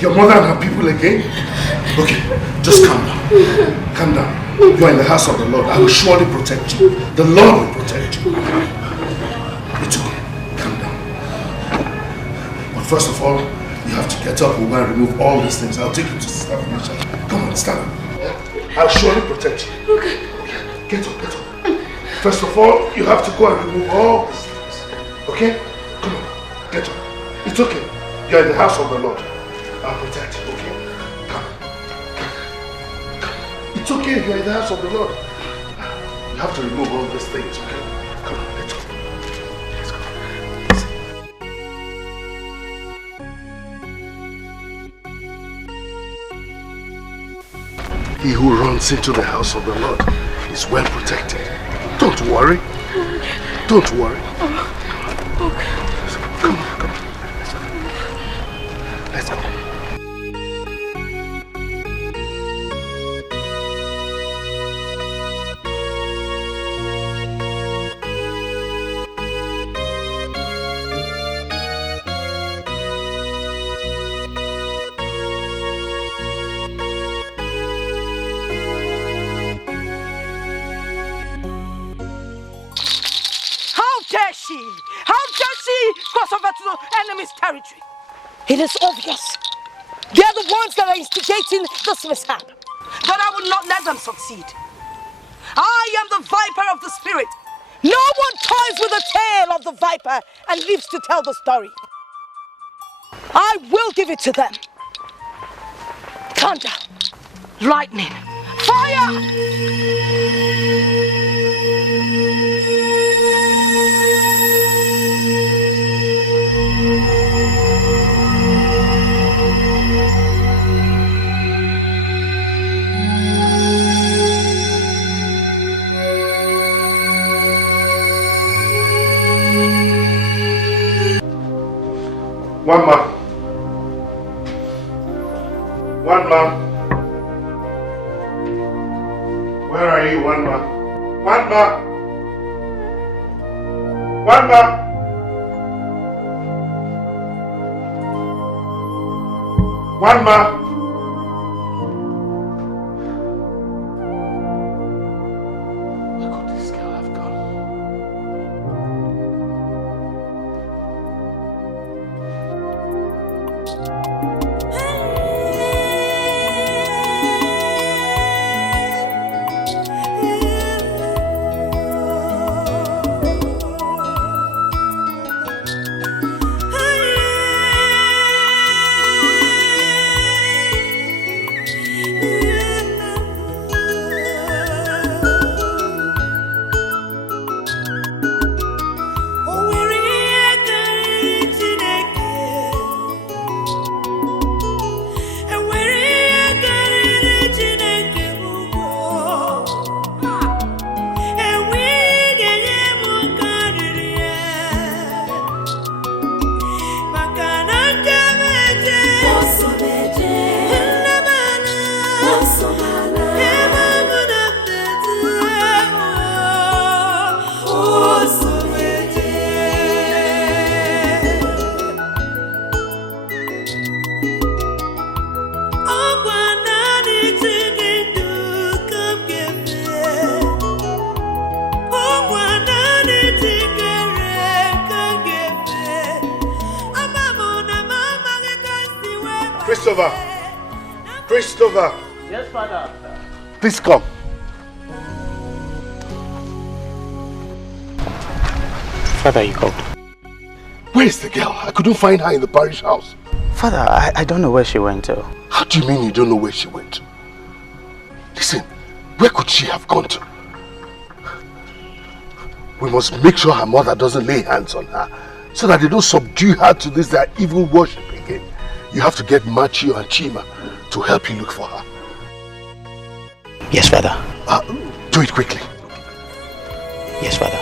Your mother and her people again? Okay, just calm down. Calm down. You are in the house of the Lord. I will surely protect you. The Lord will protect you. It's okay. Calm down. But first of all, you have to get up. We're going to remove all these things. I'll take you to Sister Felicia. Come on, stand up. I'll surely protect you. Okay. Get up, get up. First of all, you have to go and remove all these things. Okay? Come on, get up. It's okay. You're in the house of the Lord. I'll protect you, okay? Come. It's okay, you're in the house of the Lord. You have to remove all these things, okay? Come on, let's go. Let's go. He who runs into the house of the Lord is well protected. Don't worry. Don't worry. Okay. Come on, come on. Let's go. Cross over to the enemy's territory. It is obvious. They are the ones that are instigating this mishap. But I will not let them succeed. I am the viper of the spirit. No one toys with the tail of the viper and lives to tell the story. I will give it to them. Thunder, lightning, fire! One man. One man. Where are you, one man? One man. One man. One man. Where could this girl have gone? Christopher! Christopher! Yes, Father. Please come. Father, you called. Where is the girl? I couldn't find her in the parish house. Father, I don't know where she went to. How do you mean you don't know where she went? Listen, where could she have gone to? We must make sure her mother doesn't lay hands on her so that they don't subdue her to this their evil worship again. You have to get Machio and Chima to help you look for her. Yes, Father. Do it quickly. Yes, Father.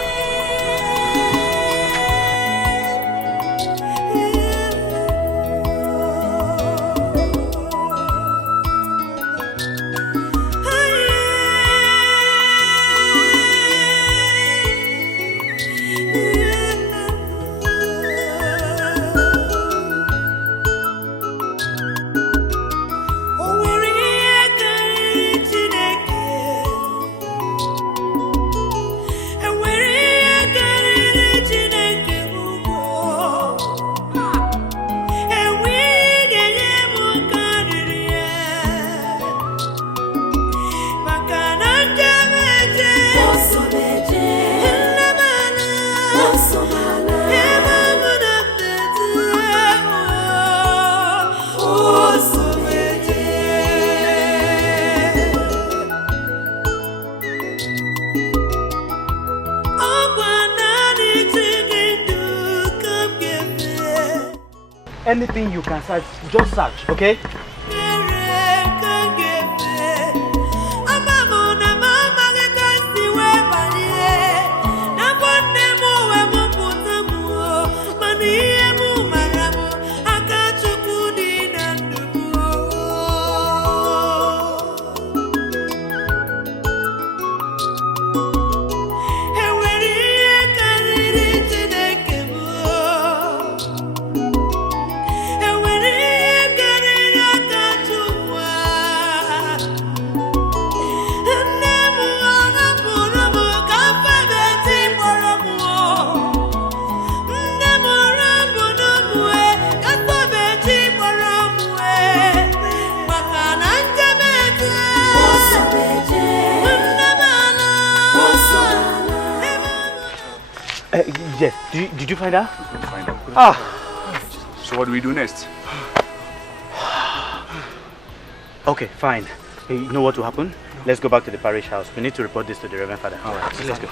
Anything you can search, just search, okay? Yes, did you find her? Find her. Ah. So what do we do next? Okay, fine. Hey, you know what will happen? Let's go back to the parish house. We need to report this to the Reverend Father. All right, let's go.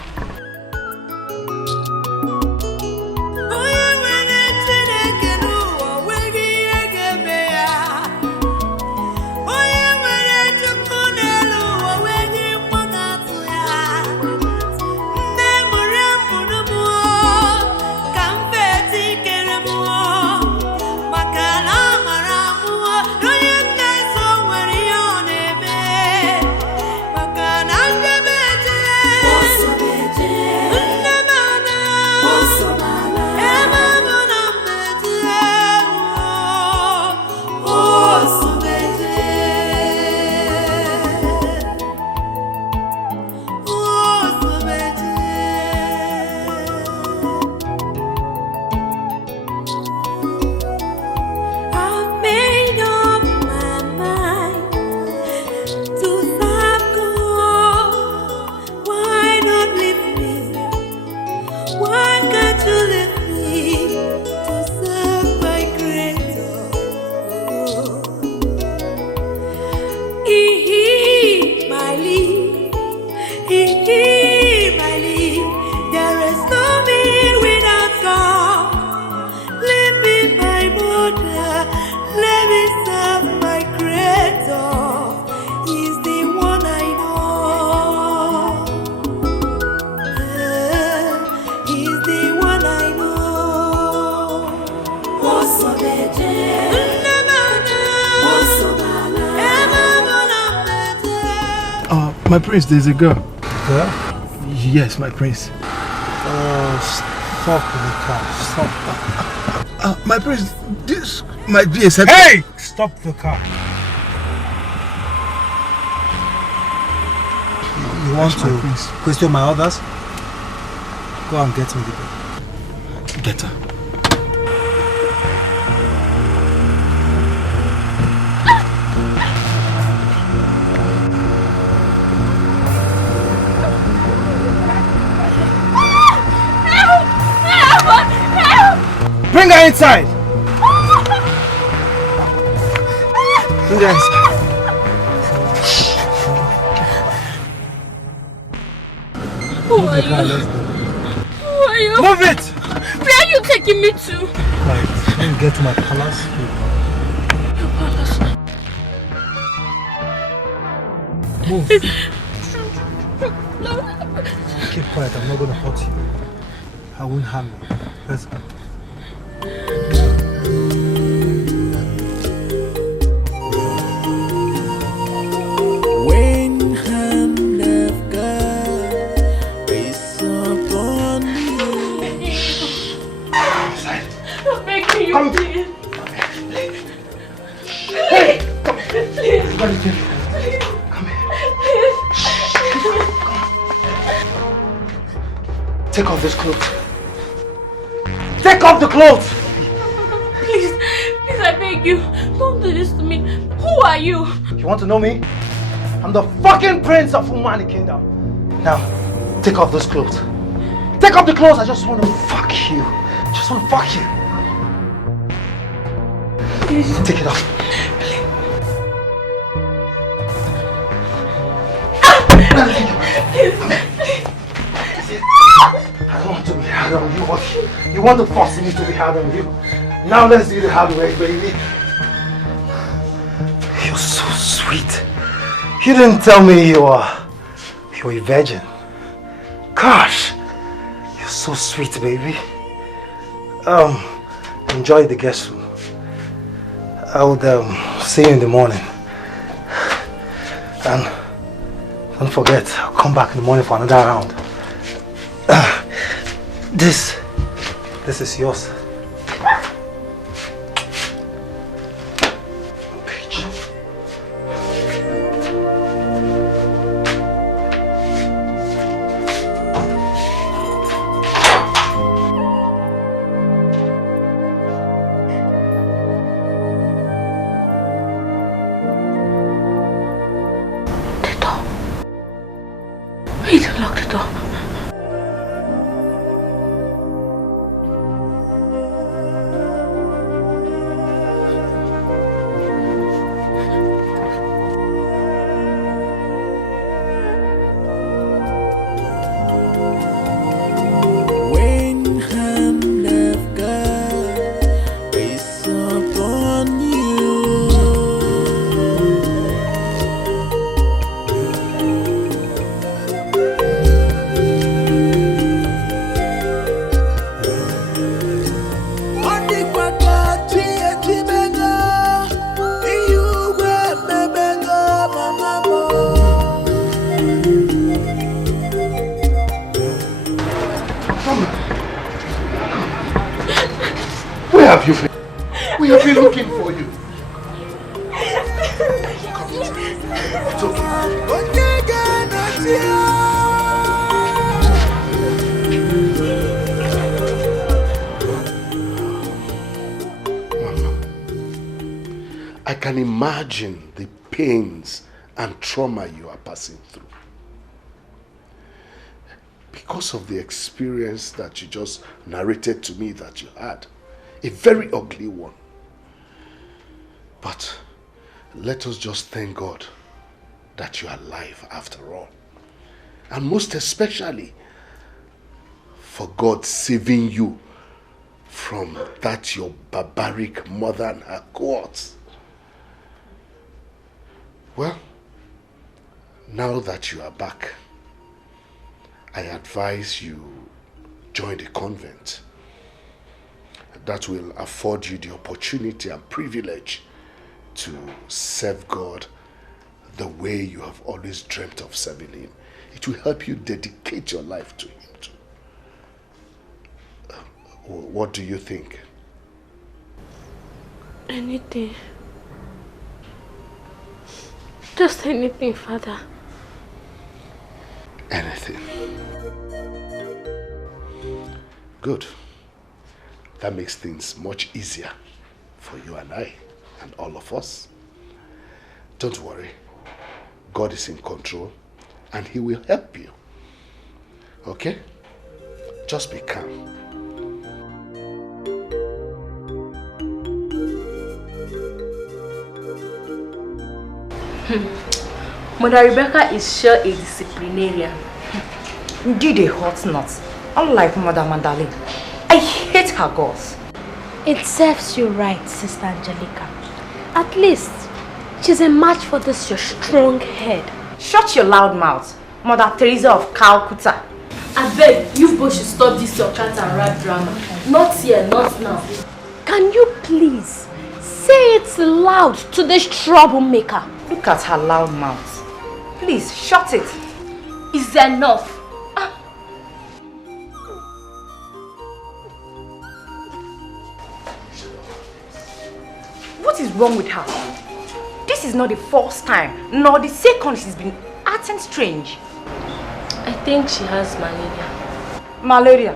My prince, there's a girl. Girl? Yes, my prince. Stop the car. Stop. My prince, this might be a second. Hey! Stop the car. You want to question my orders? Go and get me the girl. Get her. outside! Bring her inside. Who are you? Who are you? Move it! Where are you taking me to? Right, when you get to my palace, Your palace. move. Keep quiet, I'm not gonna hurt you. I won't harm you. Let's go. When hand of God is upon you. I'm begging you, please. Hey! Come here. Please. Come here. Take off this clothes. Take off the clothes! Please, please, I beg you. Don't do this to me. Who are you? You want to know me? I'm the fucking prince of Umani Kingdom. Now, take off those clothes. Take off the clothes, I just want to fuck you. Just want to fuck you. Please. Take it off. I don't want to be hard on you, but you want to force me to be hard on you. Now let's do the hard way, baby. You're so sweet. You didn't tell me you're a virgin. Gosh, you're so sweet, baby. Enjoy the guest room. I would see you in the morning. And don't forget, I'll come back in the morning for another round. This is yours. Bitch. The door. Wait, lock the door. When hand of God is upon you. Where have you been? We have been looking for you. It's Mama, I can imagine the pains and trauma you are passing through. Because of the experience that you just narrated to me that you had. A very ugly one. But let us just thank God that you are alive after all. And most especially for God saving you from that your barbaric mother and her cohorts. Well, now that you are back, I advise you join the convent. That will afford you the opportunity and privilege to serve God the way you have always dreamt of serving Him. It will help you dedicate your life to Him too. What do you think? Anything. Just anything, Father. Anything. Good. That makes things much easier for you and I and all of us. Don't worry. God is in control and He will help you. Okay? Just be calm. Mother Rebecca is sure a disciplinarian. Indeed a hot nut. Unlike Mother Mandalene. I hate her girls. It serves you right, Sister Angelica. At least, she's a match for this your strong head. Shut your loud mouth, Mother Teresa of Calcutta. I beg, you both should stop this your cat and rat drama. Not here, not now. Can you please say it loud to this troublemaker? Look at her loud mouth. Please, shut it. It's enough. What is wrong with her? This is not the first time, nor the second she's been acting strange. I think she has malaria. Malaria?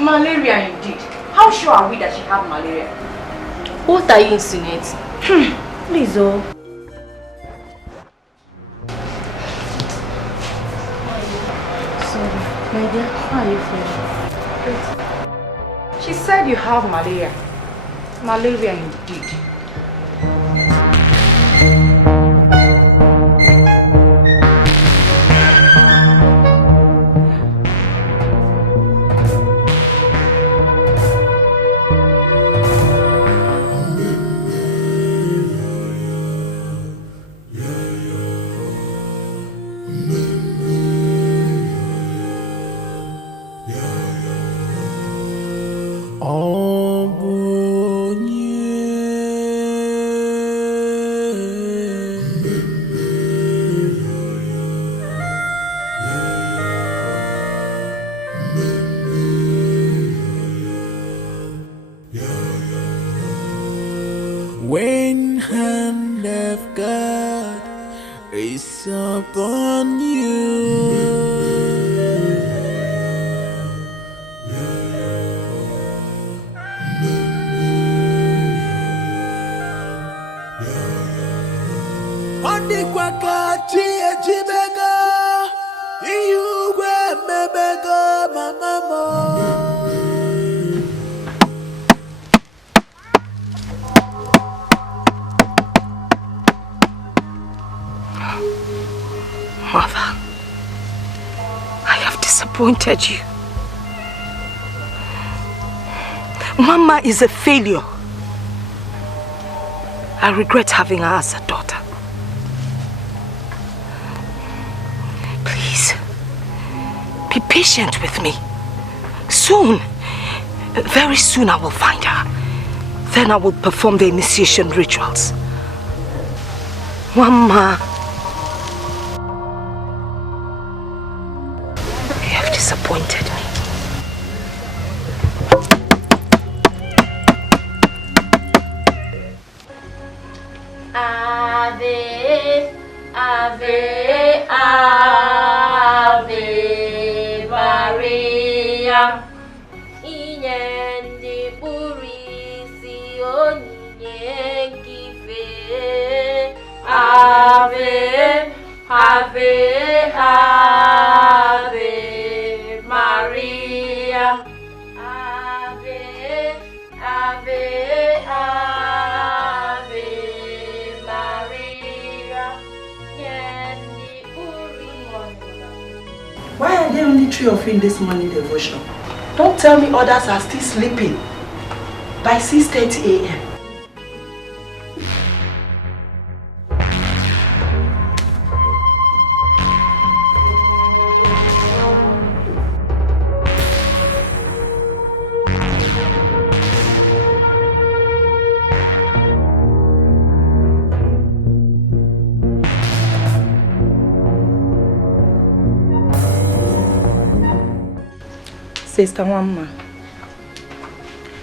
Malaria indeed. How sure are we that she has malaria? What are you insinuating? Please, oh. Sorry, my dear, how are you feeling? She said you have malaria. Malaria indeed. When hand of God is upon you, Ondikwakachi ejibego, iyugwe mebego mamamo. Mother, I have disappointed you. Mama is a failure. I regret having her as a daughter. Please, be patient with me. Soon, very soon I will find her. Then I will perform the initiation rituals. Mama, you have disappointed me. Ave, Ave, Ave Maria. Inyende burisi onyenkife. Ave, Ave, Ave Maria. Ave, Ave, Ave Maria. Why are there only 3 of you in this morning devotion? Don't tell me others are still sleeping by 6:30 a.m. Sister Wamma,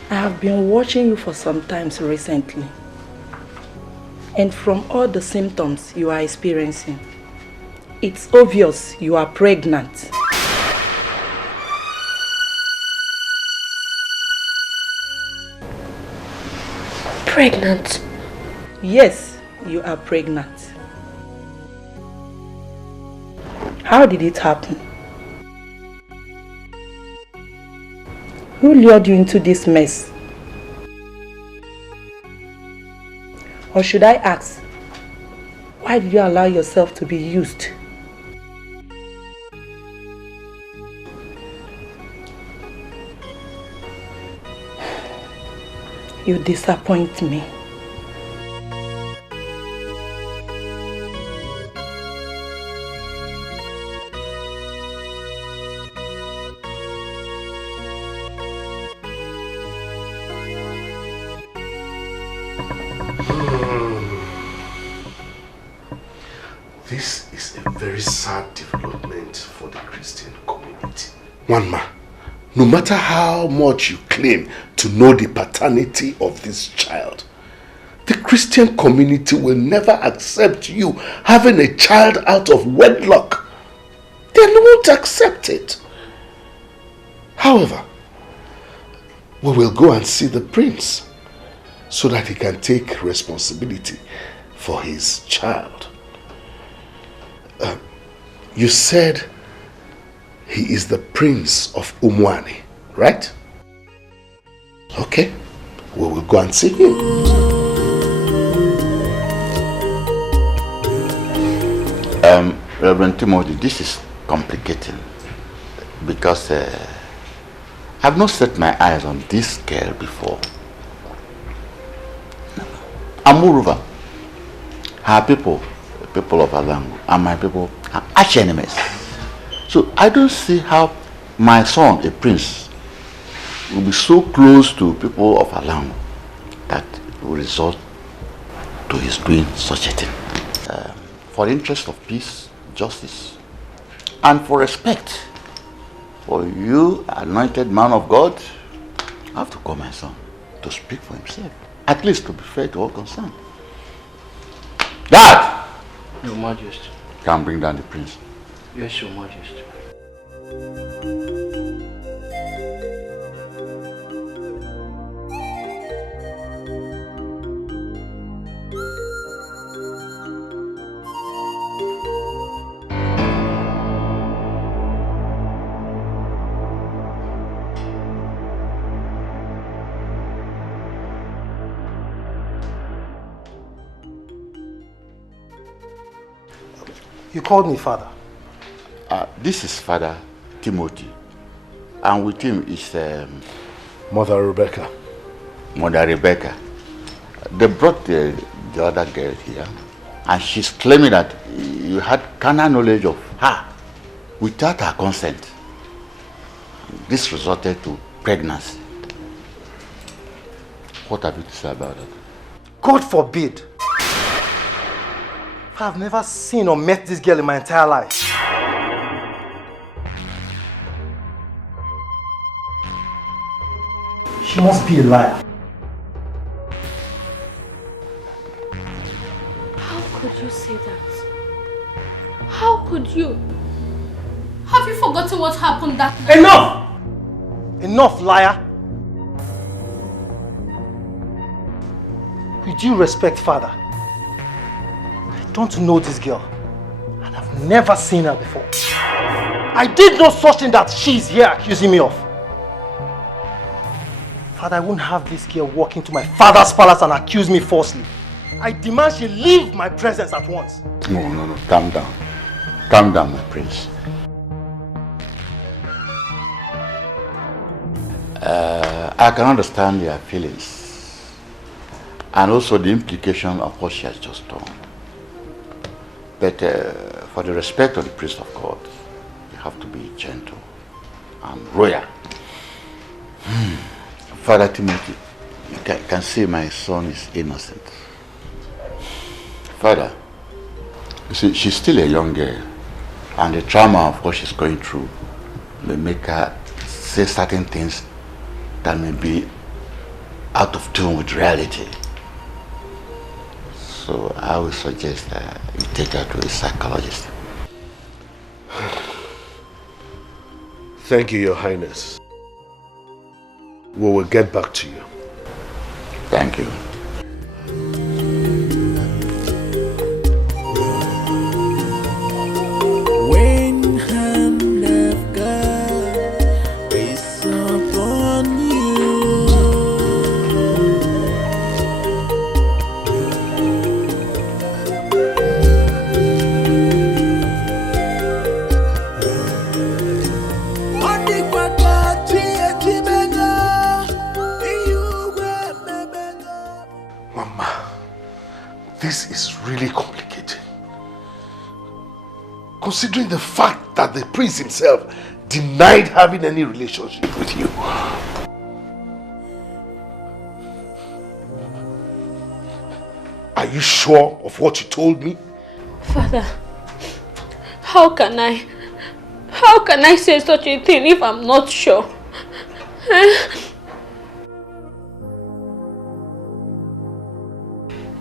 I have been watching you for some time recently, and from all the symptoms you are experiencing, it's obvious you are pregnant. Pregnant? Yes, you are pregnant. How did it happen? Who lured you into this mess? Or should I ask, Why did you allow yourself to be used? You disappoint me. This is a very sad development for the Christian community. One man, no matter how much you claim to know the paternity of this child, the Christian community will never accept you having a child out of wedlock. They won't accept it. However, we will go and see the prince so that he can take responsibility for his child. You said he is the prince of Umwani, right? Okay, we will go and see him. Reverend Timothy, this is complicating because I've not set my eyes on this girl before. And moreover, her people of Alangu, and my people are arch enemies. So I don't see how my son, a prince, will be so close to people of Alangu that it will result to his doing such a thing. For the interest of peace, justice, and for respect for you, anointed man of God, I have to call my son to speak for himself, at least to be fair to all concerned. Dad! Your Majesty. Can bring down the prince. Yes, Your Majesty. You called me father. This is Father Timothy, and with him is Mother Rebecca. Mother Rebecca. They brought the other girl here, and she's claiming that you had carnal knowledge of her without her consent. This resulted to pregnancy. What have you to say about that? God forbid. I've never seen or met this girl in my entire life. She must be a liar. How could you say that? How could you? Have you forgotten what happened that night? Enough! Enough, liar! With due respect, father, I don't know this girl, and I've never seen her before. I did no such thing that she's here accusing me of. Father, I won't have this girl walk into my father's palace and accuse me falsely. I demand she leave my presence at once. No, calm down. Calm down, my prince. I can understand your feelings and also the implication of what she has just done. But for the respect of the priest of God, you have to be gentle and royal. Father Timothy, you can see my son is innocent. Father, you see, she's still a young girl, and the trauma of what she's going through may make her say certain things that may be out of tune with reality. So I would suggest that you take her to a psychologist. Thank you, Your Highness. We will get back to you. Thank you. When hand of God is upon you, This is really complicated. Considering the fact that the prince himself denied having any relationship with you. Are you sure of what you told me? Father, how can I say such a thing if I'm not sure?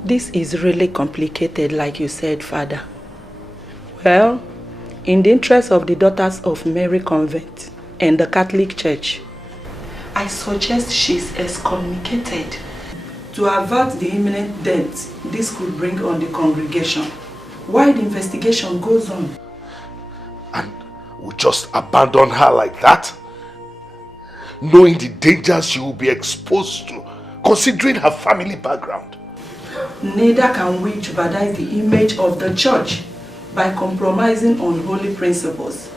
This is really complicated, like you said, Father. Well, in the interest of the Daughters of Mary Convent and the Catholic Church, I suggest she's excommunicated to avert the imminent death this could bring on the congregation while the investigation goes on. And we just abandon her like that? Knowing the dangers she will be exposed to, considering her family background. Neither can we jeopardize the image of the church by compromising on holy principles.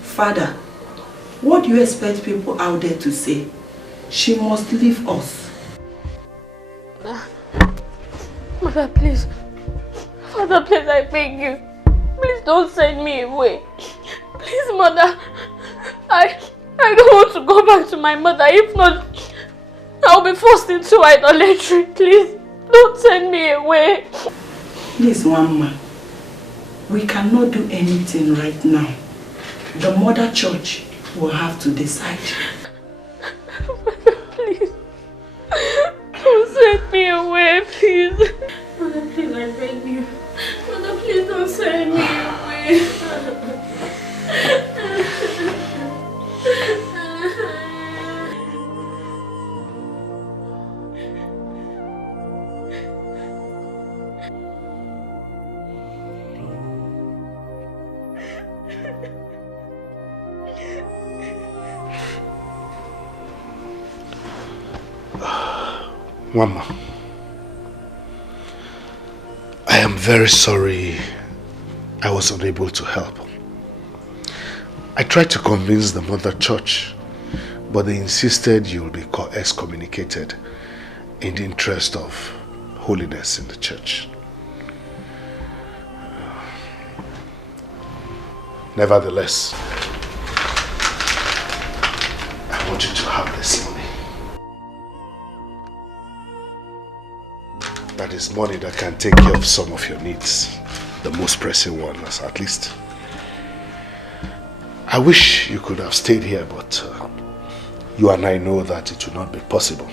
Father, what do you expect people out there to say? She must leave us. Mother, please. Father, please, I beg you. Please don't send me away. Please, Mother. I don't want to go back to my mother. If not, I'll be forced into idolatry. Please, don't send me away. Please, Mama. We cannot do anything right now. The mother church will have to decide. Mother, please. Don't send me away, please. Mother, please, I beg you. Mother, please don't send me away. Mama, I am very sorry I was unable to help. I tried to convince the mother church, but they insisted you will be excommunicated in the interest of holiness in the church. Nevertheless, I want you to have this money. That is money that can take care of some of your needs. The most pressing ones, at least. I wish you could have stayed here, but you and I know that it will not be possible.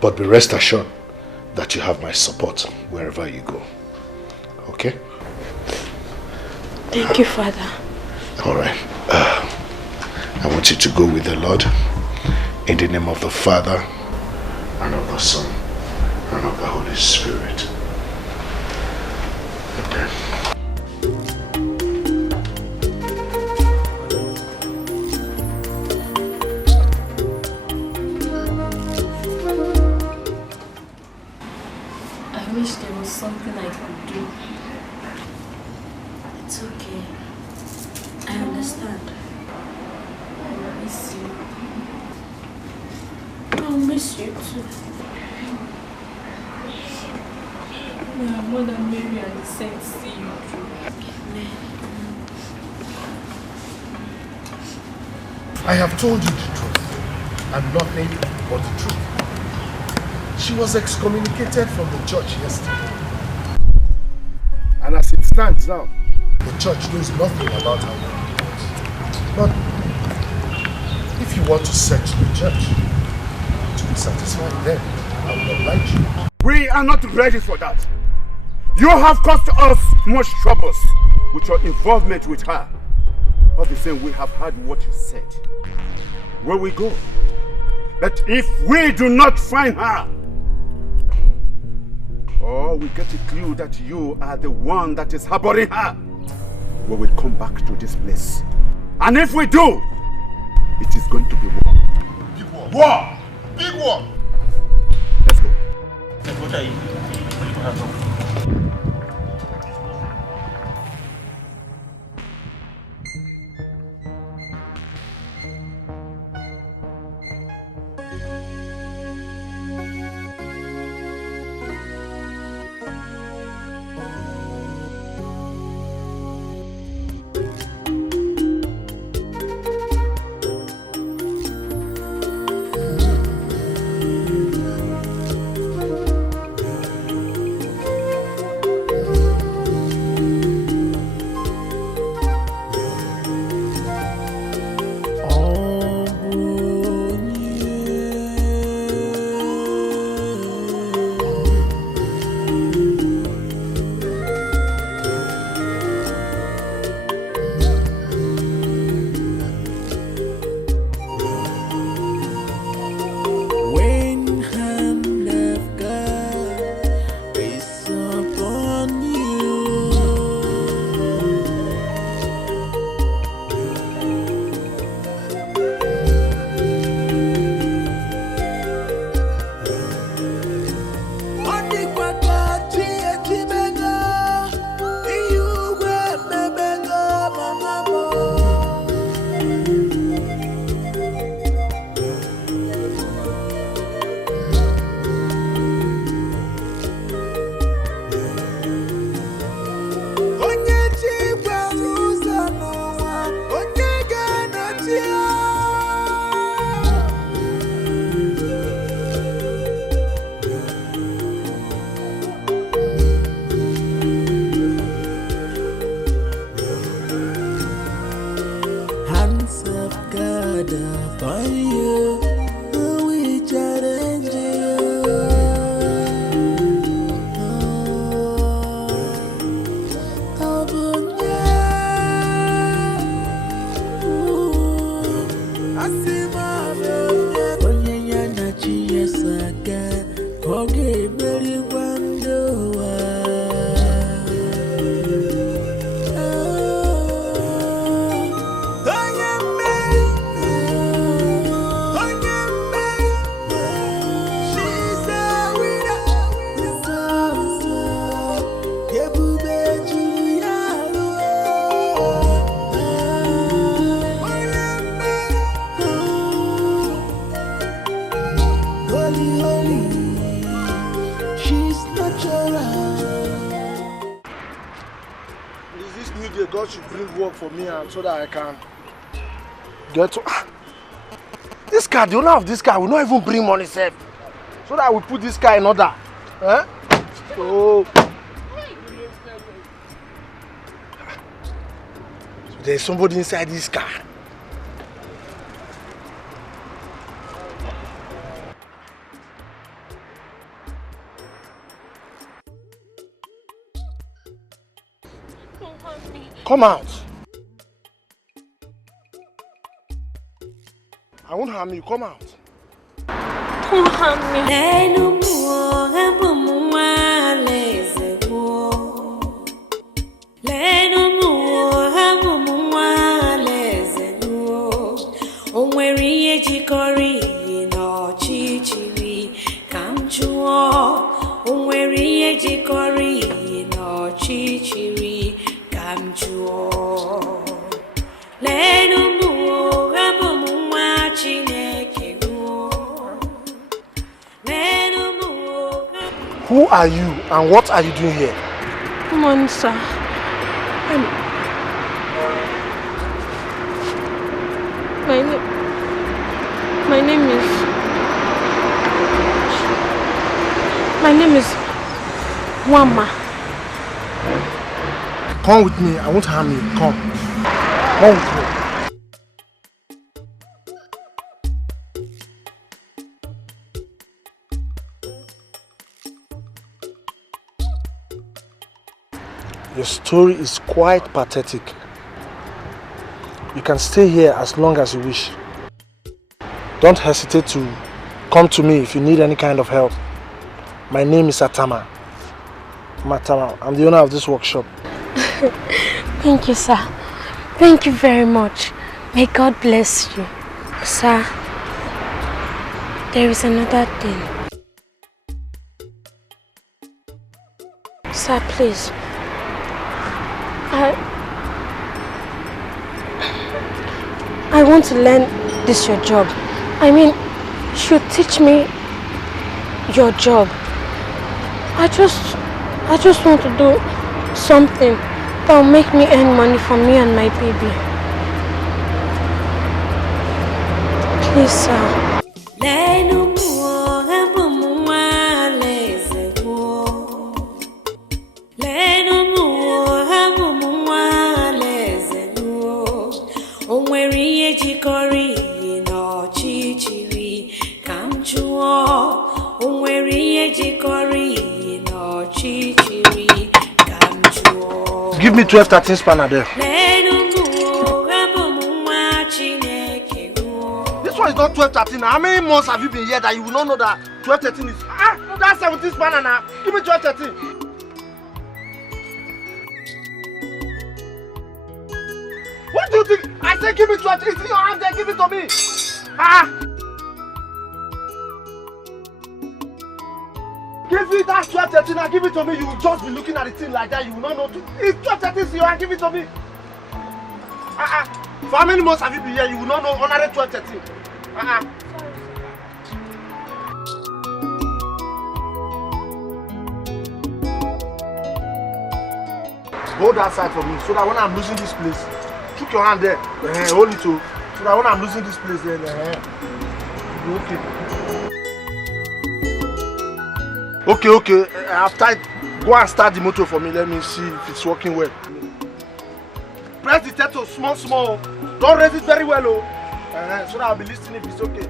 But be rest assured that you have my support wherever you go. Okay? Thank you, Father. All right. I want you to go with the Lord in the name of the Father and of the Son and of the Holy Spirit. Amen. I wish there was something I could do. It's okay. I understand. I miss you. I'll miss you too. May our Mother Mary and the saints see you through. Amen. I have told you the truth and nothing but the truth. She was excommunicated from the church yesterday. And as it stands now, the church knows nothing about her. But if you want to search the church to be satisfied, then I will oblige you. We are not ready for that. You have caused us much troubles with your involvement with her. All the same, we have heard what you said. Where we go? That if we do not find her, or we get a clue that you are the one that is harboring her, we will come back to this place. And if we do, it is going to be war. Big war. War! Big war! Let's go. What are you? What do you have? Okay, very wonderful. God should bring work for me and so that I can get to... This car, the owner of this car will not even bring money safe. So that I will put this car in order. Eh? So there's somebody inside this car. Come out. I won't harm you. Come out. Don't harm me. Who are you and what are you doing here? Come on, sir. My name is Wama. Come with me. I won't harm you. Come with me. Your story is quite pathetic. You can stay here as long as you wish. Don't hesitate to come to me if you need any kind of help. My name is Atama. I'm the owner of this workshop. Thank you, sir. Thank you very much. May God bless you. Sir, there is another thing. Sir, please. I want to learn this your job. I mean, you should teach me your job. I just want to do something that will make me earn money for me and my baby. Please, sir. Give me 12-13 spanner there. This one is not 12-13. How many months have you been here that you will not know that 12-13 is... that's 17 spanner now. Give me 12-13. What do you think? I said give me 12. It's in your hand there. Give it to me. Give me that 12-13 and give it to me. You will just be looking at the thing like that. You will not know. It's 12-13 in your hand. Give it to me. For how many months have you been here? You will not know honorary 12-13. Hold that side for me so that when I'm losing this place, put your hand there. Hold it too. So that when I'm losing this place, then okay. Okay. I've tried. Go and start the motor for me. Let me see if it's working well. Press the throttle small. Don't raise it very well, so that I'll be listening if it's okay.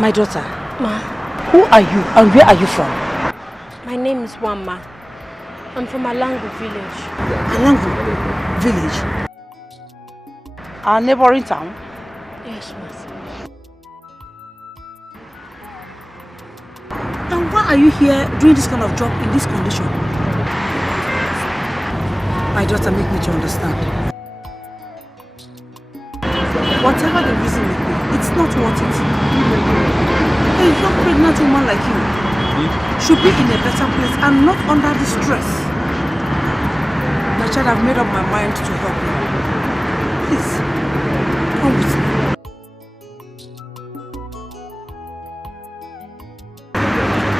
My daughter, Ma. who are you and where are you from? My name is Wamma. I'm from Alangu village. Alangu village? Our neighboring town? Yes, ma. And why are you here doing this kind of job in this condition? My daughter, make me to understand. Whatever the reason may be, it's not worth it. A young pregnant woman like you should be in a better place and not under the stress. My child, I've made up my mind to help you. Please, come with me.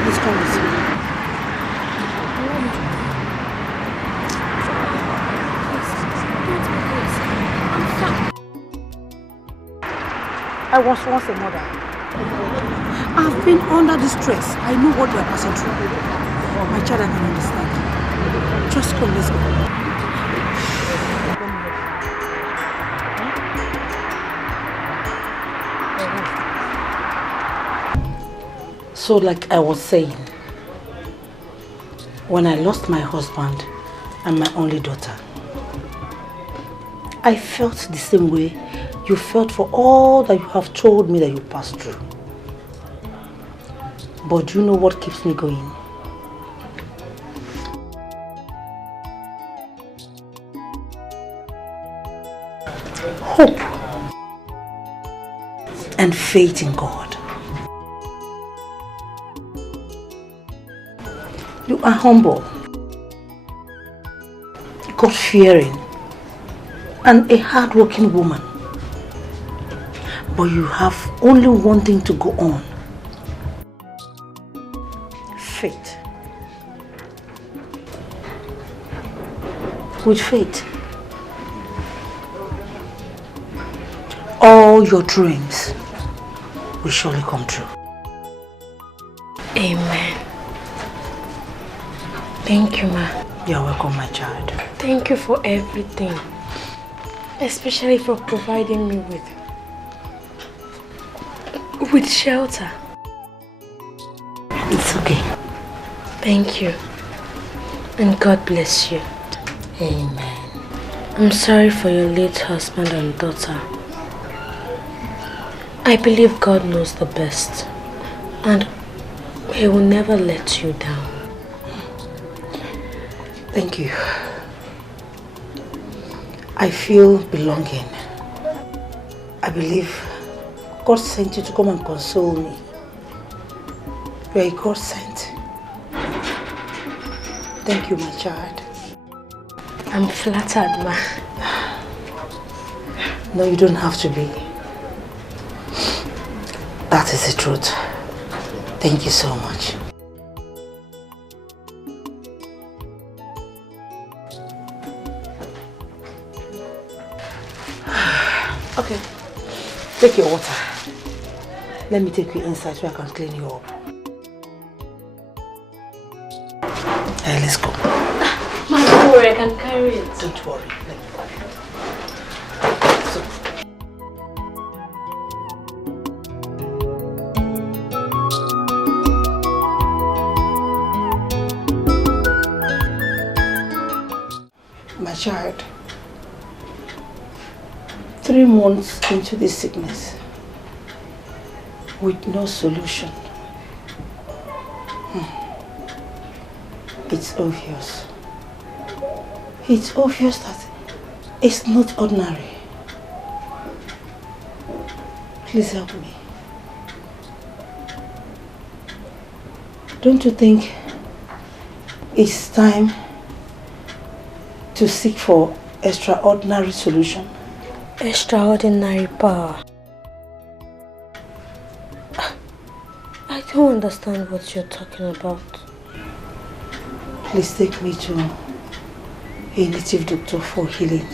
Please come with me. I was once a mother. I've been under the stress. I know what you are passing through. My child, I can understand. Just come, let's go. So, like I was saying, when I lost my husband and my only daughter, I felt the same way you felt for all that you have told me that you passed through. But do you know what keeps me going? Hope and faith in God. You are humble, God-fearing, and a hard-working woman. But you have only one thing to go on. Faith. With faith, all your dreams will surely come true. Amen. Thank you, ma. You're welcome, my child. Thank you for everything. Especially for providing me with shelter. It's okay. Thank you. And God bless you. Amen. I'm sorry for your late husband and daughter. I believe God knows the best. And He will never let you down. Thank you. I feel belonging. I believe God sent you to come and console me. You are a God sent. Thank you, my child. I'm flattered, ma. No, you don't have to be. That is the truth. Thank you so much. Okay, take your water. Let me take you inside so I can clean you up. Hey, let's go. Ma, don't worry, I can carry it. Don't worry. My child, 3 months into this sickness, with no solution. It's obvious. It's obvious that it's not ordinary. Please help me. Don't you think it's time to seek for extraordinary solution? Extraordinary power. I don't understand what you're talking about. Please take me to a native doctor for healing.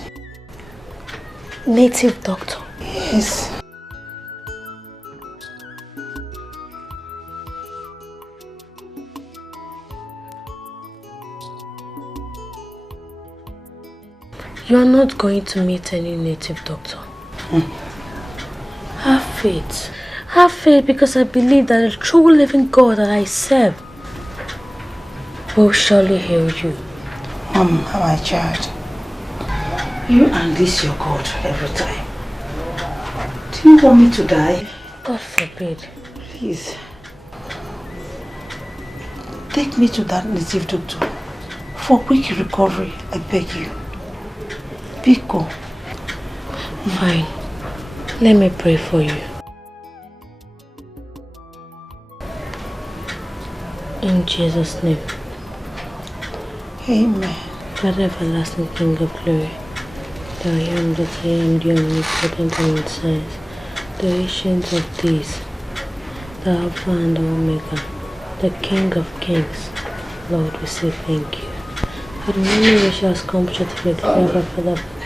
Native doctor? Yes. You are not going to meet any native doctor. Have faith. Have faith, because I believe that the true living God that I serve will surely heal you. My child, you unleash your God every time. Do you want me to die? God forbid. Please. Take me to that native doctor for quick recovery, I beg you. Pico. Fine. Let me pray for you. In Jesus' name. Amen. God, everlasting King of glory, the I am that I am, the omnipotent and insight, the ancient of days, the Alpha and the Omega, the King of kings. Lord, we say thank you. For the many which has come to the Father,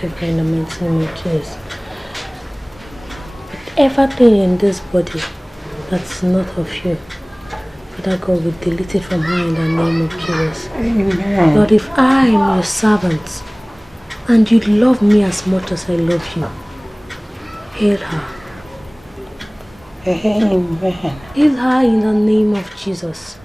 forgive in the mighty name of Jesus. But everything in this body that's not of you, Father God, we delete it from her in the name of Jesus. Amen. Lord, if I am your servant and you love me as much as I love you, heal her. Amen. Heal her in the name of Jesus.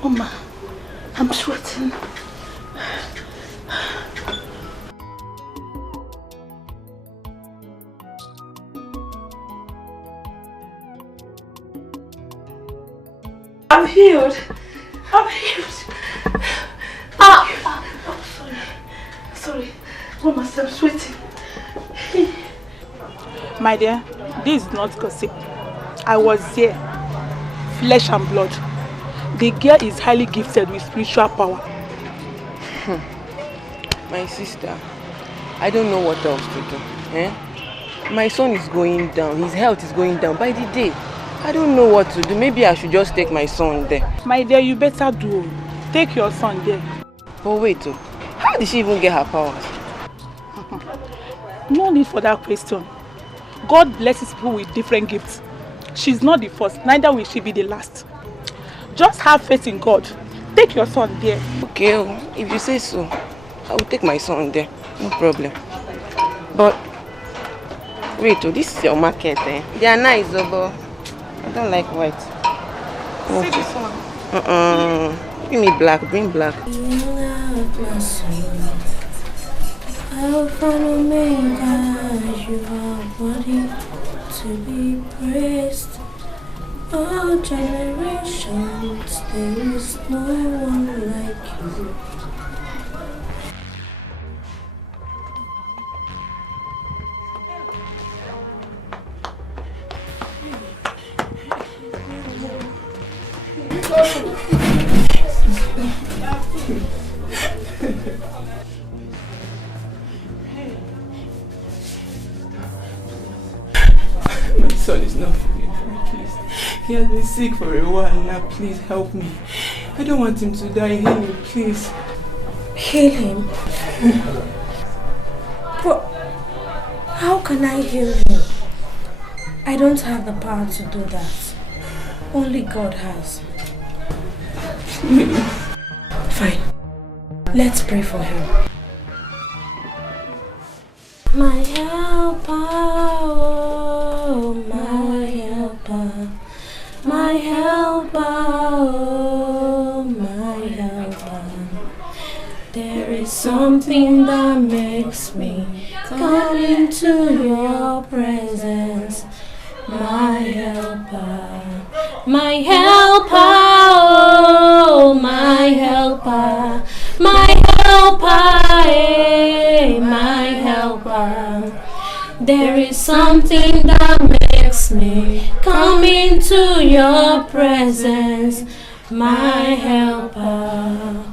Mama, I'm sweating. I'm healed. I'm healed. Oh, sorry. Sorry. Mama, I'm sweating. My dear, this is not gossip. I was there. Flesh and blood. The girl is highly gifted with spiritual power. My sister, I don't know what else to do. My son is going down. His health is going down by the day. I don't know what to do. Maybe I should just take my son there. My dear, you better do. Take your son there. But wait, how did she even get her powers? No need for that question. God blesses people with different gifts. She's not the first, neither will she be the last. Just have faith in God. Take your son there. Okay, if you say so, I will take my son there. No problem. But wait, this is your market, eh? They are nice, but I don't like white. See this one? Give me black. Bring black. Alpha and Omega, you are worthy to be praised. All generations, there is no one like you. My son is not feeling well, please. He has been sick for a while now. Please help me. I don't want him to die. Heal him, please. Heal him? But how can I heal him? I don't have the power to do that. Only God has. Fine. Let's pray for him. My helper. something that makes me come into your presence. My helper, my helper, oh, my helper, my helper, eh, my helper. There is something that makes me come into your presence, my helper.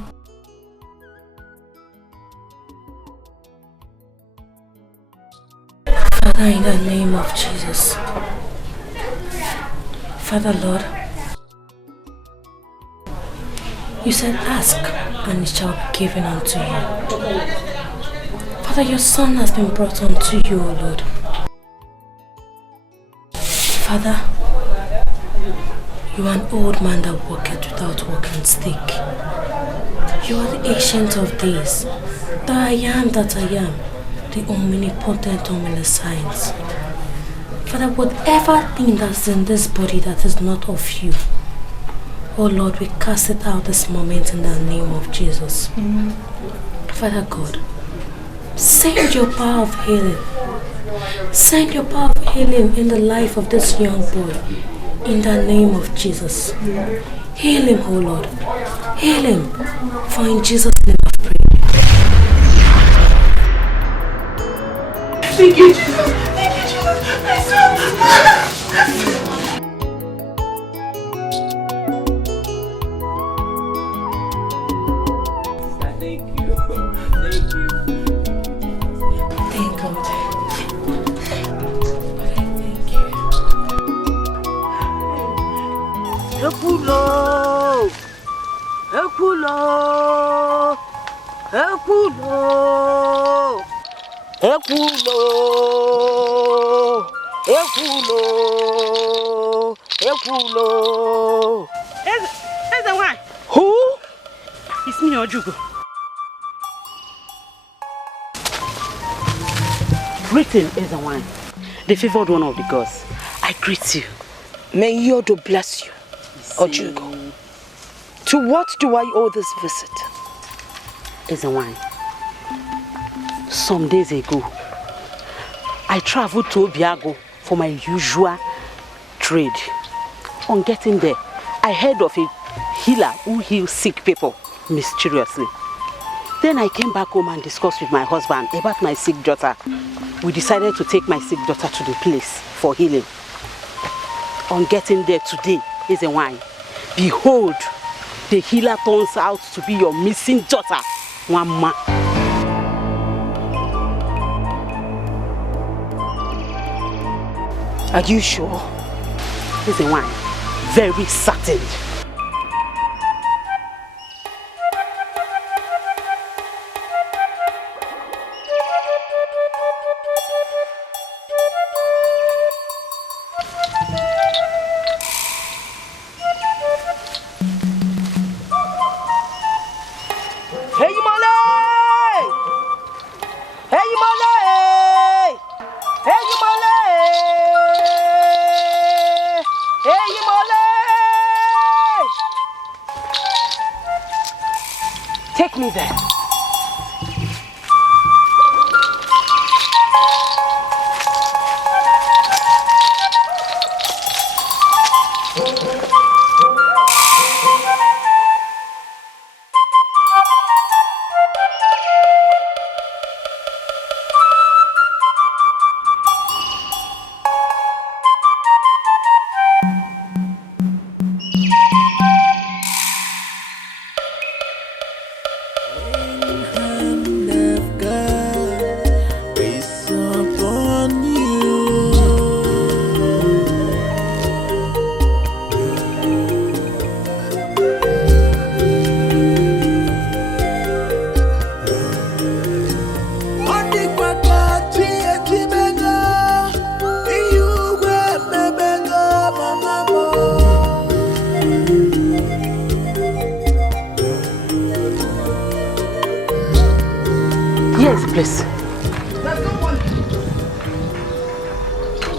Father, in the name of Jesus, Father Lord, you said ask and it shall be given unto you. Father, your son has been brought unto you, O Lord. Father, you are an old man that walketh without walking stick. You are the ancient of days, the I am that I am, the omnipotent, omniscient. Father, whatever thing that's in this body that is not of you, oh Lord, we cast it out this moment in the name of Jesus. Father God, send your power of healing. Send your power of healing in the life of this young boy in the name of Jesus. Heal him, oh Lord. Heal him. For in Jesus' name I pray. Thank you, Jesus. Thank you, Jesus. My son. Thank you. Thank you. Thank God. Ekulo, Ekulo, Ekulo, Ekulo, Ekulo, Ekulo. Is the one? Who? It's me, Ojugo. Greeting is the one, the favored one of the gods. I greet you. May Yodo bless you. Ojugo. To what do I owe this visit? Is a wine. Some days ago, I traveled to Obiago for my usual trade. On getting there, I heard of a healer who heals sick people mysteriously. Then I came back home and discussed with my husband about my sick daughter. We decided to take my sick daughter to the place for healing. On getting there today, is a wine. Behold, the healer turns out to be your missing daughter, Mama. Are you sure? Is a wine. Very certain. Take me there. Please. There's no one.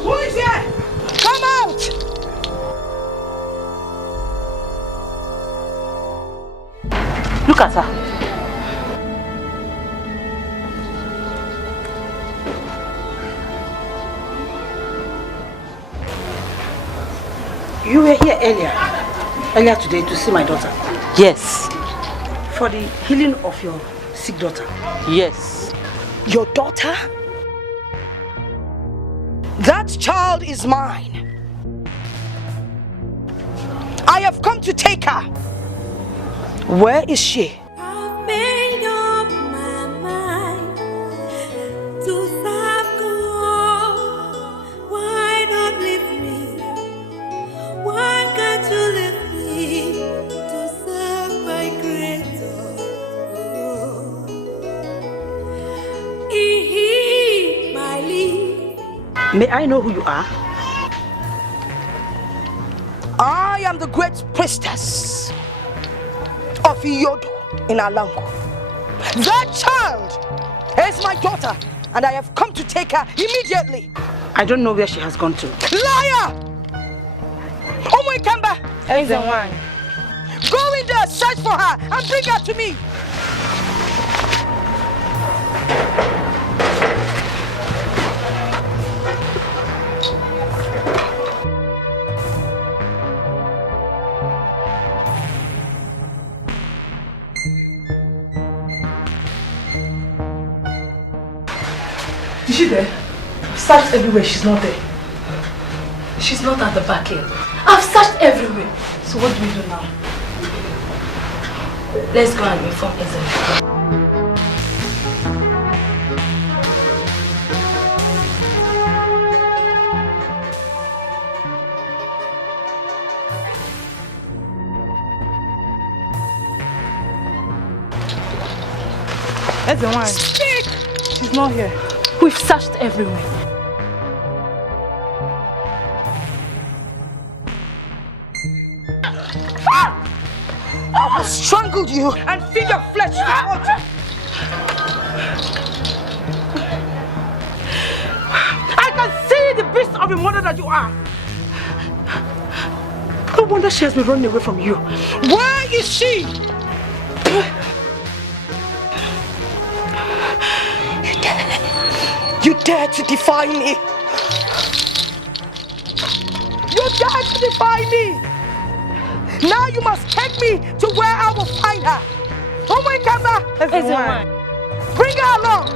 Who is here? Come out! Look at her. You were here earlier today to see my daughter. Yes. For the healing of your sick daughter. Yes. Your daughter? That child is mine. I have come to take her. Where is she? I've made up my mind to serve God. Why not leave me? Why can't you leave me to serve my Creator? He my lead. May I know who you are? I am the great priestess of Iyodo in Alango. That child is my daughter, and I have come to take her immediately. I don't know where she has gone to. Liar! Omo Ikemba! Everyone. Go in there, search for her, and bring her to me. Is she there? Searched everywhere, she's not there. She's not at the back end. I've searched everywhere. So what do we do now? Let's go and inform Ezra. That's the one. Speak! She's not here. We've searched everywhere. I will strangle you and feed your flesh to water. I can see the beast of a mother that you are. No wonder she has been running away from you. Where is she? You dare to defy me? You dare to defy me? Now you must take me to where I will find her. Oh my God! Bring her along.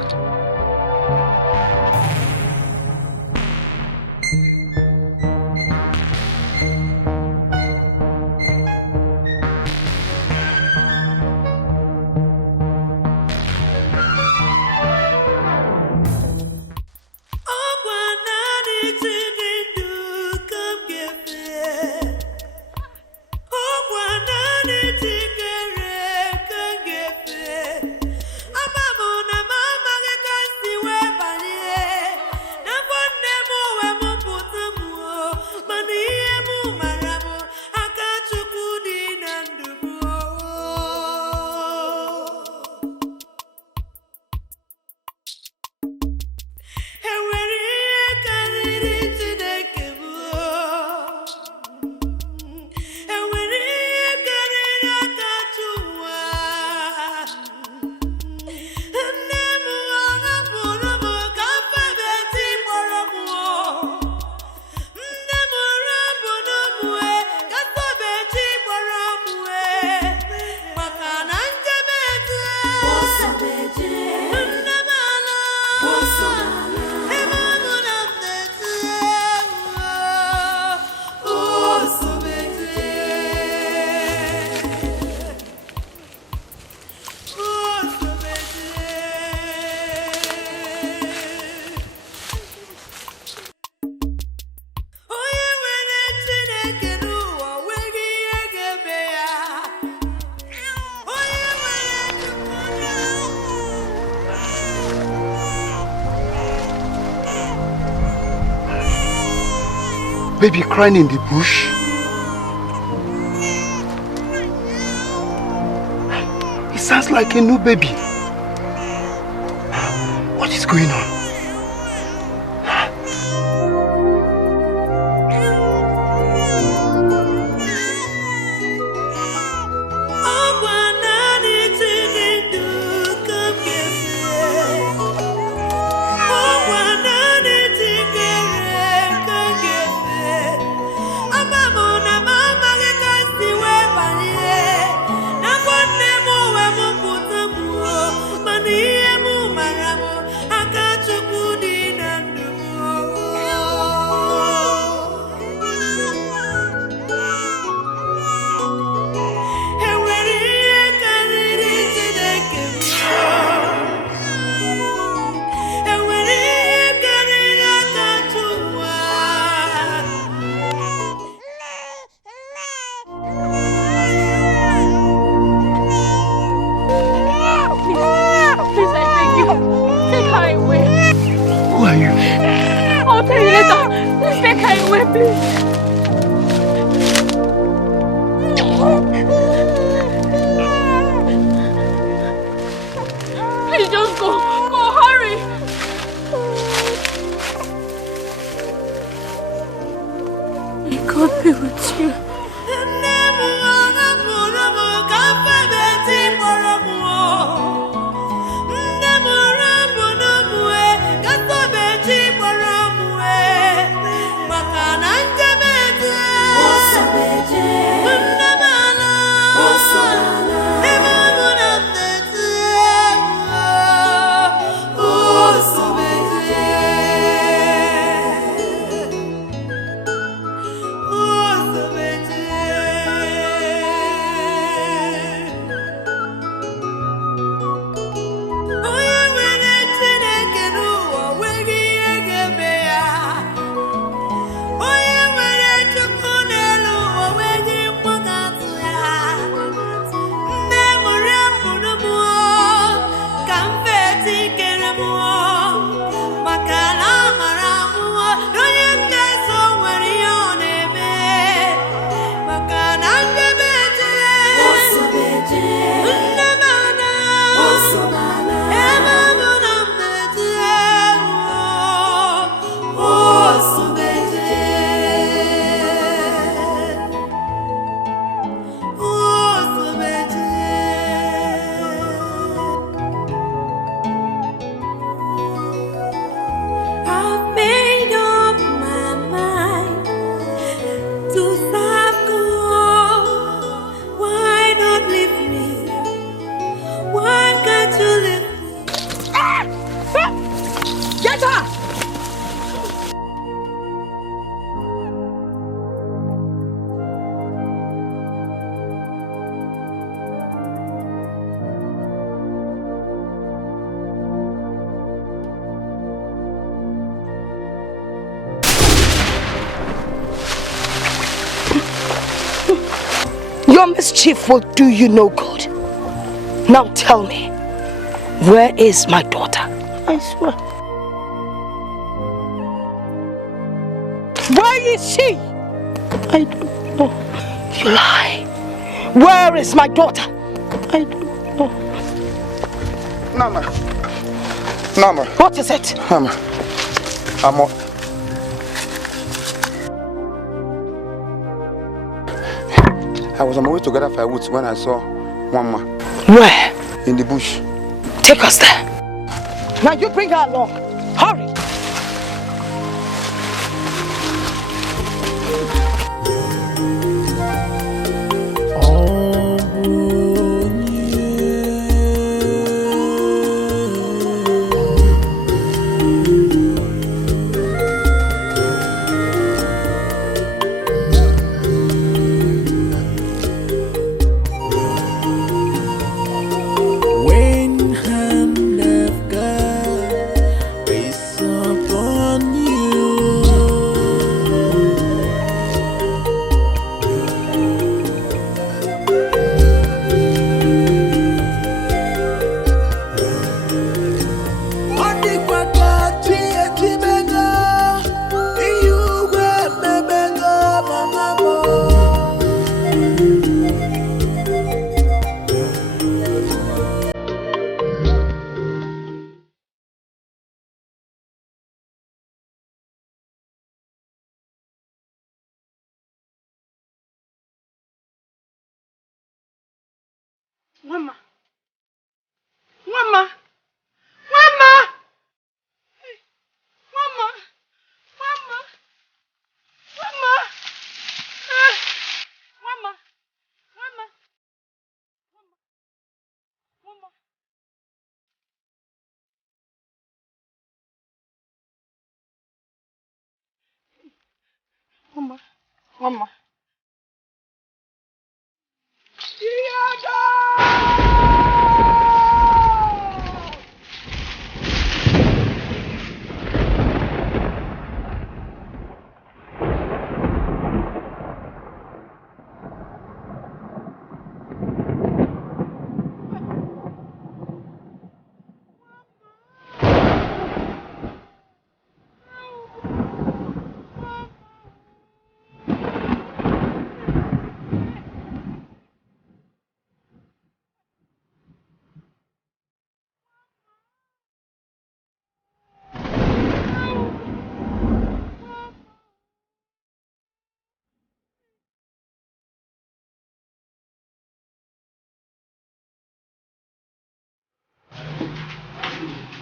Baby crying in the bush. It sounds like a new baby. What is going on? I'm away, please. Please just go. Go, hurry. May God be with you. Your mischief will do you no good. Now tell me, where is my daughter? I swear. Where is she? I don't know. You lie. Where is my daughter? I don't know. Mama. Mama. What is it? Mama. I was on my way to gather firewood when I saw one man. Where? In the bush. Take us there. Now you bring her along. Hurry. Mama. Mama. Mama. Mama. Mama. Mama. Mama. Mama. Mama. Mama.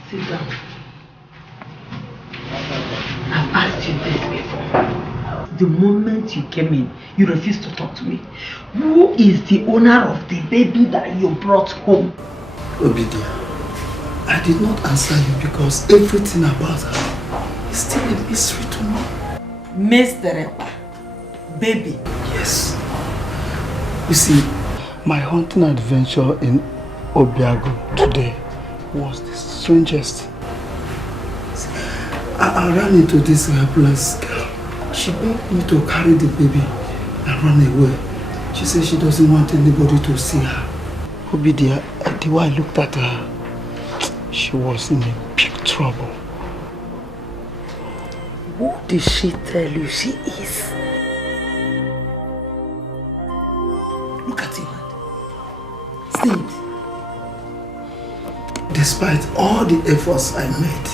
Sit down. I've asked you this before. The moment you came in, you refused to talk to me. Who is the owner of the baby that you brought home? Obidia, I did not answer you because everything about her is still a mystery to me. Mr. Baby. Yes. You see, my hunting adventure in Obiago today was the strangest. I ran into this helpless girl. She begged me to carry the baby and run away. She said she doesn't want anybody to see her. Obidia, the way I looked at her, she was in a big trouble. Who did she tell you she is? Look at your hand. See it. Despite all the efforts I made,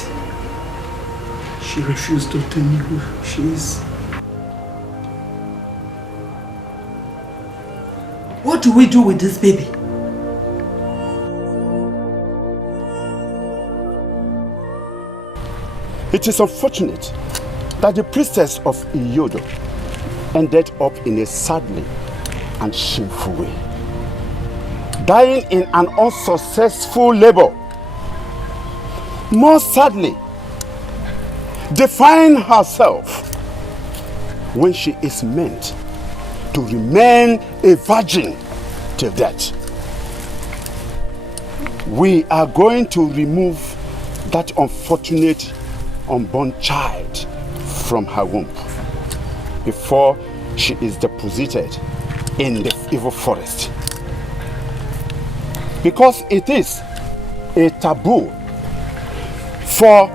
she refused to tell me who she is. What do we do with this baby? It is unfortunate that the priestess of Iyodo ended up in a sadly and shameful way, dying in an unsuccessful labor. More sadly, define herself when she is meant to remain a virgin till death. We are going to remove that unfortunate unborn child from her womb before she is deposited in the evil forest. Because it is a taboo for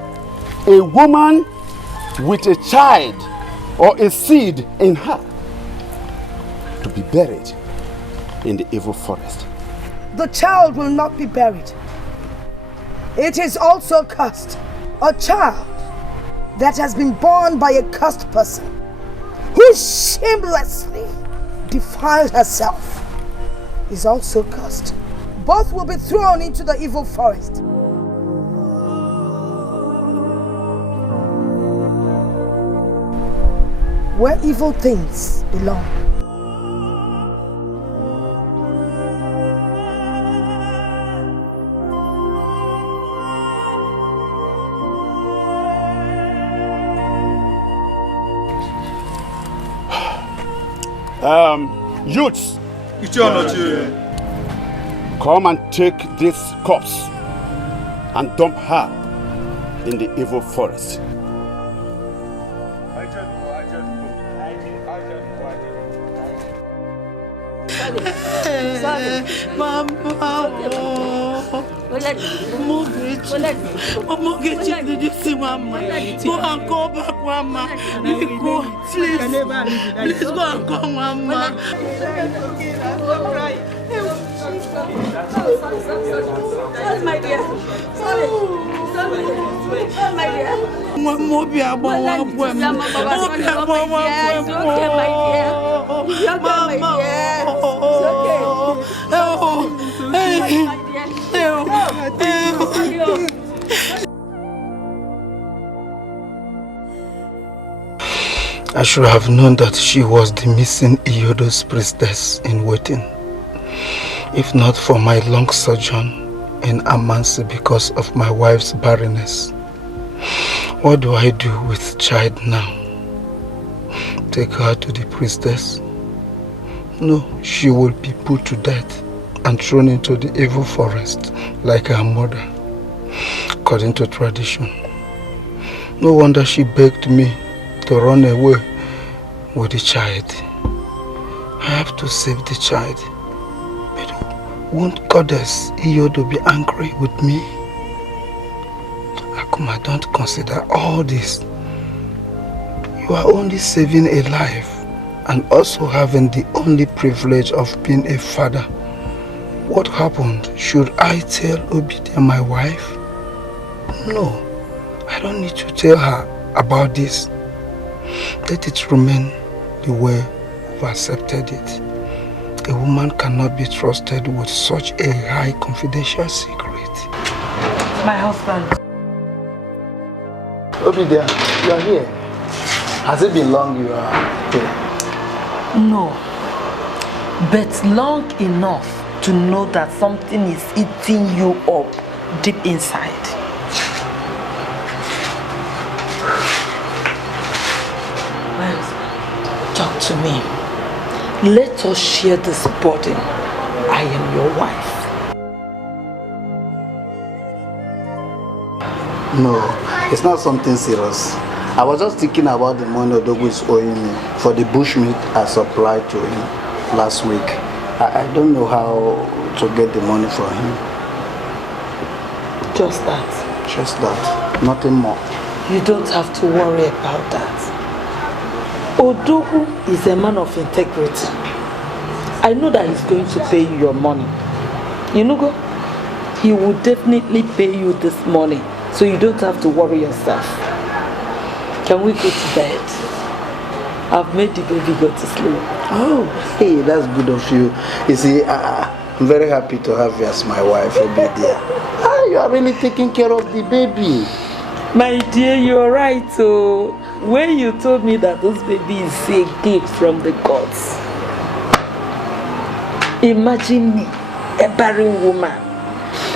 a woman with a child or a seed in her to be buried in the evil forest. The child will not be buried. It is also cursed. A child that has been born by a cursed person who shamelessly defiled herself is also cursed. Both will be thrown into the evil forest. Where evil things belong. Youths, come and take this corpse and dump her in the evil forest. Mogechi, did you see Mama? Go and go back, Mama. Go, please. Please go and go, Mama. Sorry, my dear. Sorry. Sorry, my dear. I should have known that she was the missing Iyodo's priestess in waiting. If not for my long sojourn in Amansi because of my wife's barrenness. What do I do with child now? Take her to the priestess? No, she will be put to death and thrown into the evil forest like her mother, according to tradition. No wonder she begged me to run away with the child. I have to save the child. But won't Goddess Iyodo be angry with me? Akuma, don't consider all this. You are only saving a life and also having the only privilege of being a father. What happened? Should I tell Obidia, my wife? No, I don't need to tell her about this. Let it remain the way we've accepted it. A woman cannot be trusted with such a high confidential secret. My husband. Obidia, you are here. Has it been long you are here? No. But long enough to know that something is eating you up deep inside. Talk to me. Let us share this burden. I am your wife. No, it's not something serious. I was just thinking about the money Odogu is owing me for the bushmeat I supplied to him last week. I don't know how to get the money from him. Just that? Just that. Nothing more. You don't have to worry about that. Odogu is a man of integrity. I know that he's going to pay you your money. You know, go? He will definitely pay you this money, so you don't have to worry yourself. Can we go to bed? I've made the baby go to sleep. Oh, hey, that's good of you. You see, I'm very happy to have you as my wife, Obidia. You are really taking care of the baby. My dear, you're right. So, when you told me that this baby is a gift from the gods, imagine me, a barren woman,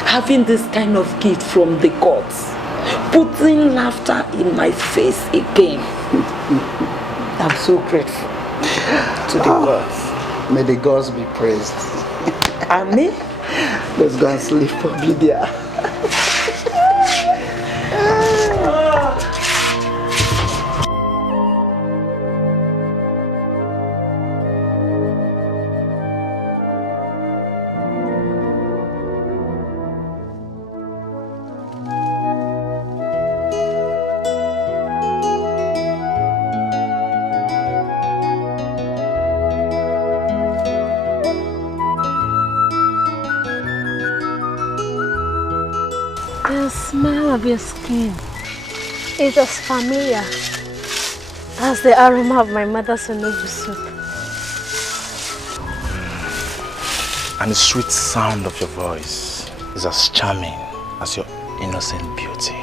having this kind of gift from the gods, putting laughter in my face again. I'm so grateful to the gods. May the gods be praised. Amen. Let's go and sleep, Obidia. The smell of your skin is as familiar as the aroma of my mother's onubu soup. And the sweet sound of your voice is as charming as your innocent beauty.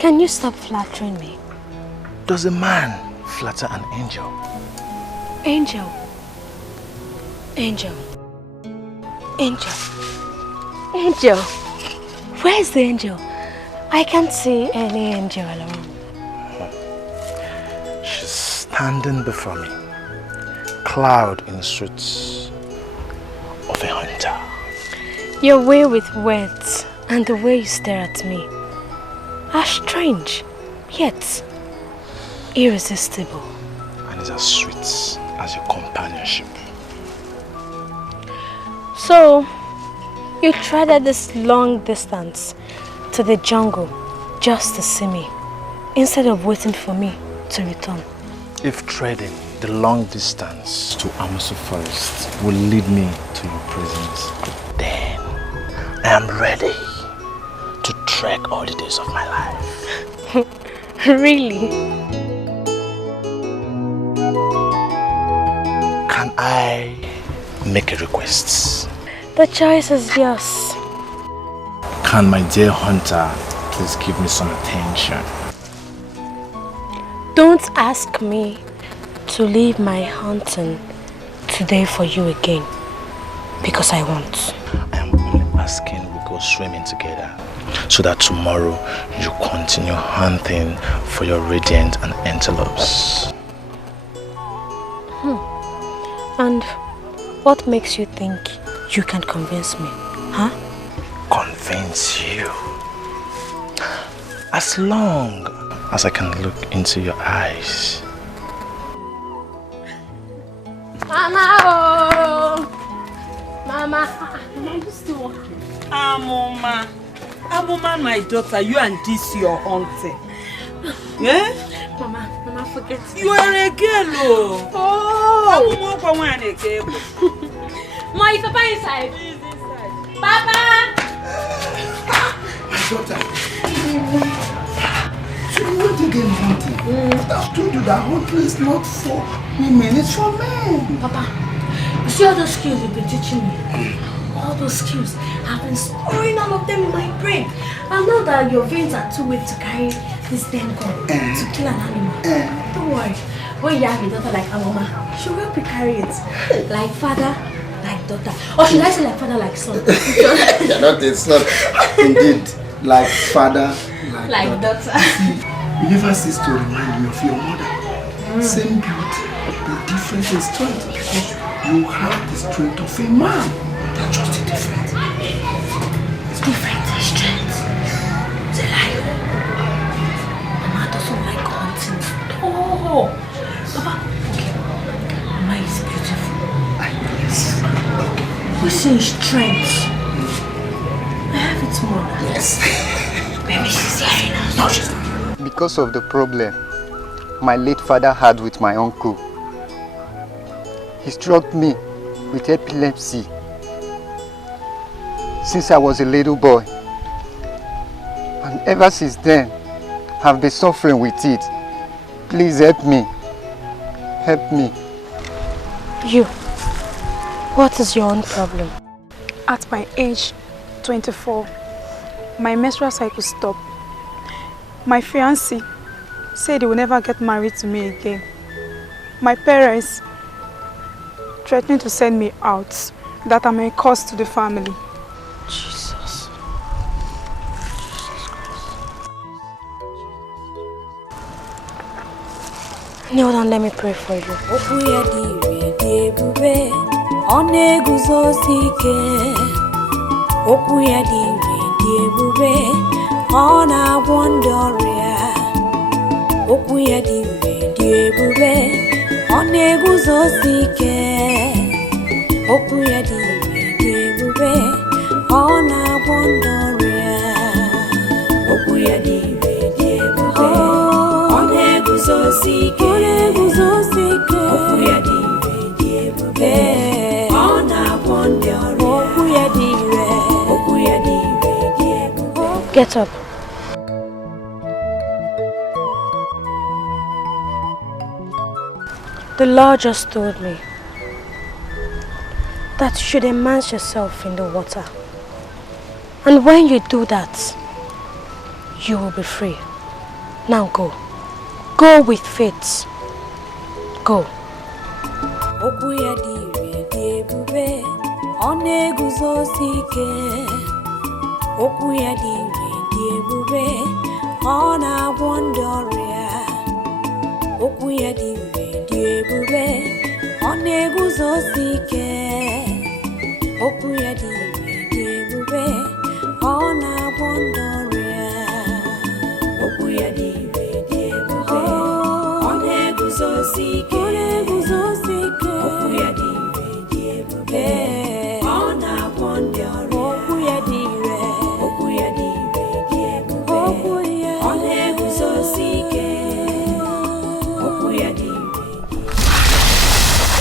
Can you stop flattering me? Does a man flatter an angel? Angel. Angel. Angel. Angel. Where's the angel? I can't see any angel alone. She's standing before me, cloud in the suits of a hunter. Your way with words and the way you stare at me are strange, yet irresistible. And it's as sweet as your companionship. So, you treaded this long distance to the jungle just to see me, instead of waiting for me to return. If treading the long distance to Amasu Forest will lead me to your presence, then I am ready to trek all the days of my life. Really? Can I make a request? The choice is yours. Can my dear hunter please give me some attention? Don't ask me to leave my hunting today for you again, because I won't. I am only asking we go swimming together, so that tomorrow you continue hunting for your radiant and antelopes. And what makes you think you can convince me, huh? Convince you? As long as I can look into your eyes. Mama, oh! Mama, you still walking? Amoma, my daughter, you and this your hunting. Yeah? Mama, forget me. You are a girl, oh! Ma, is Papa inside? He's inside. Papa! My daughter. So you want to get hunting? I've told you that hunting is not for women, it's for men. Papa, you see all those skills you've been teaching me? all those skills. I've been storing all of them in my brain. And now that your veins are too weak to carry this damn gun to kill an animal, don't worry. When you have a daughter like Aloma, she'll help you carry it. Like father, like daughter. Or should I say like father, like son? You're not a son. Indeed, like father, like daughter. You never cease to remind me of your mother. Same beauty, but different in strength. Because you have the strength of a man. That's just different. It's different in strength. It's a lion. Mama doesn't like hunting. Oh, Papa, okay. Mama is beautiful. Yes. We see strength. I have it more. Yes. Maybe she's hearing us. No, she's not. Because of the problem my late father had with my uncle, he struck me with epilepsy since I was a little boy. And ever since then, I've been suffering with it. Please help me. Help me. You, what is your own problem? At my age, 24, my menstrual cycle stopped. My fiancé said he will never get married to me again. My parents threatening to send me out, that I'm a curse to the family. Jesus. Kneel down, let me pray for you. Ona wondoria okuya diwe diebube one guzosike okuya diwe diebube ona wondoria okuya diwe diebube one guzosike okuya diwe diebube ona wondoria okuya diwe Get up. The Lord just told me that you should immerse yourself in the water. And when you do that, you will be free. Now go. Go with faith. Go. Okuya diwe diebube ona wondoria okuya diwe diebube ona guzosike okuya diwe diebube ona wondoria okuya diwe diebube ona guzosike okuya diwe diebube ona wondoria okuya diwe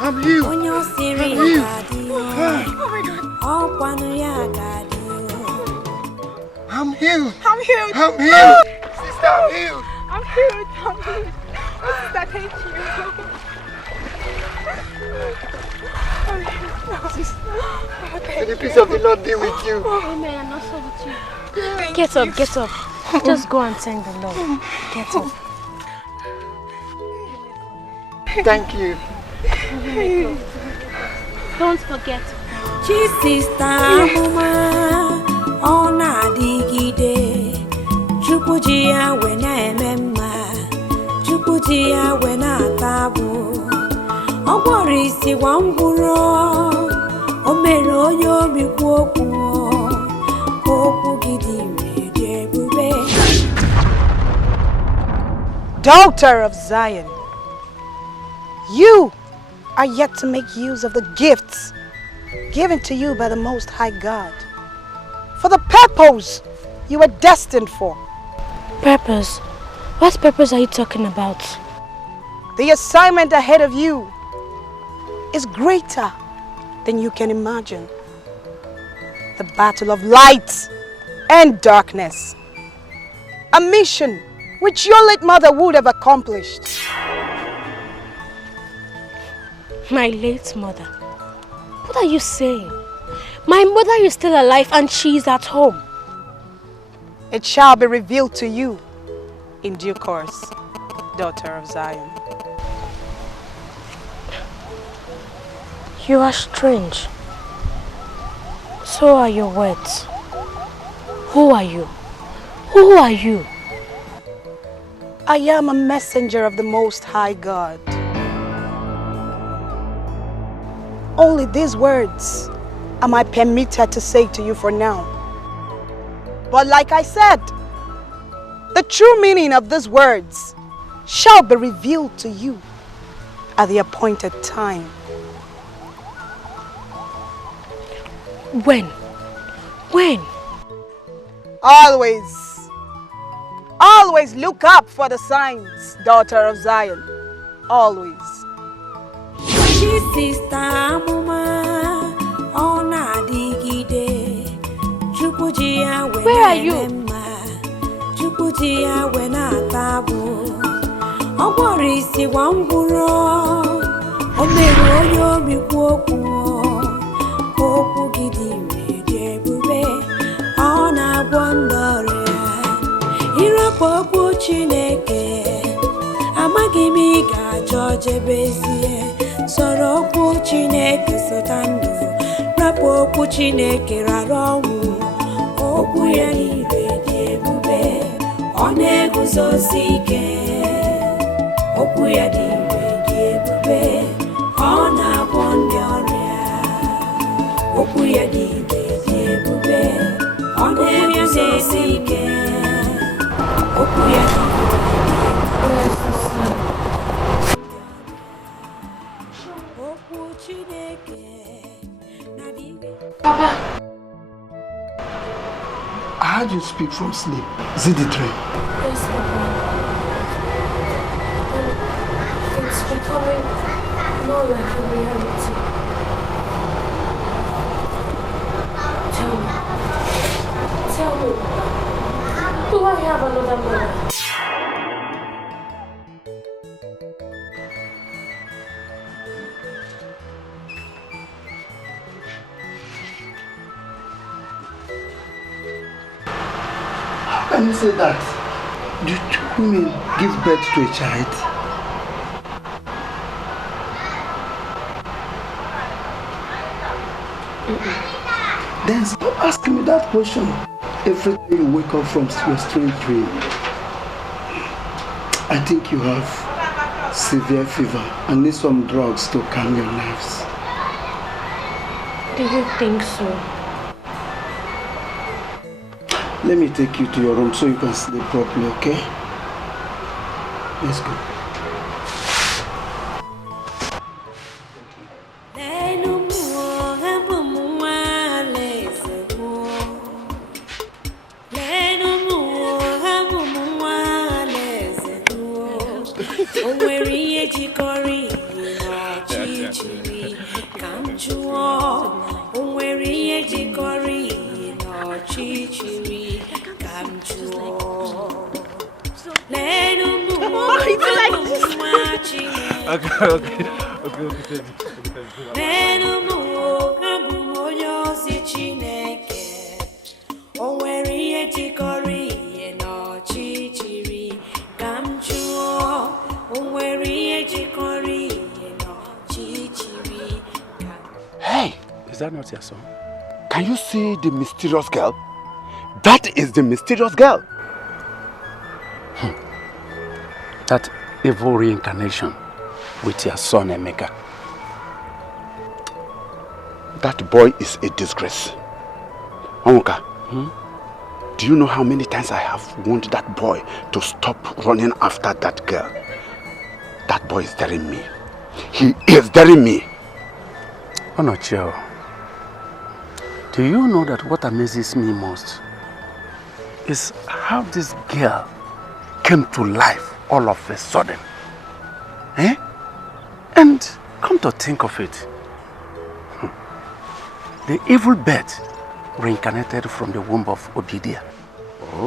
I'm healed. I'm healed. I'm healed. I'm healed. I'm healed. Sister, I'm healed. I'm healed. I'm healed. Oh, sister, thank you. May the peace of the Lord be with you. Amen. And also with you. Get up, get up. Just go and thank the Lord. Get up. Thank you. Don't forget. Chisista mama ona digide Chukujia wena emema Chukujia wena tabu Oborisi wanguro Omero yomi kwoku Oku gidire debube. Daughter of Zion, you are yet to make use of the gifts given to you by the Most High God for the purpose you were destined for. Purpose? What purpose are you talking about? The assignment ahead of you is greater than you can imagine. The battle of light and darkness. A mission which your late mother would have accomplished. My late mother? What are you saying? My mother is still alive and she is at home. It shall be revealed to you in due course, daughter of Zion. You are strange. So are your words. Who are you? Who are you? I am a messenger of the Most High God. Only these words am I permitted to say to you for now. But like I said, the true meaning of these words shall be revealed to you at the appointed time. When? When? Always. Always look up for the signs, daughter of Zion. Always. Where are you? Papa! I heard you speak from sleep. Is it the dream? Yes, Papa. It's becoming more like a reality. Tell me, do I have another mother? How can you say that? Do two women give birth to a child? Then stop asking me that question every time you wake up from your strange dream. I think you have severe fever and need some drugs to calm your nerves. Do you think so? Let me take you to your room so you can sleep properly, okay? Let's go. Hey, is that not your son? Can you see the mysterious girl? That is the mysterious girl. That evil reincarnation with your son Emeka. That boy is a disgrace. Onwuka, do you know how many times I have warned that boy to stop running after that girl? That boy is daring me. He is daring me. Onochio, do you know that what amazes me most is how this girl came to life all of a sudden? Eh? And come to think of it, the evil bird reincarnated from the womb of Obidia.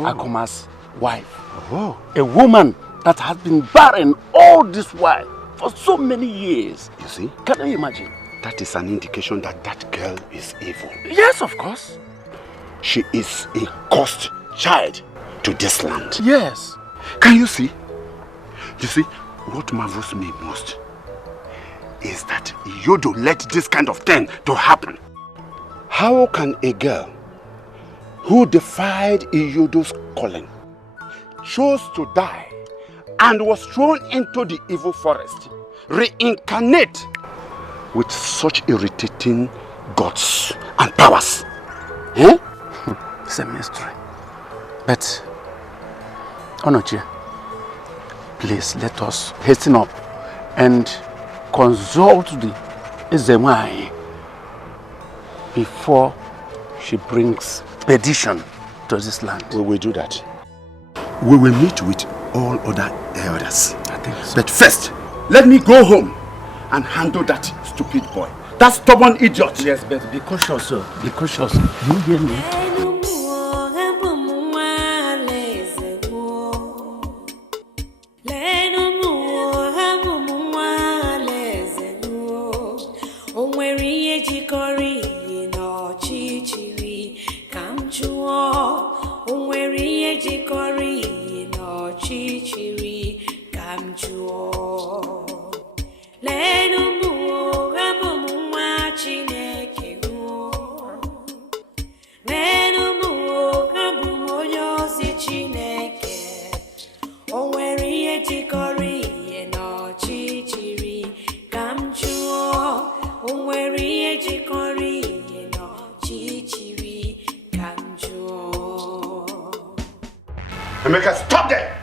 Agoma's wife. Oh. A woman that has been barren all this while for so many years. You see? Can you imagine? That is an indication that that girl is evil. Yes, of course. She is a cursed child to this land. Yes. Can you see? You see, what marvels me most is that Yodo let this kind of thing to happen. How can a girl who defied Iyodo's calling, chose to die, and was thrown into the evil forest, reincarnate with such irritating gods and powers? Eh? It's a mystery. But, Onochie, please let us hasten up and consult the Ezemai before she brings perdition to this land. We will do that. We will meet with all other elders. I think so. But first, let me go home and handle that stupid boy. That stubborn idiot. Yes, but be cautious, sir. Be cautious. You hear me? Emeka, stop there!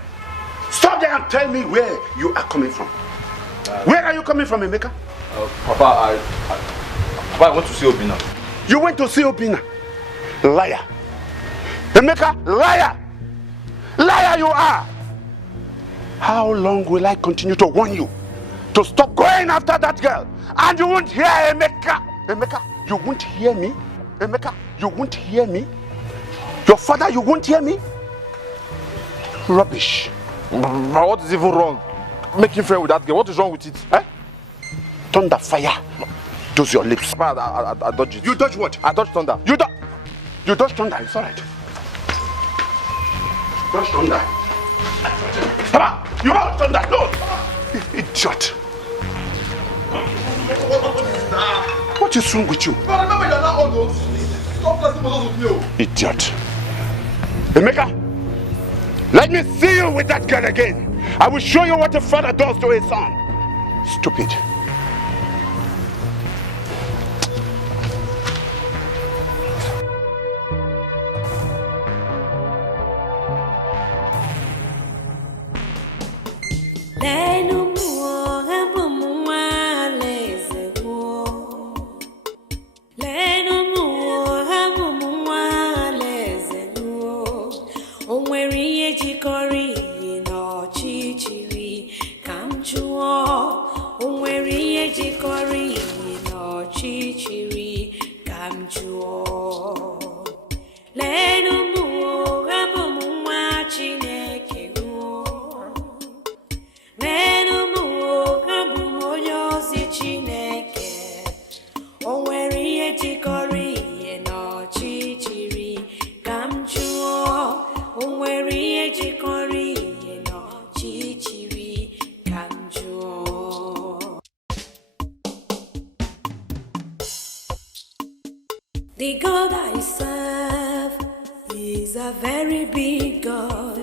Stop there and tell me where you are coming from. Where are you coming from, Emeka? Papa, I want to see Obina. You went to see Obina? Liar. Emeka, liar! Liar you are! How long will I continue to warn you to stop going after that girl? And you won't hear Emeka. Emeka, you won't hear me? Emeka, you won't hear me? Your father, you won't hear me? Rubbish. But what is even wrong? Making friends with that girl, what is wrong with it? Eh? Thunder, fire. Those your lips. I dodged it. You dodge what? I dodged thunder. You dodge thunder, it's alright. Dodge thunder. Papa, you dodge thunder, no! Idiot. What is wrong with you? But remember, you're not all those. Stop letting me with you. Idiot. Emeka, let me see you with that girl again. I will show you what a father does to his son. Stupid. The God I serve is a very big God.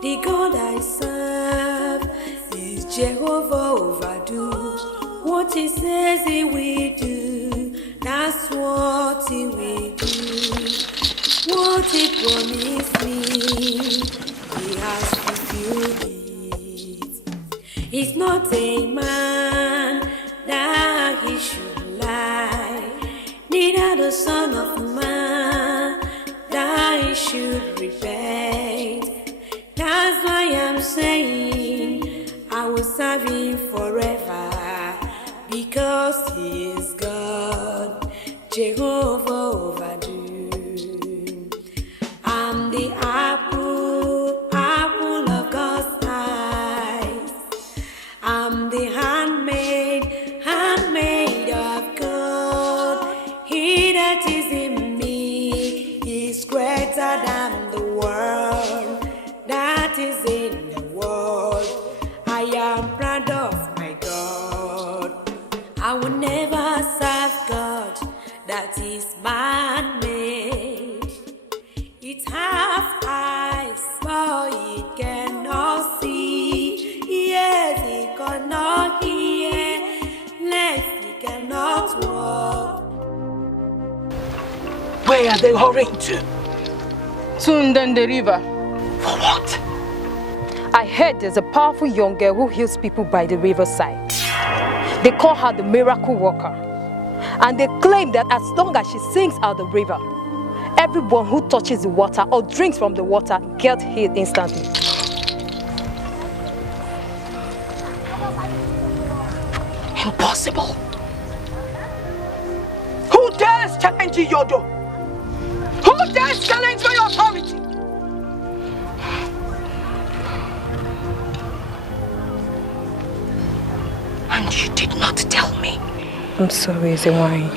The God I serve is Jehovah overdo. What he says he will do, that's what he will do. What he promised me, he has fulfilled it. He's not a man that he should lie, neither the son of man that he should repent. That's why I'm saying I will serve him forever, because he is God, Jehovah overdo. I'm the apple greater than the world that is in the world. I am proud of my God. I will never serve God that is man-made. It have eyes, but it cannot see. Yes, it cannot hear. Legs, it cannot walk. Where are they hurrying to? Soon down the river. For what? I heard there's a powerful young girl who heals people by the riverside. They call her the Miracle Worker. And they claim that as long as she sings out the river, everyone who touches the water or drinks from the water gets healed instantly. Impossible. Who dares challenge Yodo? Who dares challenge my authority? And you did not tell me. I'm sorry, Zewine.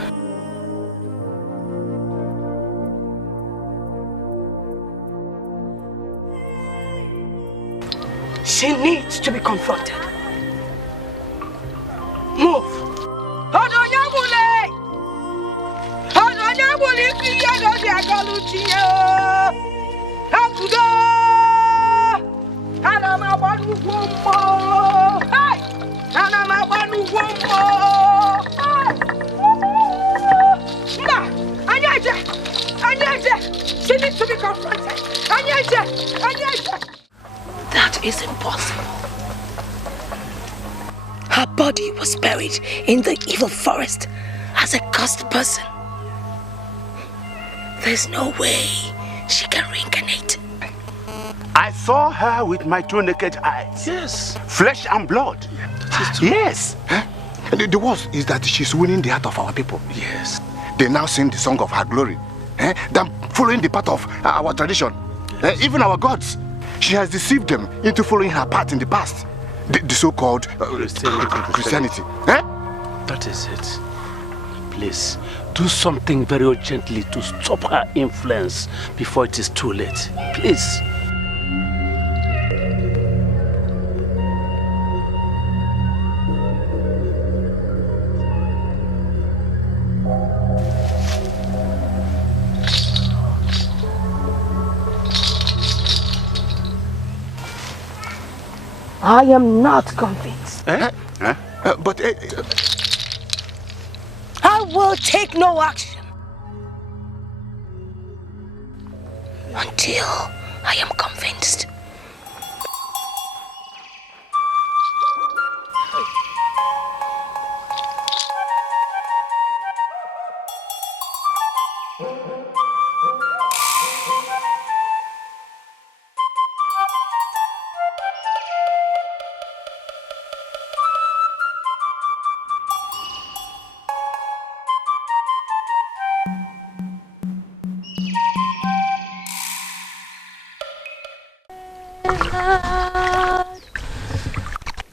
She needs to be confronted. Move. She needs to be confronted. That is impossible. Her body was buried in the evil forest as a cursed person. There's no way she can reincarnate. I saw her with my 2 naked eyes. Yes. Flesh and blood. Yes. Huh? The worst is that she's winning the heart of our people. Yes. They now sing the song of her glory. Than following the path of our tradition. Even our gods. She has deceived them into following her path in the past. The so-called Christianity. That is it. Please, do something very urgently to stop her influence before it is too late. Please. I am not convinced. But I will take no action until I am convinced.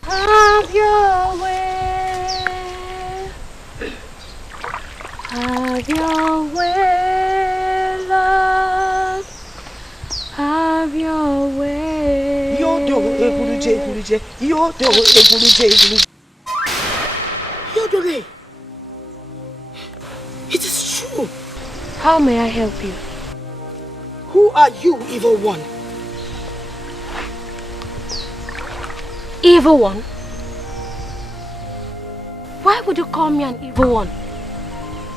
Have your way. Have your way, Lord. Have your way. Yodore, it is true. How may I help you? Who are you, evil one? Evil one? Why would you call me an evil one?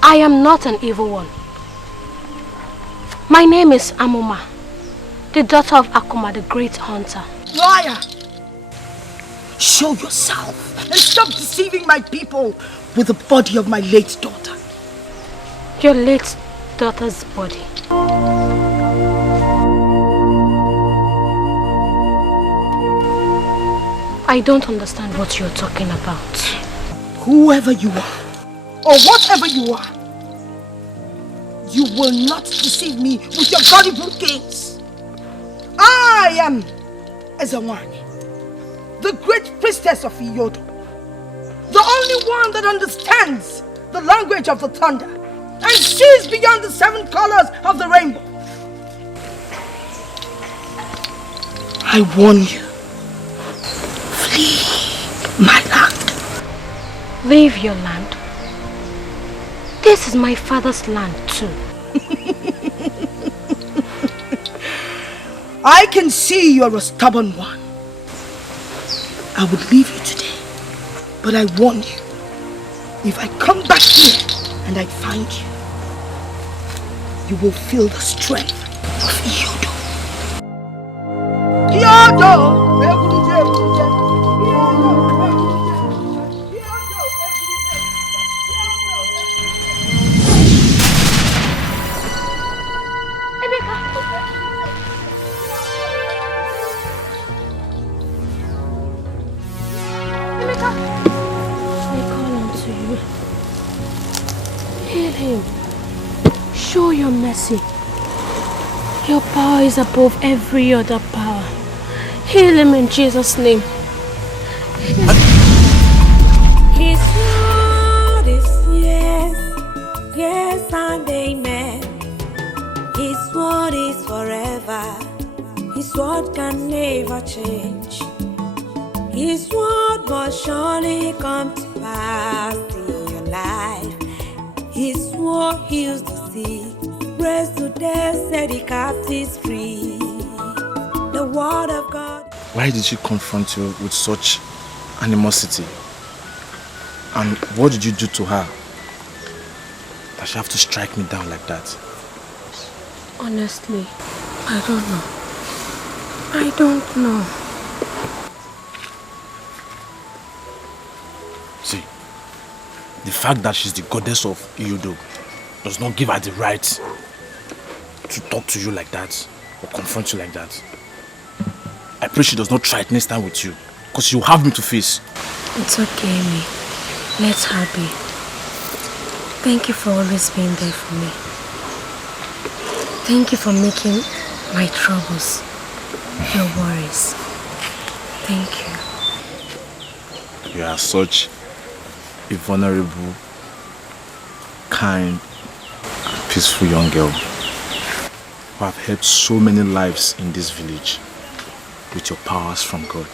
I am not an evil one. My name is Amuma, the daughter of Akuma, the great hunter. Liar! Show yourself and stop deceiving my people with the body of my late daughter. Your late daughter's body. I don't understand what you're talking about. Whoever you are, or whatever you are, you will not deceive me with your gullible games. I am Ezawani, the great priestess of Iyodo, the only one that understands the language of the thunder and sees beyond the 7 colors of the rainbow. I warn you. Flee my land. Leave your land? This is my father's land too. I can see you're a stubborn one. I would leave you today, but I warn you, if I come back here and I find you, you will feel the strength of Iyodo. Iyodo! Show your mercy. Your power is above every other power. Heal him in Jesus' name. His word is yes, yes and amen. His word is forever. His word can never change. His word must surely come to pass in your life. His word heals the sick, raised to death, set the captives free. The word of God. Why did she confront you with such animosity? And what did you do to her that she have to strike me down like that? Honestly, I don't know. I don't know. See, the fact that she's the goddess of Iyodo does not give her the right to talk to you like that or confront you like that. I pray she does not try it next time with you, because you have me to face. It's okay, me. Let her be. Thank you for always being there for me. Thank you for making my troubles your worries. Thank you. You are such a vulnerable, kind, and peaceful young girl who have helped so many lives in this village with your powers from God.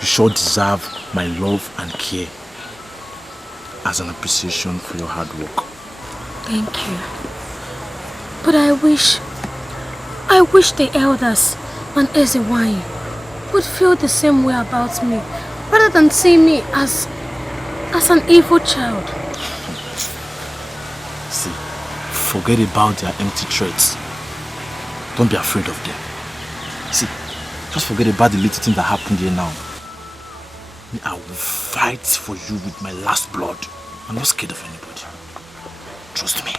You sure deserve my love and care as an appreciation for your hard work. Thank you. But I wish the elders and Ezewine would feel the same way about me, rather than see me as an evil child. See, forget about their empty threats. Don't be afraid of them. See, just forget about the little thing that happened here now. I will fight for you with my last blood. I'm not scared of anybody. Trust me.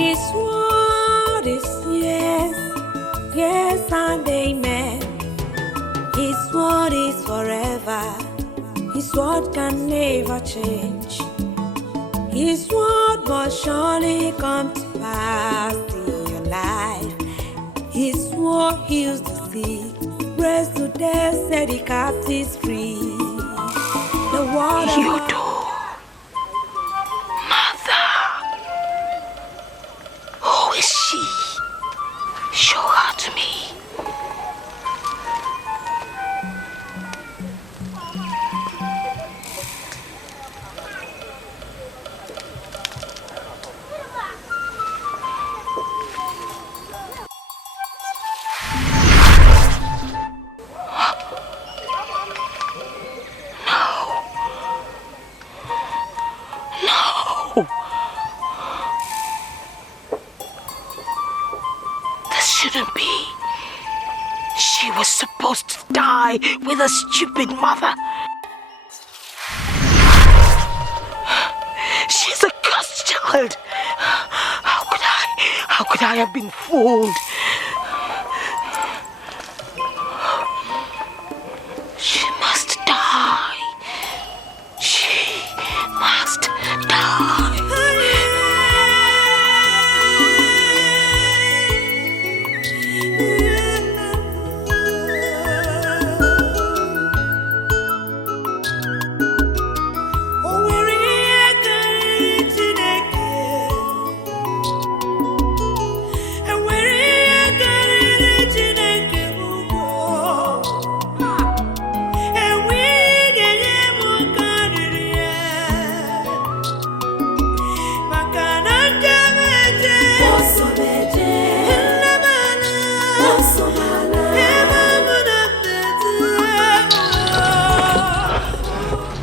His word is yes, yes and amen. His word is forever. His word can never change. His word must surely come to pass in your life. His word heals the sick, raised to death, set the captives free. The word of God. Who is she? Show her to me. No. This shouldn't be. She was supposed to die with a stupid mother. She's a cursed child. How could I have been fooled? She must die. She must die. Where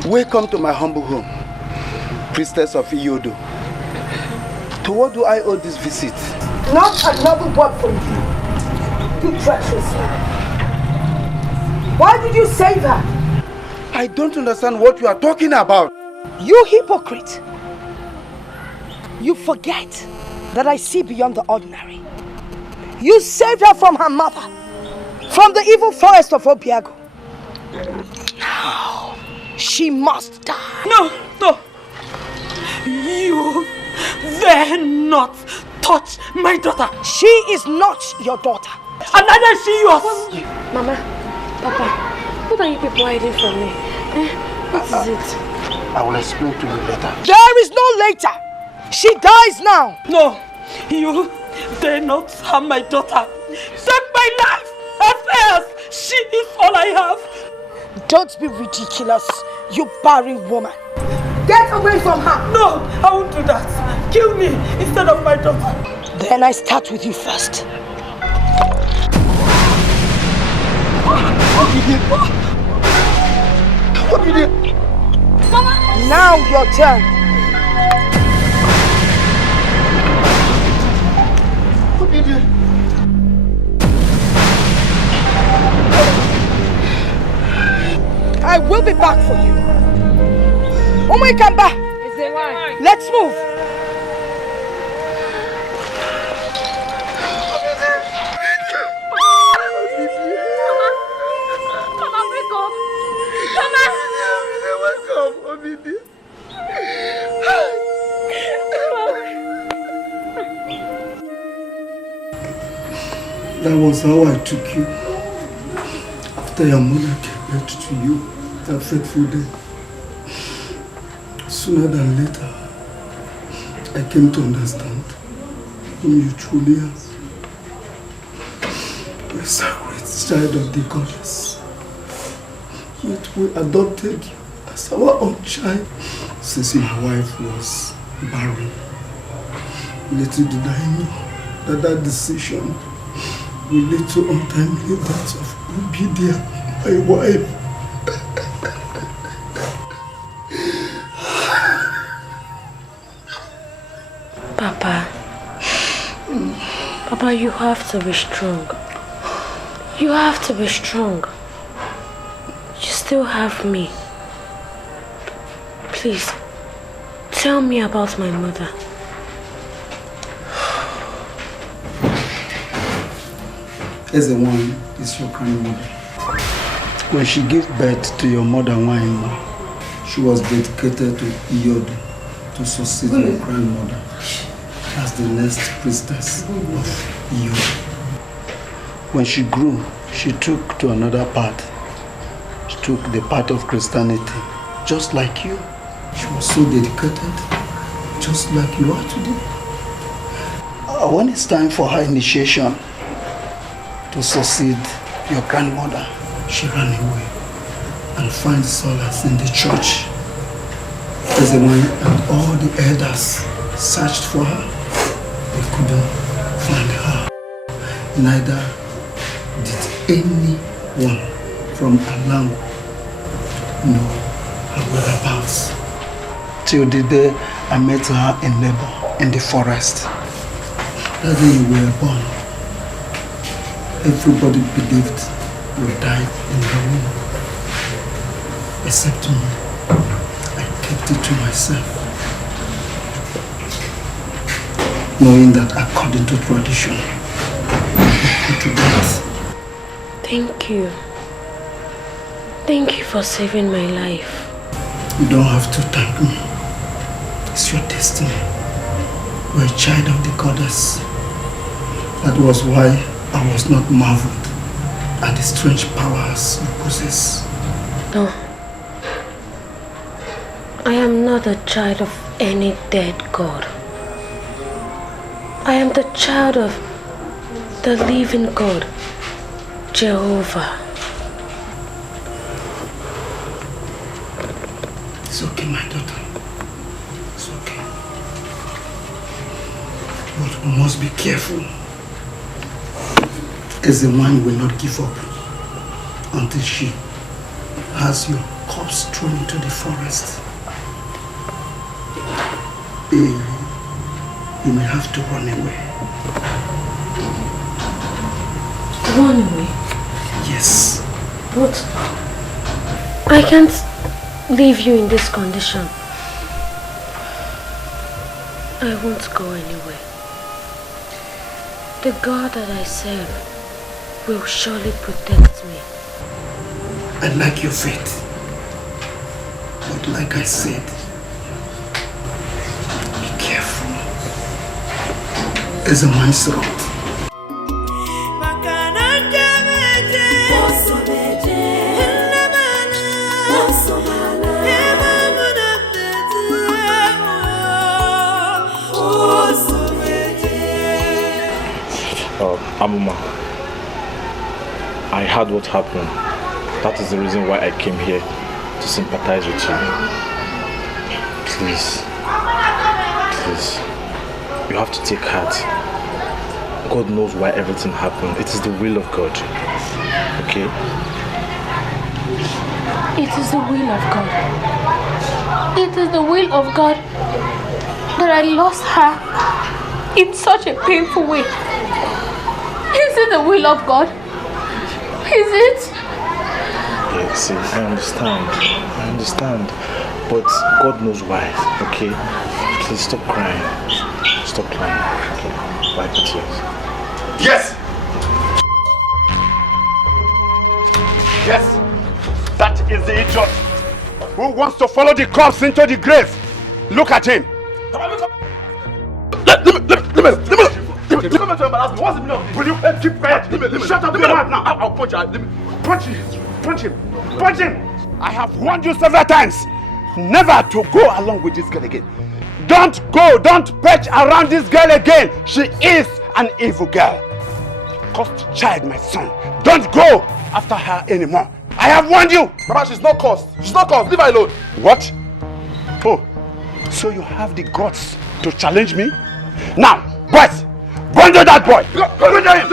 Welcome to my humble home, priestess of Iyodo. To what do I owe this visit? Not another word from you, you treacherous man. Why did you save her? I don't understand what you are talking about. You hypocrite. You forget that I see beyond the ordinary. You saved her from her mother, from the evil forest of Obiago. Now, she must die. No, no. You dare not touch my daughter. She is not your daughter. And neither is she yours. Mama, Papa, what are you people hiding from me? What is it? I will explain to you later. There is no later. She dies now. No, you dare not harm my daughter. Take my life as hers. She is all I have. Don't be ridiculous, you barren woman. Get away from her. No, I won't do that. Kill me instead of my daughter. Then I start with you first. What did you? Mama. Now your turn. What did you? I will be back for you. Oh my Kamba! Let's move. Mama, wake up. Mama! That was how I took you. After your mother gave birth to you that fateful day. Sooner than later, I came to understand whom you truly are. A sacred child of the goddess. Yet we adopted you as our own child since my wife was barren. Little did I know that decision will lead to untimely death of Obidia, my wife. Papa, you have to be strong. You have to be strong. You still have me. Please, tell me about my mother. Ezewan is your grandmother. When she gave birth to your mother, Waima, she was dedicated to Iyodo to succeed your grandmother as the next priestess of Iyodo. When she grew, she took to another path. She took the path of Christianity, just like you. She was so dedicated, just like you are today. When it's time for her initiation to succeed your grandmother, she ran away and found solace in the church. Ezewan and all the elders searched for her. They couldn't find her. Neither did anyone from Alam know her whereabouts. Till the day I met her in labor in the forest. That day you were born, everybody believed you died in the womb. Except me. I kept it to myself. Knowing that according to tradition, you put to death. Thank you. Thank you for saving my life. You don't have to thank me. It's your destiny. You're a child of the goddess. That was why I was not marveled at the strange powers you possess. No. I am not a child of any dead god. I am the child of the living God, Jehovah. It's okay, my daughter. It's okay. But we must be careful. Ezewan will not give up until she has you corpse thrown into the forest. You may have to run away. Run away? Yes. But I can't leave you in this condition. I won't go anywhere. The God that I serve will surely protect me. I like your faith. But like I said, be careful. As a man's road. Amuma, I heard what happened. That is the reason why I came here to sympathize with you. Please, you have to take heart. God knows why everything happened. It is the will of God. Okay? It is the will of God. It is the will of God that I lost her in such a painful way. Is it the will of God? Is it? Yeah, see, I understand. But God knows why, okay? Please stop crying. Stop crying, okay? Wipe your tears. Yes! Yes! That is the idiot who wants to follow the corpse into the grave. Look at him. Let me embarrass me. What's the meaning of this? Will you keep quiet? Shut up your mouth now. I'll punch you. Punch him. I have warned you several times never to go along with this girl again. Don't perch around this girl again. She is an evil girl. Cursed child, my son. Don't go after her anymore. I have warned you. Mama, she's not cursed. Leave her alone. What? Oh, so you have the guts to challenge me? Now, boys, bundle that boy. Bundle him.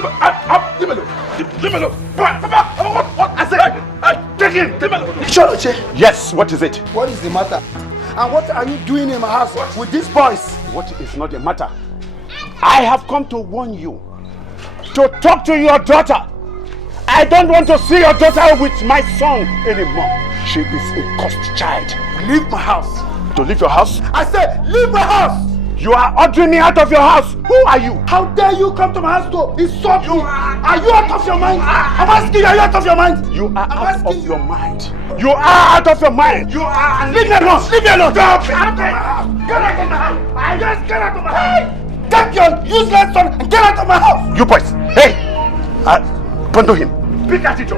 Leave me alone. What? I said, take him. Choloche. Yes, what is it? What is the matter? And what are you doing in my house with these boys? What is not the matter? I have come to warn you to talk to your daughter. I don't want to see your daughter with my son anymore. She is a cursed child. Leave my house. To leave your house? I said, leave my house. You are ordering me out of your house. Who are you? How dare you come to my house to insult me? Are you out of your mind? I'm asking you, are you out of your mind? You are out of your mind. You are out of your mind. You are. Leave me alone. Leave me alone. Stop. Get out of my house. Get out of my house. I just get out of my house. Take your useless son and get out of my house. You boys. Hey. Bundle him. Pick at it. Hey.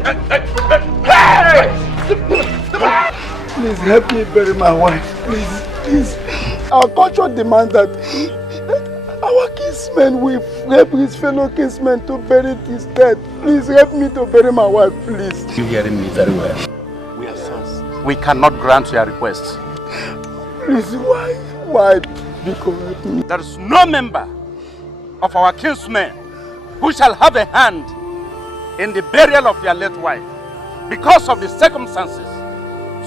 Please help me bury my wife. Please. Our culture demands that our kinsmen will help his fellow kinsmen to bury his dead. Please help me to bury my wife, please. You hearing me very well? We are sons. We cannot grant your request. Please, why? Because help me. There is no member of our kinsmen who shall have a hand in the burial of your late wife because of the circumstances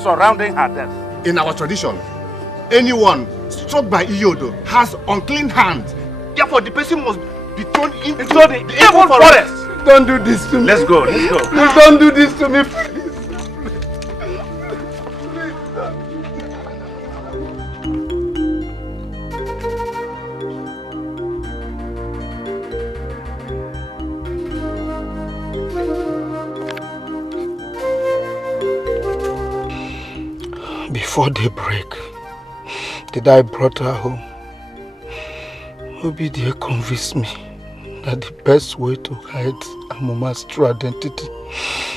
surrounding her death. In our tradition, anyone struck by Iyodo has unclean hands. Therefore, the person must be thrown into the evil forest. Don't do this to me. Let's go. Please don't do this to me. Before daybreak, the day I brought her home, Obidia convinced me that the best way to hide Amuma's true identity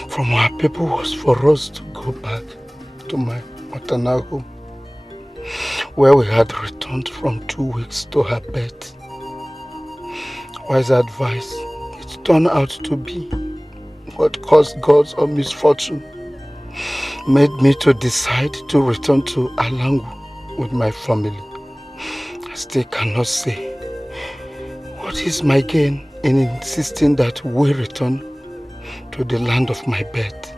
from our people was for us to go back to my maternal home, where we had returned from 2 weeks to her birth. Wise advice, it turned out to be what caused God's own misfortune made me to decide to return to Alangu with my family. I still cannot say what is my gain in insisting that we return to the land of my birth.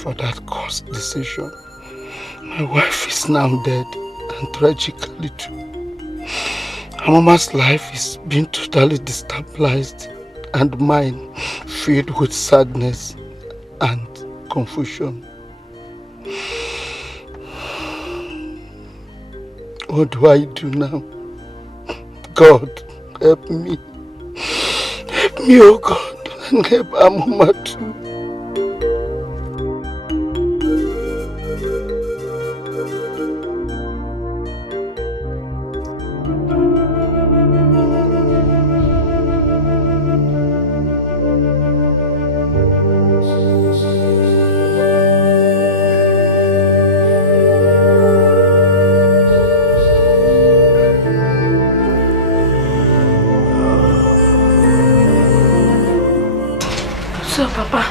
for that cursed decision. My wife is now dead, and tragically too. Her mama's life is being totally destabilized, and mine filled with sadness and confusion. What do I do now? God, help me. Help me, oh God, and help our mama too. So, Papa,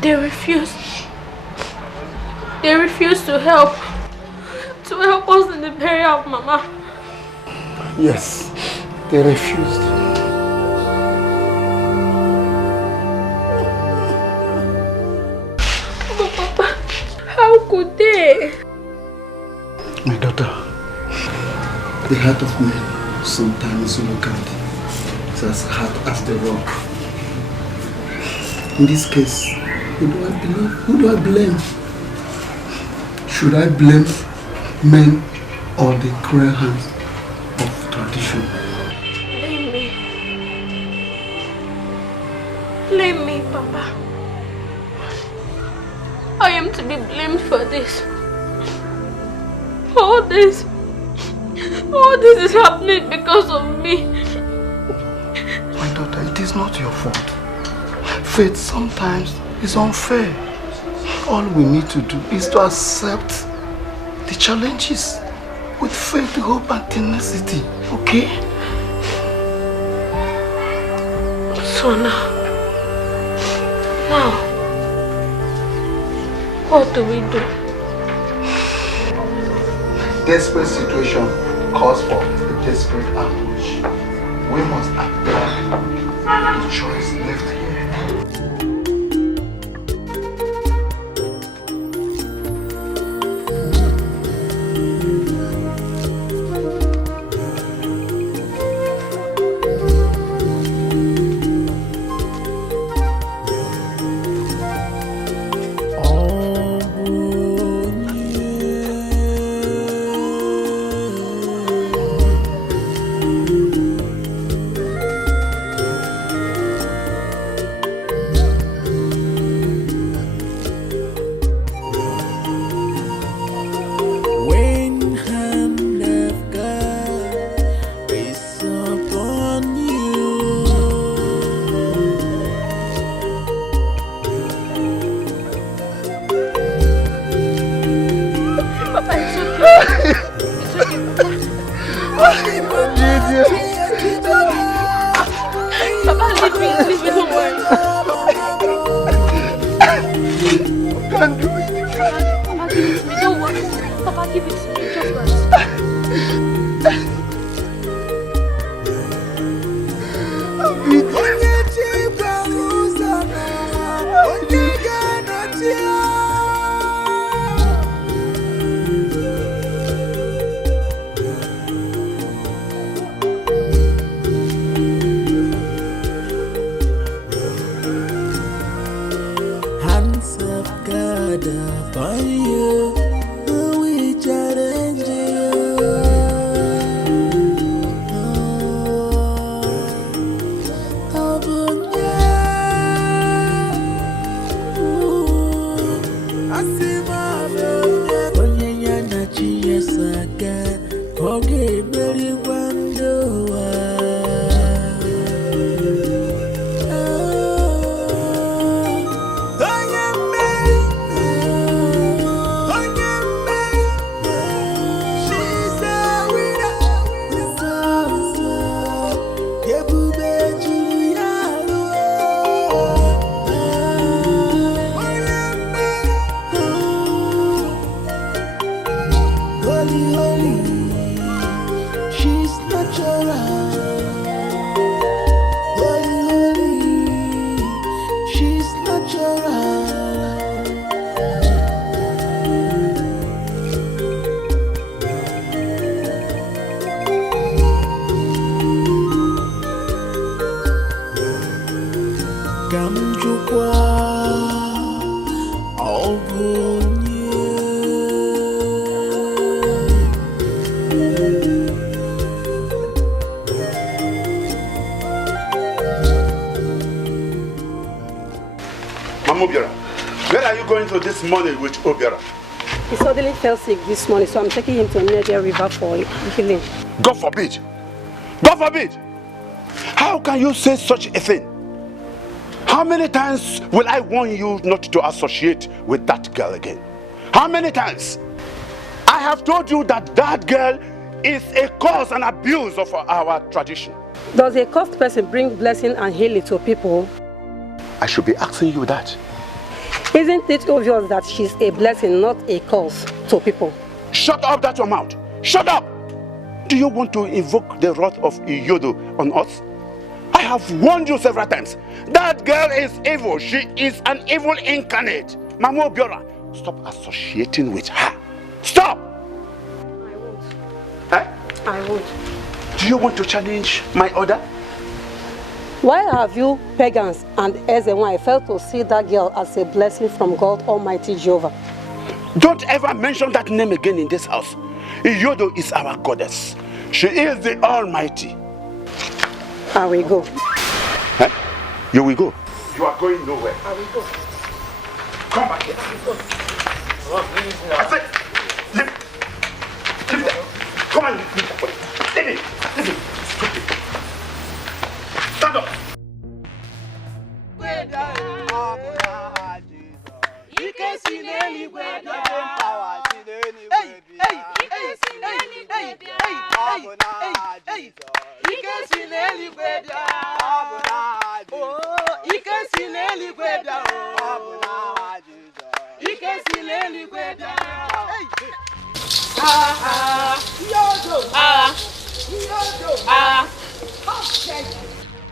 they refuse to help us in the burial of Mama. Yes, they refused. But Papa, how could they? My daughter, the heart of man sometimes look at it's as hard as the rock. In this case, who do I believe? Who do I blame? Should I blame men or the cruel hands of tradition? Blame me. Blame me, Papa. I am to be blamed for this. All this is happening because of me. My daughter, it is not your fault. Faith sometimes is unfair. All we need to do is to accept the challenges with faith, hope and tenacity, okay? So now, what do we do? Desperate situation calls for a desperate approach. We must apply the choice left here. Holy, she's natural. Mama Obiora, where are you going to this morning with Obiora? He suddenly fell sick this morning, so I'm taking him to Neltv River for healing. God forbid! God forbid! How can you say such a thing? How many times will I warn you not to associate with that girl again? How many times? I have told you that that girl is a cause and abuse of our tradition. Does a cursed person bring blessing and healing to people? I should be asking you that. Isn't it obvious that she's a blessing, not a curse to people? Shut up that your mouth. Shut up! Do you want to invoke the wrath of Iyodo on us? I have warned you several times. That girl is evil. She is an evil incarnate. Mama Obiora, stop associating with her. Stop! I won't. Eh? I won't. Do you want to challenge my order? Why have you pagans and Ezenwai failed to see that girl as a blessing from God Almighty Jehovah? Don't ever mention that name again in this house. Iyodo is our goddess. She is the Almighty. I will go. Eh? You will go? You are going nowhere. I will go. Come back here. I said, leave that. Come on, leave that. Leave it. Leave it. Stupid. Stand up.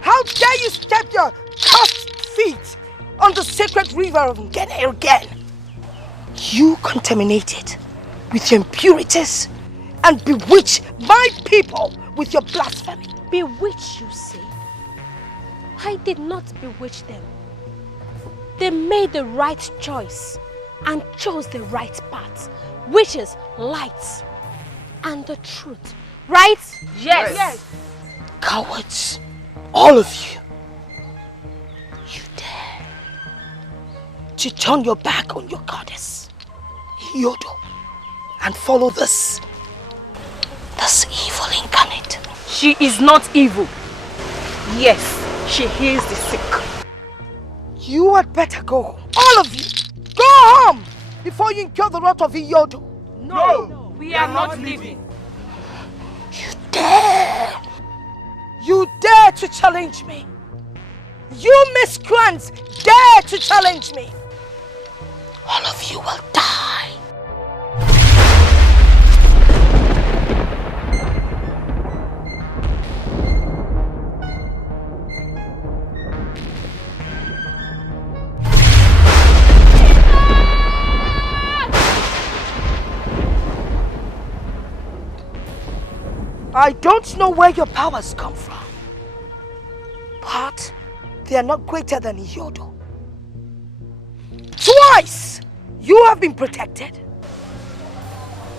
How dare you step your cursed feet on the sacred river of Ngene again? You contaminated with your impurities and bewitch my people with your blasphemy. Bewitch, you say? I did not bewitch them. They made the right choice and chose the right path, which is light and the truth. Right? Yes. Cowards, all of you. You dare to turn your back on your goddess, Iyodo, and follow this evil incarnate. She is not evil. Yes, she heals the sick. You had better go home. All of you, go home before you incur the wrath of Iyodo. No, we are not leaving. You dare to challenge me. You miscreants dare to challenge me. All of you will die. I don't know where your powers come from, but they are not greater than Iyodo. Twice you have been protected.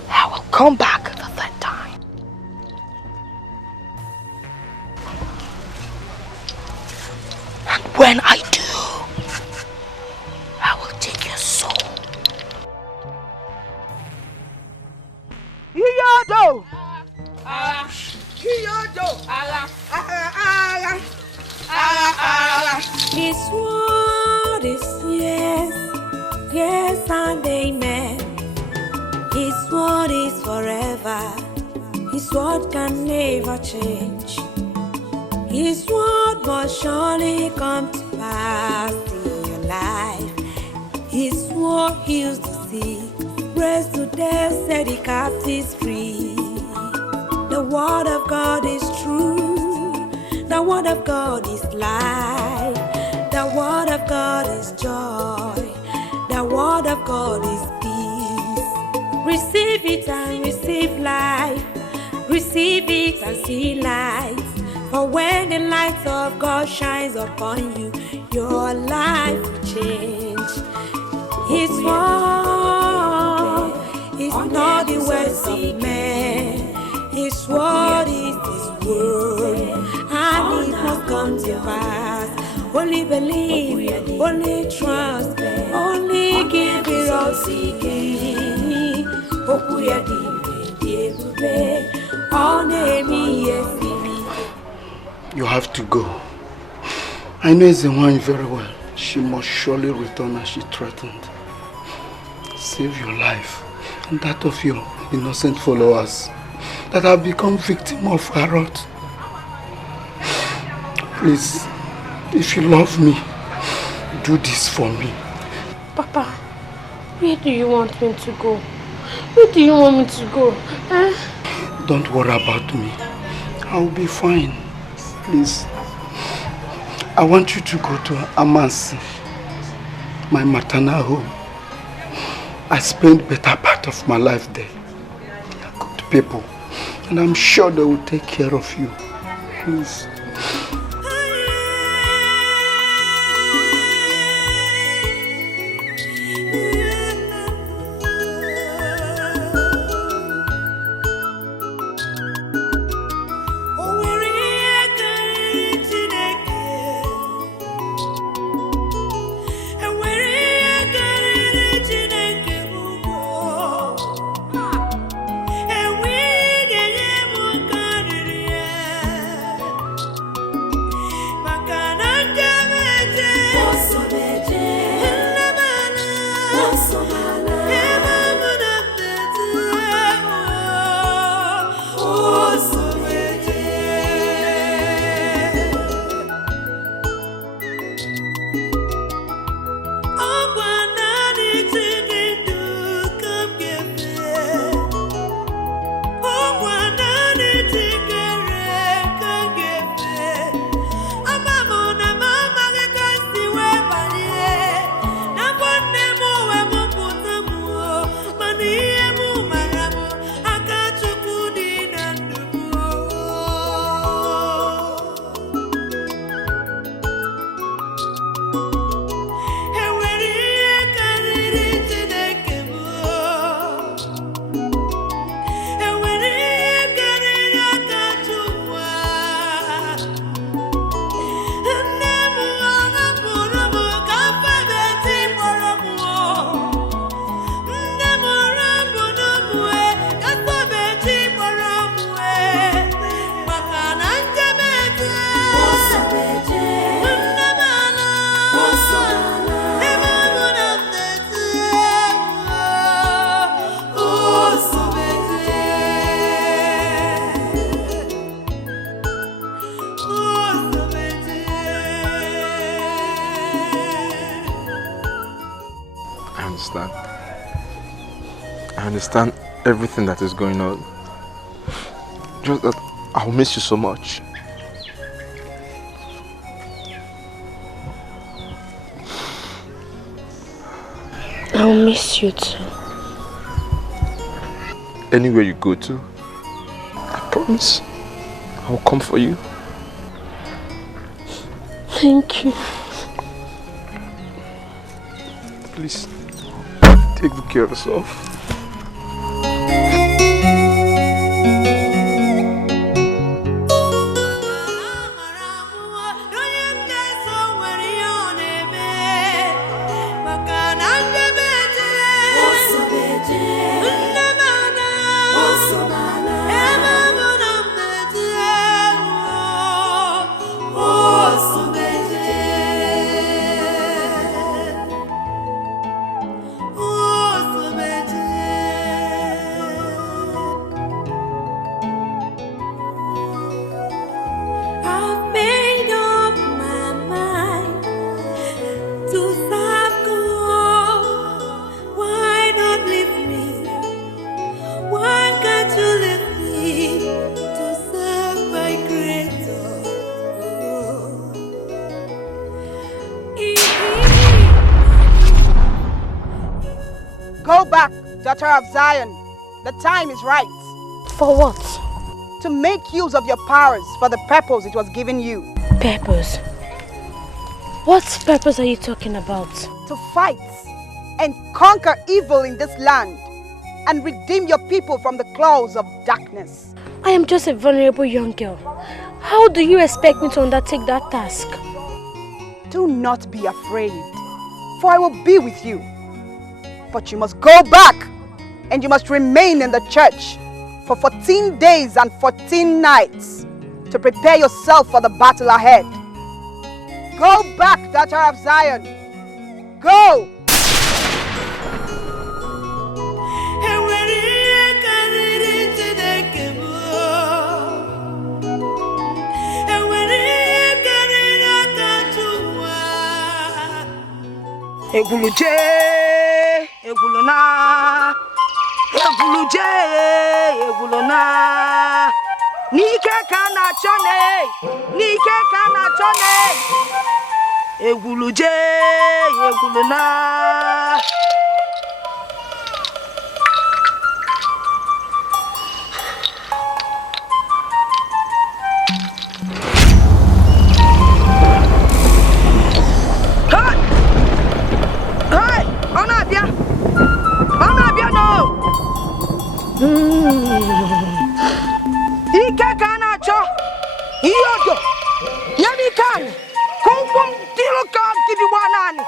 I will come back the third time. And when I do, I will take your soul. Iyodo! His word is yes, yes and amen. His word is forever. His word can never change. His word must surely come to pass in your life. His word heals the sick, raised to death, set the captives free. The word of God is true. The word of God is life. The word of God is joy. The word of God is peace. Receive it and receive life. Receive it and see light. For when the light of God shines upon you, your life will change. His word is not the words of men. His word is His word, and it must come to pass. Only believe, only trust, only give it all to You have to go. I know Ezenwanyị very well. She must surely return as she threatened. Save your life and that of your innocent followers that have become victims of her wrath. Please, if you love me, do this for me. Papa, where do you want me to go? Where do you want me to go? Eh? Don't worry about me. I'll be fine. Please. I want you to go to Amansi, my maternal home. I spent better part of my life there. They are good people. And I'm sure they will take care of you. Please. I understand everything that is going on. Just that I'll miss you so much. I'll miss you too. Anywhere you go to, I promise I'll come for you. Thank you. Please, take good care of yourself. Daughter of Zion, the time is right. For what? To make use of your powers for the purpose it was given you. Purpose? What purpose are you talking about? To fight and conquer evil in this land and redeem your people from the claws of darkness. I am just a vulnerable young girl. How do you expect me to undertake that task? Do not be afraid, for I will be with you. But you must go back, and you must remain in the church for 14 days and 14 nights to prepare yourself for the battle ahead. Go back, daughter of Zion. Go! Eguluje, egulona, eguluje, egulona. Nike kana chone, nike kana chone. Eguluje, egulona. Ike kana cho iyodo yami kan kumkum tilo kan tibi wanani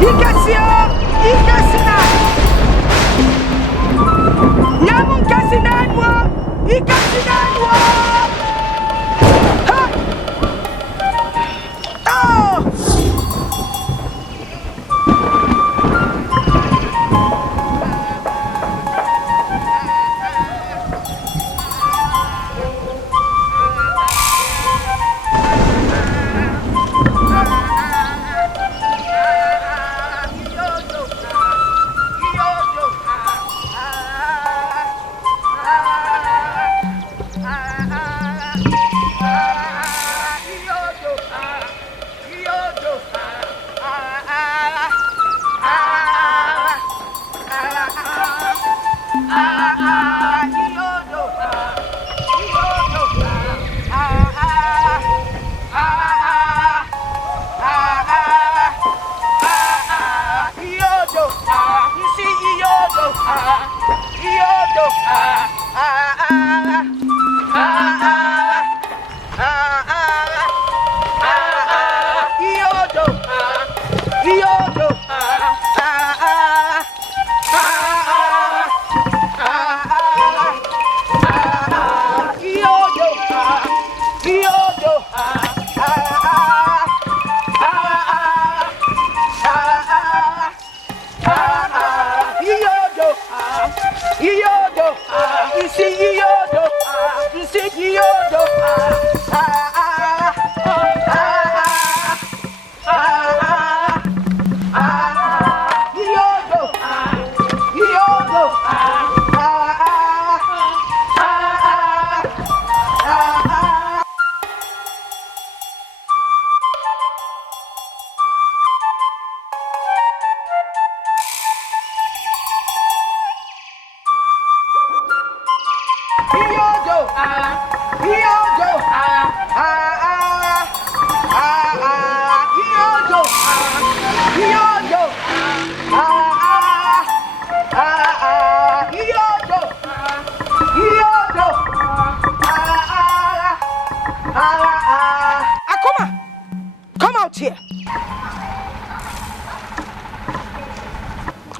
Ike sina nyamun kasinanwa Ike sinanwa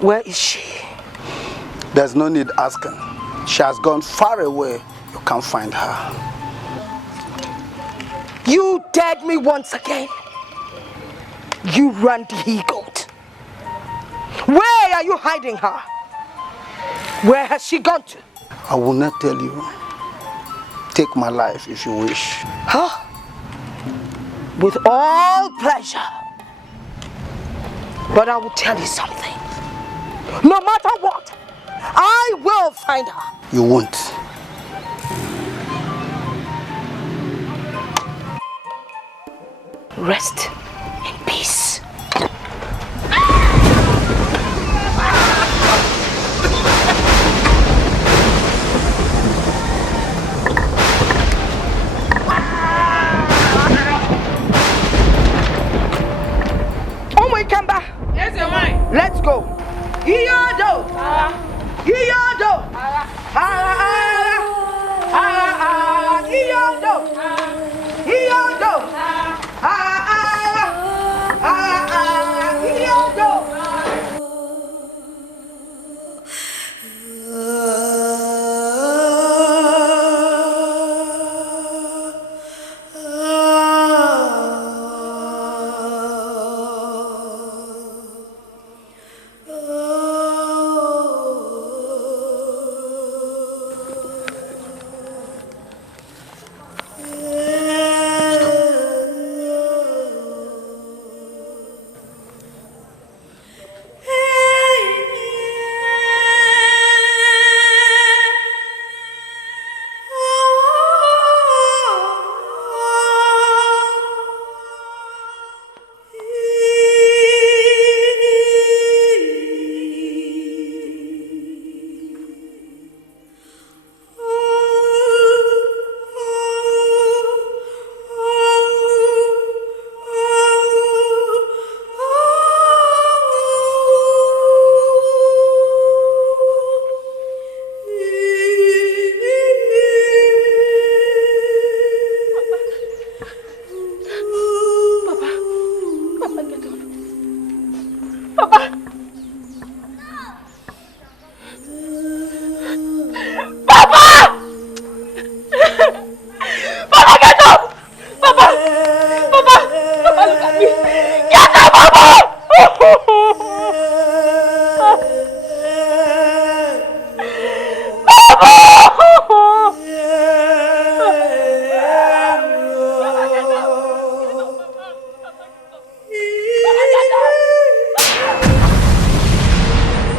Where is she? There's no need asking. She has gone far away. You can't find her. You dared me once again. You ran the he-goat. Where are you hiding her? Where has she gone to? I will not tell you. Take my life if you wish. Huh? With all pleasure. But I will tell you something. No matter what, I will find her. You won't. Rest in peace. Let's go. Iyodo. Iyodo.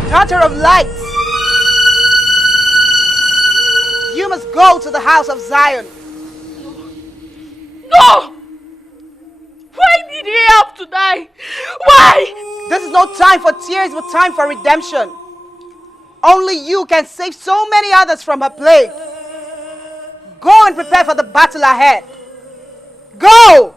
Daughter of light, you must go to the house of Zion. No! Why did he have to die? Why? This is no time for tears, but time for redemption. Only you can save so many others from her plague. Go and prepare for the battle ahead. Go!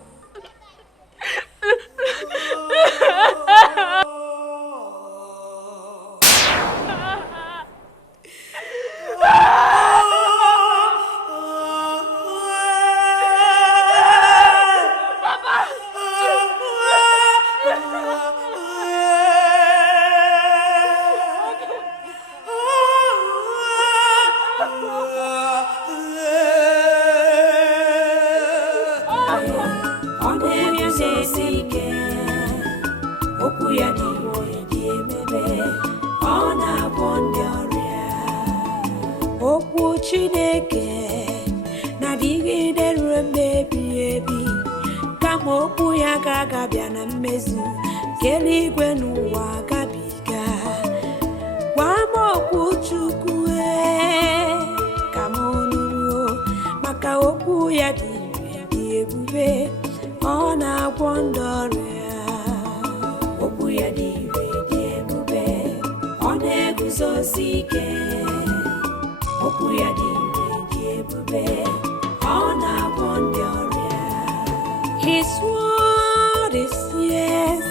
His word is yes,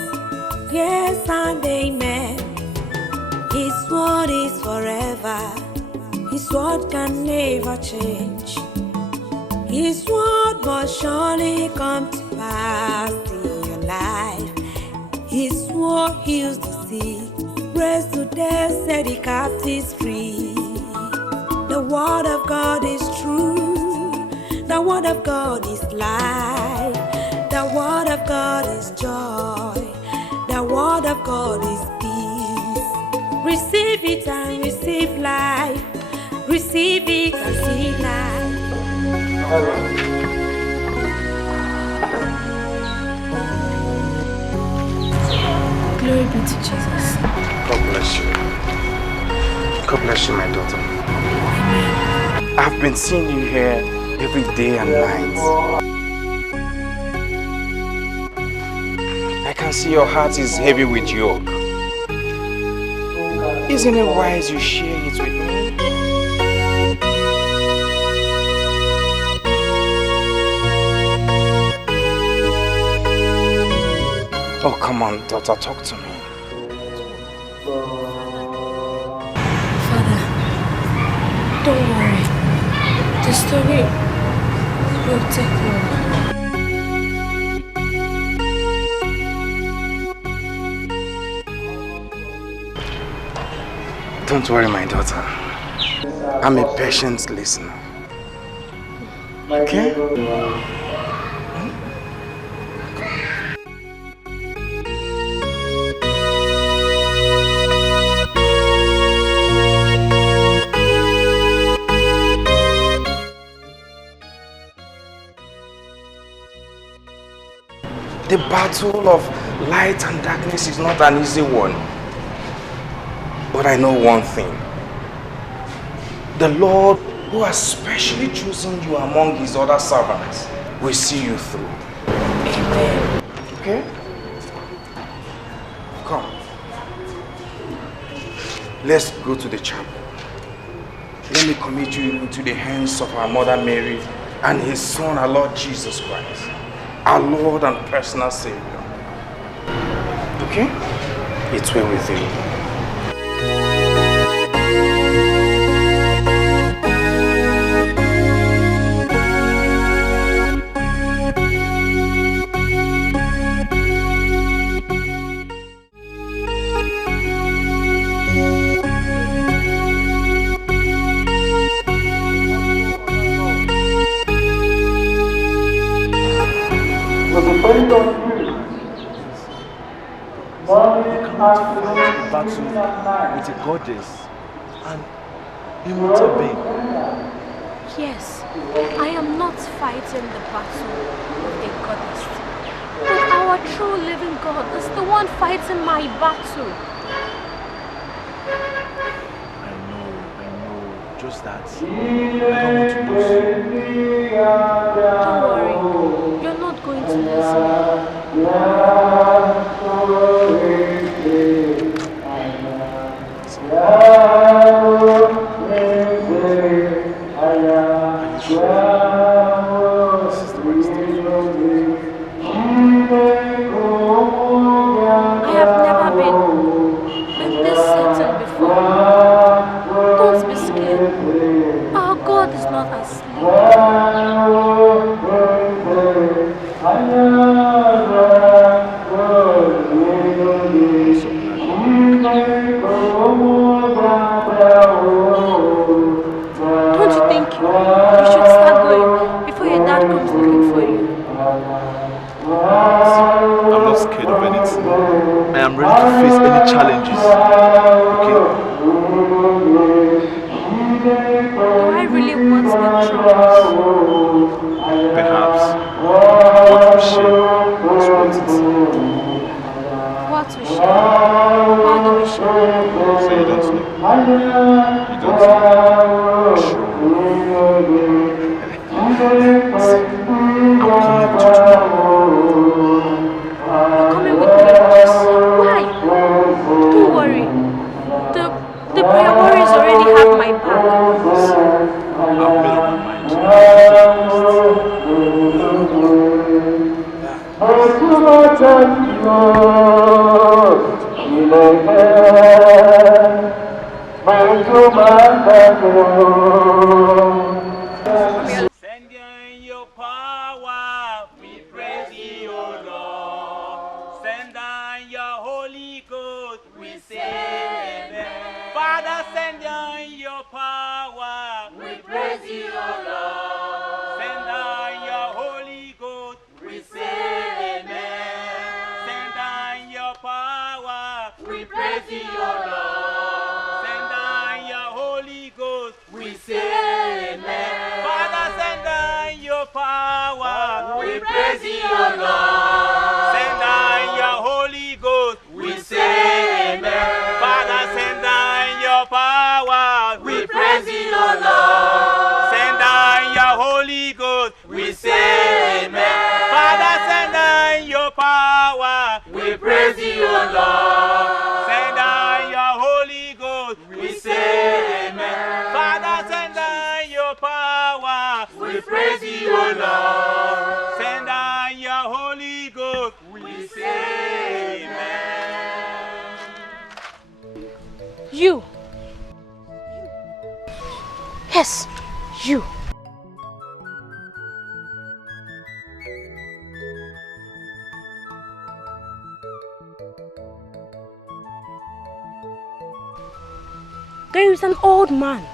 yes and amen. His word is forever. His word can never change. His word must surely come to pass in your life. His word heals the sick, raised to death, set the captives free. The word of God is true. The word of God is life. The word of God is joy. The word of God is peace. Receive it and receive life. Receive it and see life. Glory be to Jesus. God bless you. God bless you, my daughter. I've been seeing you here every day and night. I can see your heart is heavy with yoke. Isn't it wise you share it with me? Oh, come on, daughter, talk to me. Father, don't worry. The story We'll take long. Don't worry, my daughter. I'm a patient listener. Okay? The battle of light and darkness is not an easy one. But I know one thing. The Lord, who has specially chosen you among his other servants, will see you through. Amen. Okay? Come. Let's go to the chapel. Let me commit you into the hands of our Mother Mary and his Son, our Lord Jesus Christ, our Lord and personal Savior. Okay? It's well with you. Battle with a goddess and immortal being. Yes, I am not fighting the battle with a goddess. But our true living God is the one fighting my battle. I know. Just that I don't want to lose you. Don't worry, you're not going to lose me. I have never been this certain before. Don't be scared. Our God is not asleep. Don't you think you should start going before your dad comes looking for you? I'm not scared of anything. I am ready to face any challenges. Okay? Do I really want the troubles? Perhaps. What we share is worth it. What we share? How do we share? So you don't know? You don't know? Sure. I'm coming with you tomorrow. You're coming with me? Why? Don't worry. The prayer warriors already have my back. I've made up my mind. Send in your power, we praise you, O Lord. Send down your Holy Ghost, we say amen. Father, send down your power, we praise you, O Lord. Send down your Holy Ghost, we say amen. Send down your power, we praise you, O Lord. Send down your Holy Ghost, we say amen. Father, send down your power, we praise you, O Lord. Send down your Holy Ghost, we say amen. Father, send down your power, we praise you, O Lord. Send down your Holy Ghost, we say amen. Father, send down your power, we praise you, O Lord. Send down your Holy Ghost, we say amen. Father, send down your power, we praise you, O Lord. Send down your Holy Ghost, we say amen. You. Yes, you. There is an old man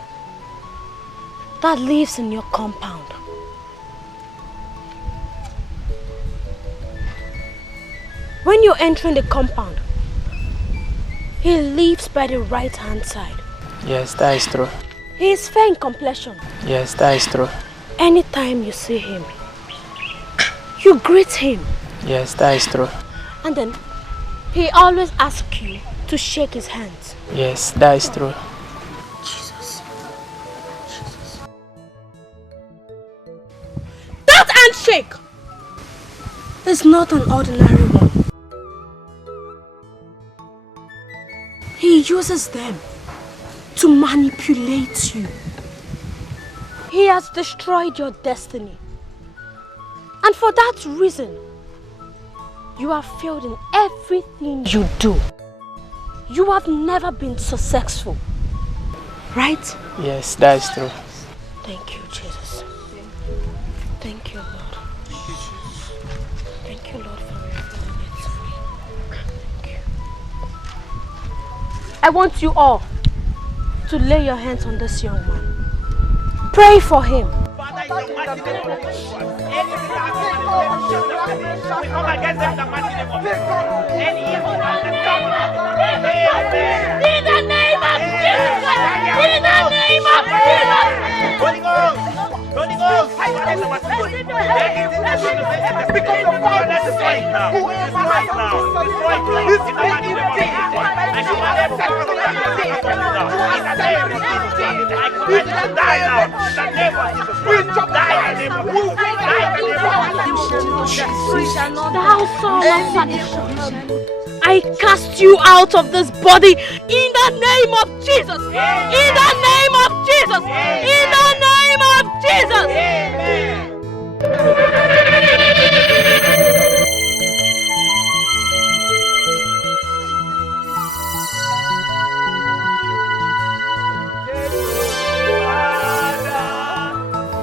that lives in your compound. When you're entering the compound, he lives by the right-hand side. Yes, that is true. He is fair in complexion. Yes, that is true. Anytime you see him, you greet him. Yes, that is true. And then he always asks you to shake his hands. Yes, that is true. Jesus. That handshake is not an ordinary one. He uses them to manipulate you. He has destroyed your destiny. And for that reason, you have failed in everything you do. You have never been successful. Right? Yes, that is true. Thank you, Jesus. Thank you, Lord. Thank you, Lord, for revealing it to me. Thank you. I want you all to lay your hands on this young man. Pray for him. We come against them in the mighty name of Jesus. Any evil hand that comes in the name of Jesus. In the name of Jesus. Holy Ghost. Holy Ghost. I want to because of fire. Let's destroy it now. Destroy it now. Destroy it now. In the mighty name of Jesus. I command them to now. In the name of Jesus. I command them to die now. In the name of Jesus. Die in the name of Jesus. Die in the name of Jesus. Thou son of perdition, I cast you out of this body in the name of Jesus. In the name of Jesus. In the name of Jesus. Amen.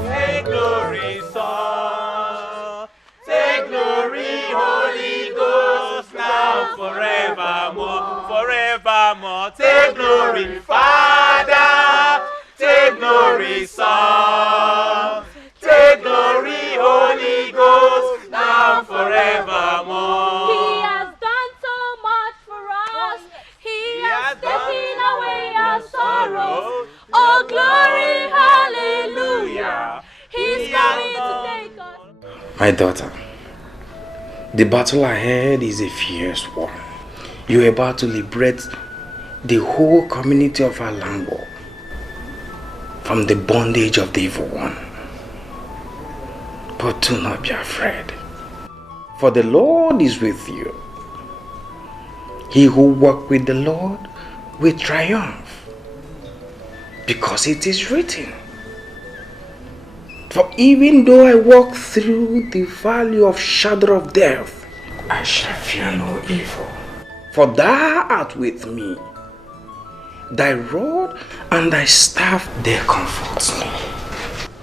Take glory, Son. Take glory, Holy Ghost, now forevermore, forevermore. Take glory, Father. Take glory, Son. Take glory, Holy Ghost, now forevermore. He has done so much for us. He has taken away our sorrows. Oh, glory, hallelujah. He's coming to take us. My daughter, the battle ahead is a fierce one. You're about to liberate the whole community of Alambo from the bondage of the evil one. But do not be afraid, for the Lord is with you. He who walks with the Lord will triumph, because it is written, for even though I walk through the valley of shadow of death, I shall fear no evil. For thou art with me. Thy rod and thy staff, they comfort me.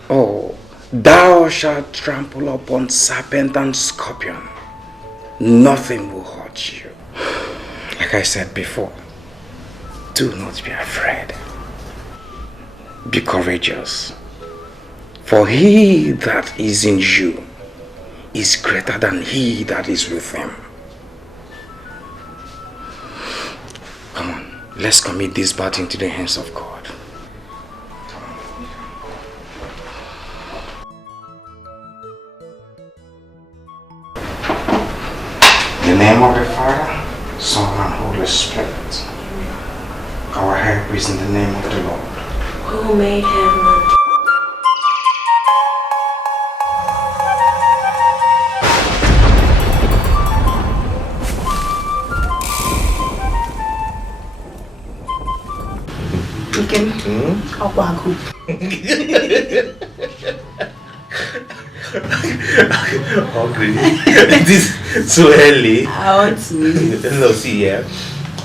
Oh, thou shalt trample upon serpent and scorpion. Nothing will hurt you. Like I said before, do not be afraid. Be courageous. For he that is in you is greater than he that is with him. Come on, let's commit this battle into the hands of God. In the name of the Father, Son, and Holy Spirit. Our help is in the name of the Lord, Who made heaven and Hungry. This so early. I want to eat. No, see here.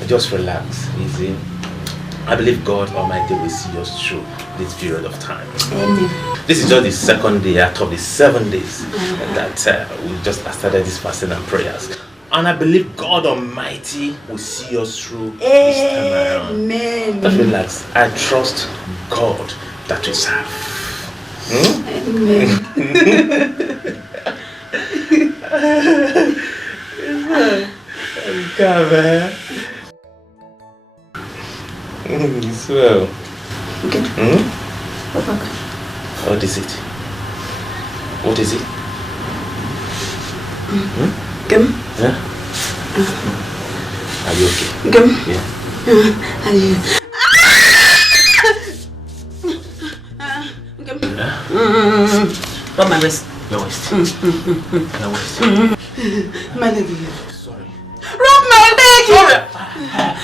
Just relax, easy. I believe God Almighty will see us through this period of time. Amen. This is just the second day out of the 7 days that we just started this fasting and prayers. And I believe God Almighty will see us through this time around. Amen. Don't relax. I trust God that we serve. Amen. Come on. It's well. Okay. What is it? What is it? Come. Yeah? Are you okay? Come. Yeah. Are you? Rub my waist. Your waist. Your waist. My leg. Sorry. Rub my leg. Sorry.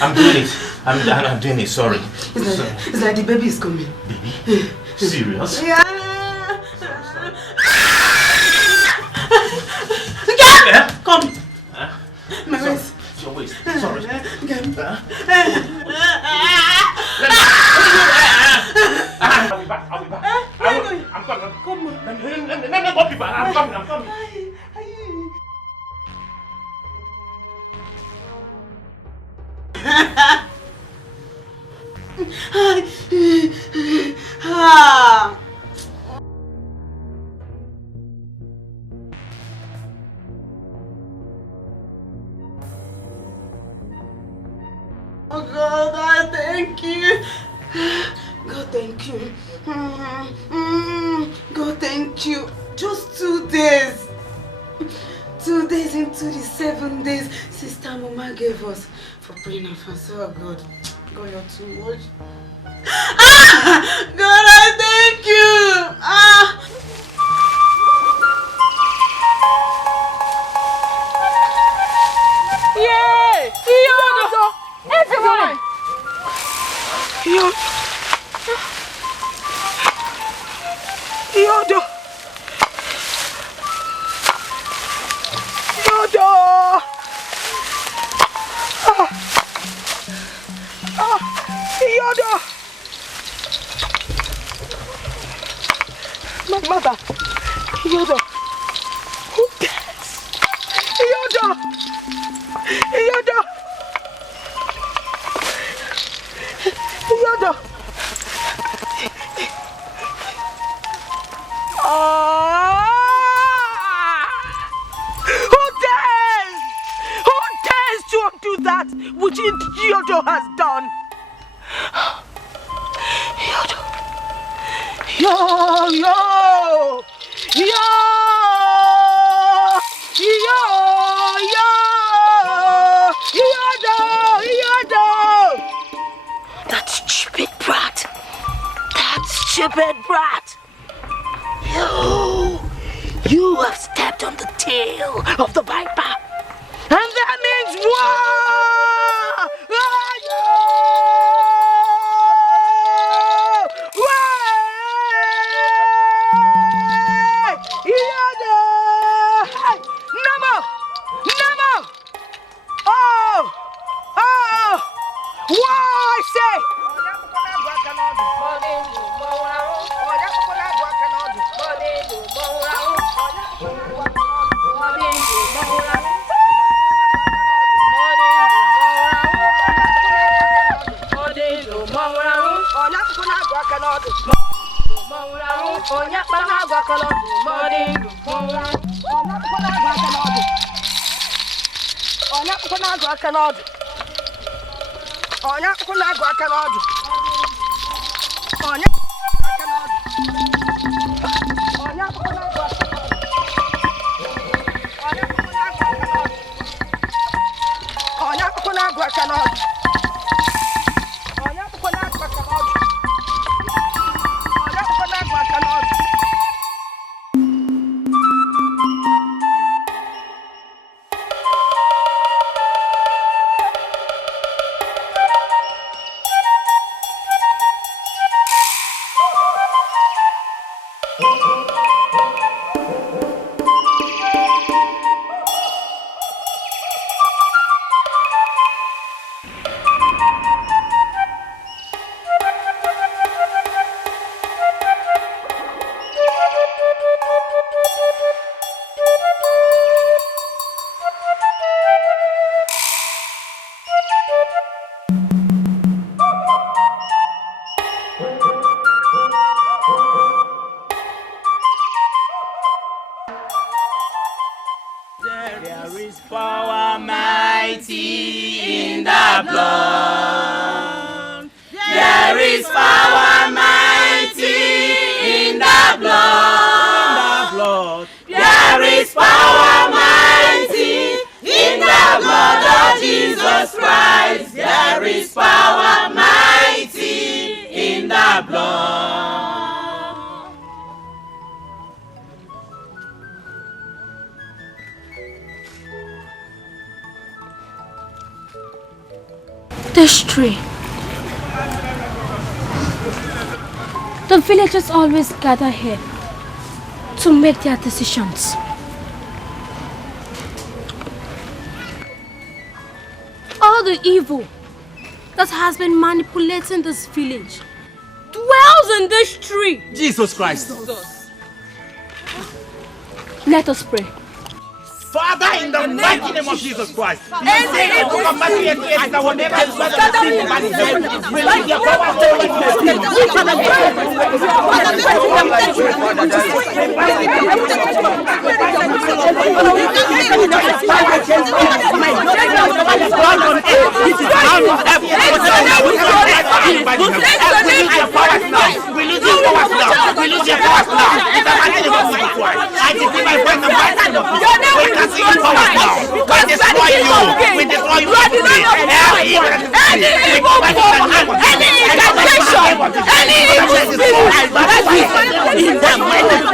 I'm doing it. I'm doing it. Sorry. It's like the baby is coming. Baby? Serious? Yeah. Yeah? Come. My waist. Your waist. Sorry. I'll be back. I'm coming. Come on. Let me go be back. I'm coming. Oh God, I thank you. God, thank you. God, thank you. Just 2 days. 2 days into the 7 days Sister Mama gave us for praying of us. Oh God, God, you're too much. God, I thank you. Yay! Yodo! Everyone! Yodo! Yodo! Yodo! My mother! Yodo! Who cares? Yodo! Yodo! Yodo! Who dares? Who dares to undo that which Yodo has done? Yodo! Yo! Yodo! That stupid brat! That stupid brat! You have stepped on the tail of the viper, and that means war! No more! Oh! War, I say! the blood. There is power mighty in the blood. There is power mighty in the blood of Jesus Christ. There is power mighty in the blood. This tree. The villagers always gather here to make their decisions. All the evil that has been manipulating this village dwells in this tree. Jesus Christ. Let us pray. Father, in the mighty name of Jesus Christ, you say the book of Matthew 28 that whatever is better than sin and manifest, release your power to the we destroy you. We destroy you. Any evil power, any incantation, any evil spirit, in the mighty name.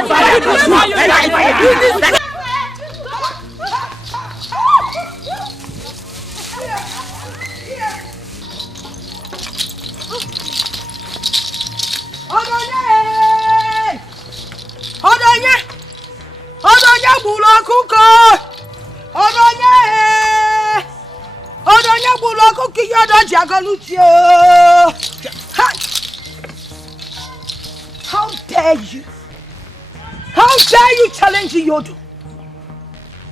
How dare you? How dare you challenge Yodo?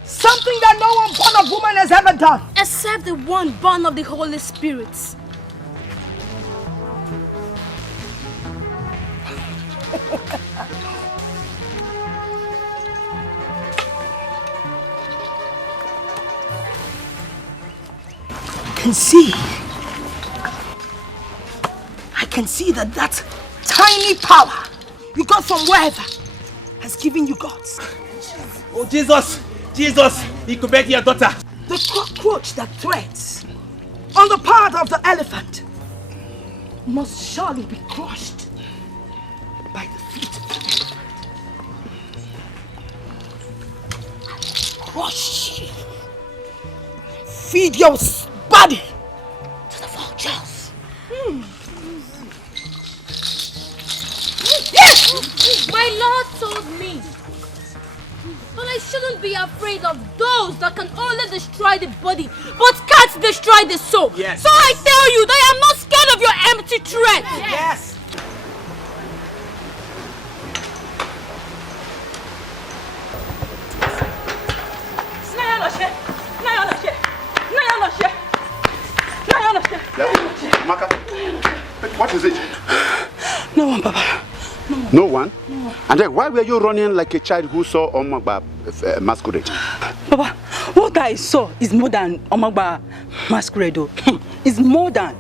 Something that no one born of woman has ever done. Except the one born of the Holy Spirit. I can see that tiny power you got from wherever has given you gods. Oh Jesus, he could beg your daughter. The cockroach that threads on the part of the elephant must surely be crushed by the feet of the elephant. Crush you. Feed your body to the vultures. Yes! My Lord told me that I shouldn't be afraid of those that can only destroy the body but can't destroy the soul. Yes. So I tell you that I am not scared of your empty threat. Yes. What is it? No one, Papa. No one? And then why were you running like a child who saw Omagba masquerade? Papa, what I saw is more than Omagba masquerade. It's more than.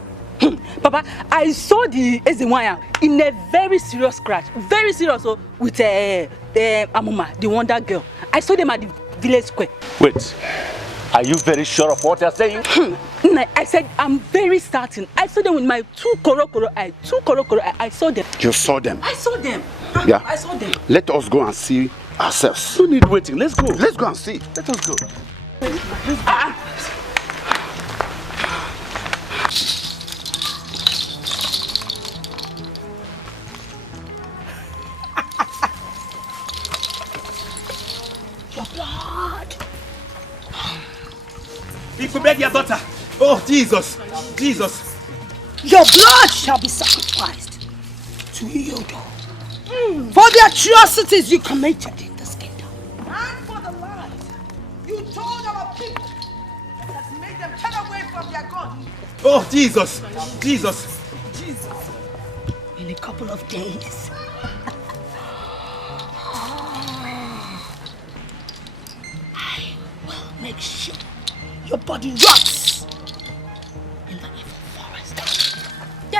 Papa, I saw the Ezenwaya in a very serious scratch. Very serious with Amuma, the Wonder Girl. I saw them at the village square. Wait. Are you very sure of what you're saying? I said, I'm very certain. I saw them with my two koro eye. I saw them. You saw them? I saw them. Yeah. I saw them. Let us go and see ourselves. No need waiting. Let's go. Let's go and see. Let us go. Your blood. He could beg your daughter. Oh, Jesus. Your blood shall be sacrificed to Yodo for the atrocities you committed in this kingdom. And for the lies you told our people that has made them turn away from their God. Oh, Jesus. In a couple of days, I will make sure your body rots in the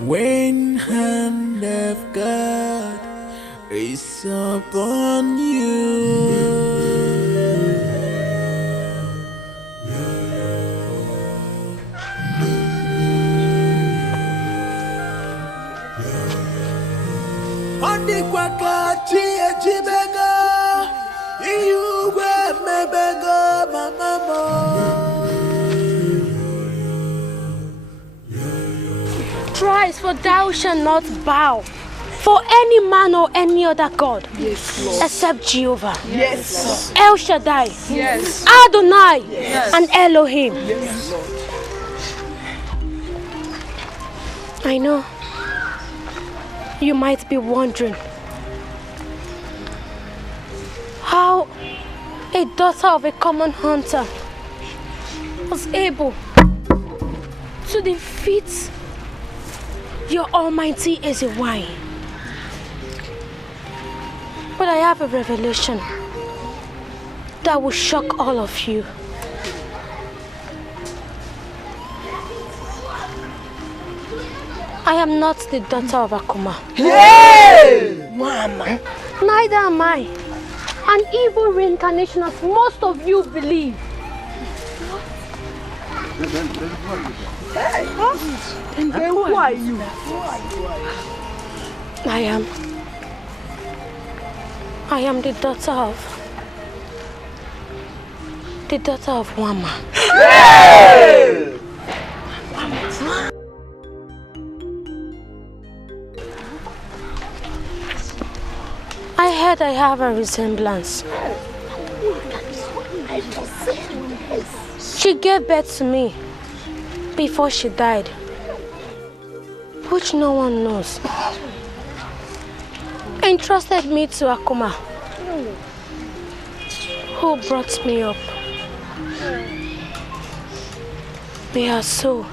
When hand of God is upon you. Andi kwakachi ejibega, iyugwe mebega mamamo. Thrice, for thou shalt not bow for any man or any other God, except Jehovah. Yes. El Shaddai, Yes. Adonai, Yes. and Elohim. Yes. I know you might be wondering how a daughter of a common hunter was able to defeat your almighty Ezewai. But I have a revelation that will shock all of you. I am not the daughter of Akuma. Yay! Mama. Neither am I an evil reincarnation as most of you believe. And then who are you? I am the daughter of Wama. Hey! I heard I have a resemblance. She gave birth to me before she died, which no one knows. Entrusted me to Akuma, who brought me up. May her soul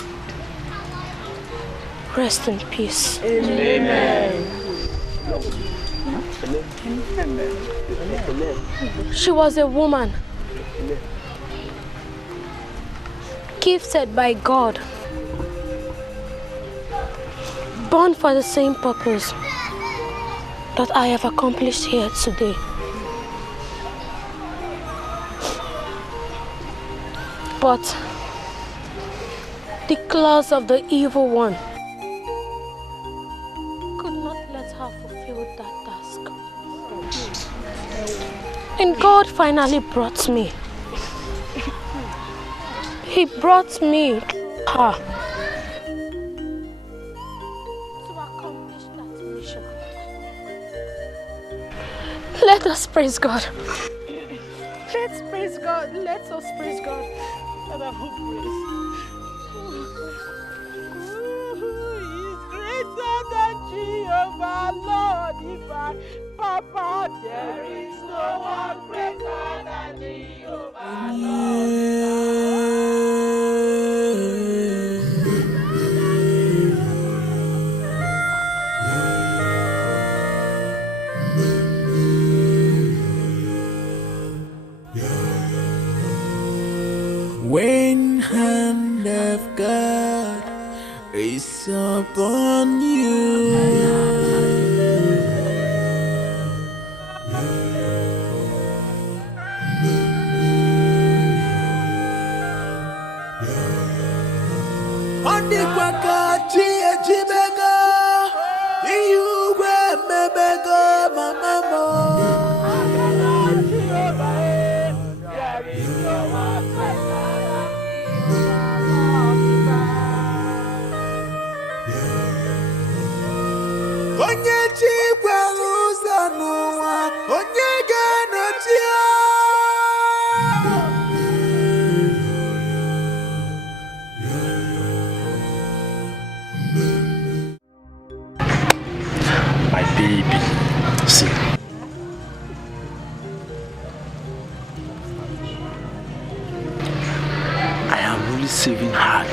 rest in peace. Amen. She was a woman gifted by God, born for the same purpose that I have accomplished here today. But the claws of the evil one could not let her fulfill that task. And God finally brought me. He brought me her to accomplish that mission. Let us praise God. Let's praise God. Let us praise God. Father, who praise? Who is greater than Jehovah, Lord divine? Papa, there is no one greater than Jehovah, When hand of God is upon you. Andi kwakachi ejibega, iyugwe mebega mamamo. Onye chikwa ụzọ n'ụwa, onye ga-anọchi ya. My baby, see. I am really saving hard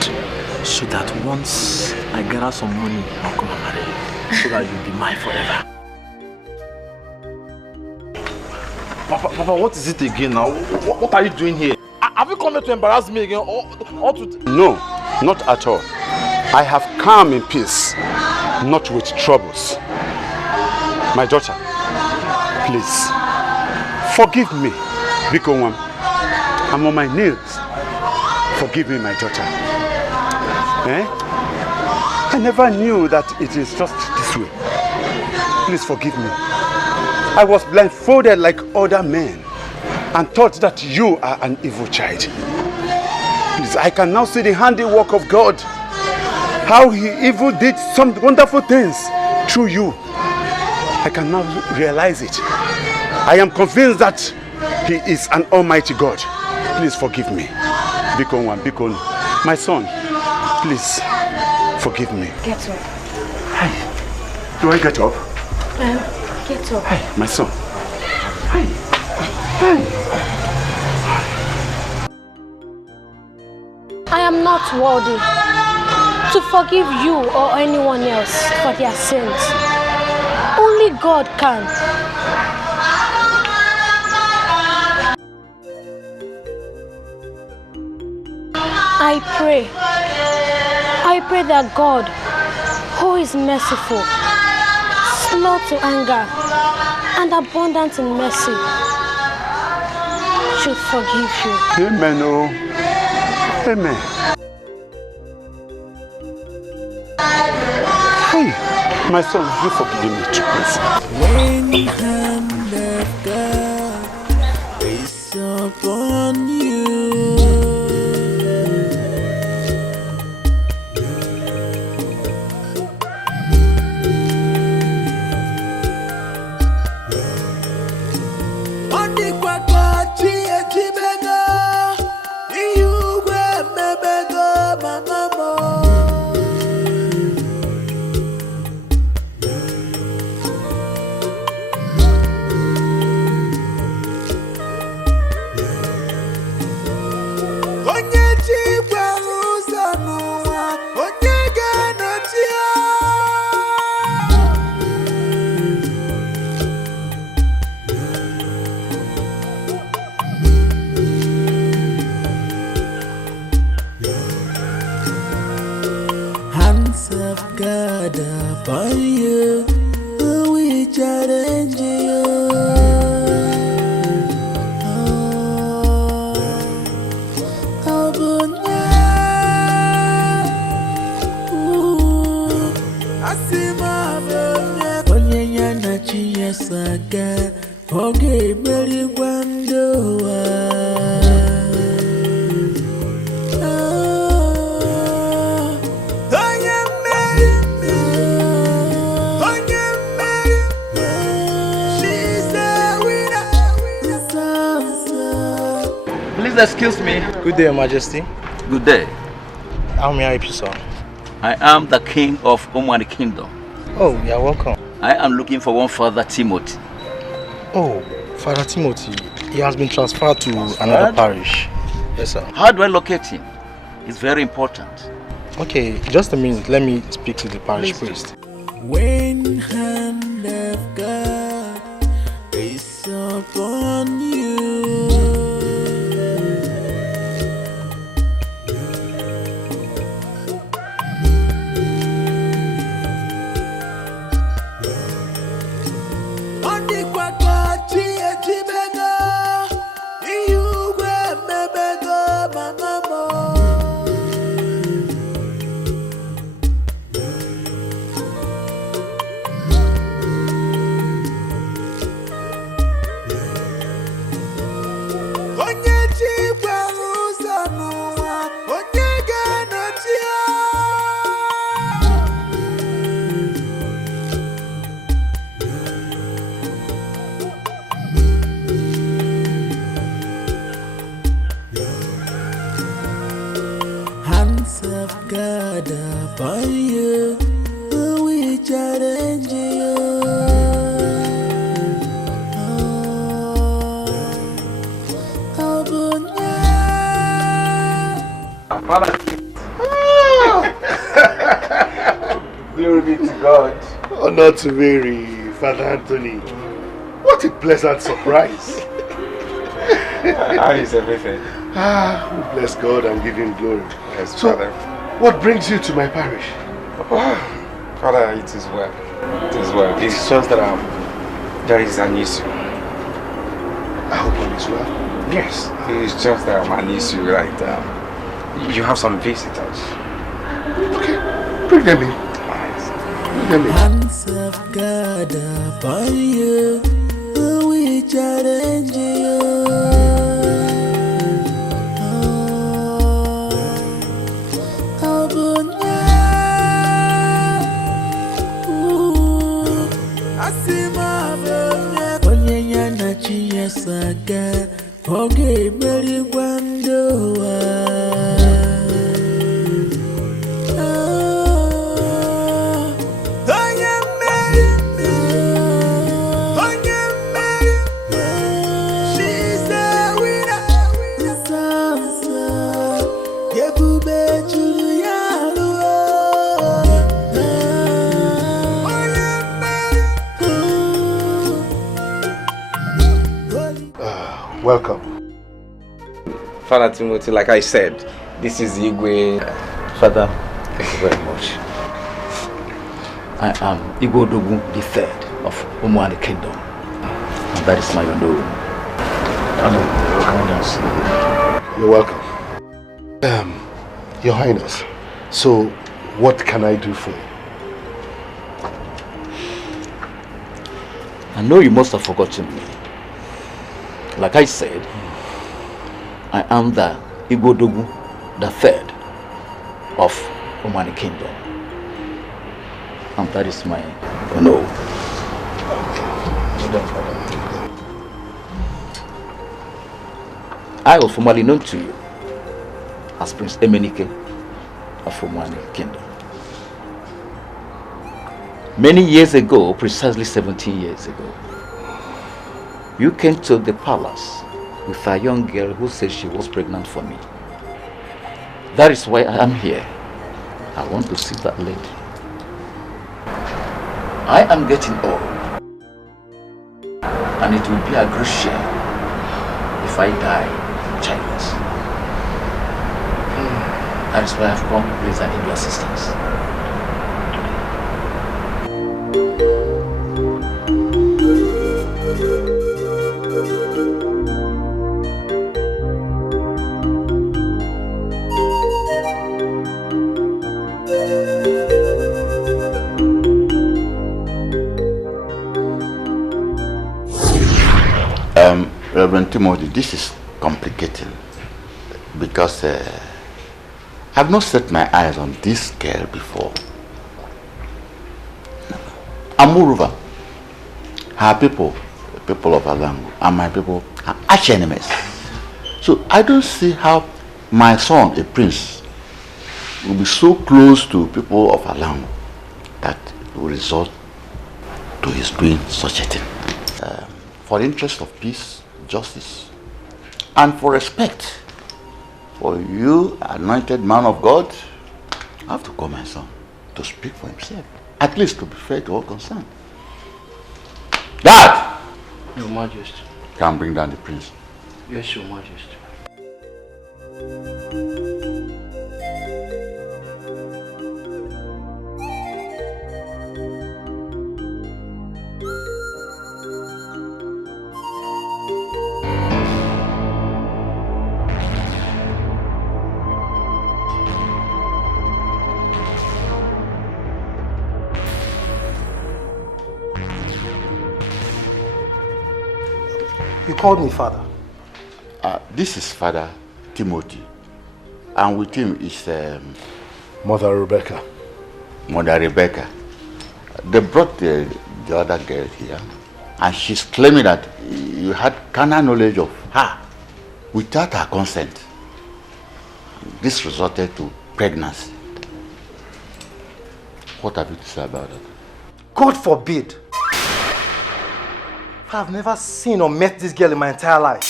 so that once I gather some money, I'll come and marry you. So that you'll be mine forever. Papa, what is it again now? What are you doing here? Have you come here to embarrass me again? Or to... No, not at all. I have come in peace, not with troubles. My daughter, please, forgive me. Biko, I'm on my knees. Forgive me, my daughter. I never knew that it is just this way. Please forgive me. I was blindfolded like other men and thought that you are an evil child. Please, I can now see the handiwork of God. How he even did some wonderful things through you. I can now realize it. I am convinced that he is an almighty God. Please forgive me. Biko, my son, please forgive me. Get up. Hi. Do I get up? Get up. Hi, my son. Hi. I am not worthy to forgive you or anyone else for their sins. Only God can. I pray that God, who is merciful, slow to anger, and abundant in mercy, should forgive you. Amen. Oh. Amen. Hey, my son, you forgive me too, please. When the hand of God is upon you, God upon you, we challenge you. Okay, Mary Please excuse me. Good day, Your Majesty. Good day. How may I help you, sir? I am the king of Omani Kingdom. Oh, you're welcome. I am looking for one Father Timothy. Oh, Father Timothy. He has been transferred to another parish. Yes, sir. How do I locate him? It's very important. Okay, just a minute. Let me speak to the parish priest. When hand of God is upon you, God upon you, we challenge you. Father. Glory be to God. Honor to Mary, Father Anthony. What a pleasant surprise. How is everything? We bless God and give him glory. Yes, So, Father. What brings you to my parish? Father, it is well. It is well. It's just that there is an issue. I hope all is well. Yes, it's just that an issue right now. You have some visitors. Okay, bring them in. Bring them in. Hands of God upon you, we challenge you. Saga, okay, very wonderful. Welcome. Father Timothy, like I said, this is Igwe. Father, thank you very much. I am Igwe Odogu III of Umwani Kingdom. And that is my own. You're welcome. Your Highness, so what can I do for you? I know you must have forgotten me. Like I said, I am the Igwe Odogu III of Umwani Kingdom. And that is my no. I was formerly known to you as Prince Emenike of Umwani Kingdom. Many years ago, precisely 17 years ago, you came to the palace with a young girl who said she was pregnant for me. That is why I am here. I want to see that lady. I am getting old, and it will be a great shame if I die childless. That is why I have come, please, I need your assistance. Reverend Timothy, this is complicating because I've not set my eyes on this girl before. And moreover, her people, the people of Alango, and my people are arch enemies. So I don't see how my son, a prince, will be so close to people of Alango that it will result to his doing such a thing. For the interest of peace, justice, and for respect for you, anointed man of God, I have to call my son to speak for himself, at least to be fair to all concerned. Dad! Your Majesty. Can bring down the prince. Yes, Your Majesty. You called me father. This is Father Timothy, and with him is Mother Rebecca. Mother Rebecca. They brought the other girl here, and she's claiming that you had carnal knowledge of her without her consent. This resulted to pregnancy. What have you to say about that? God forbid. I've never seen or met this girl in my entire life.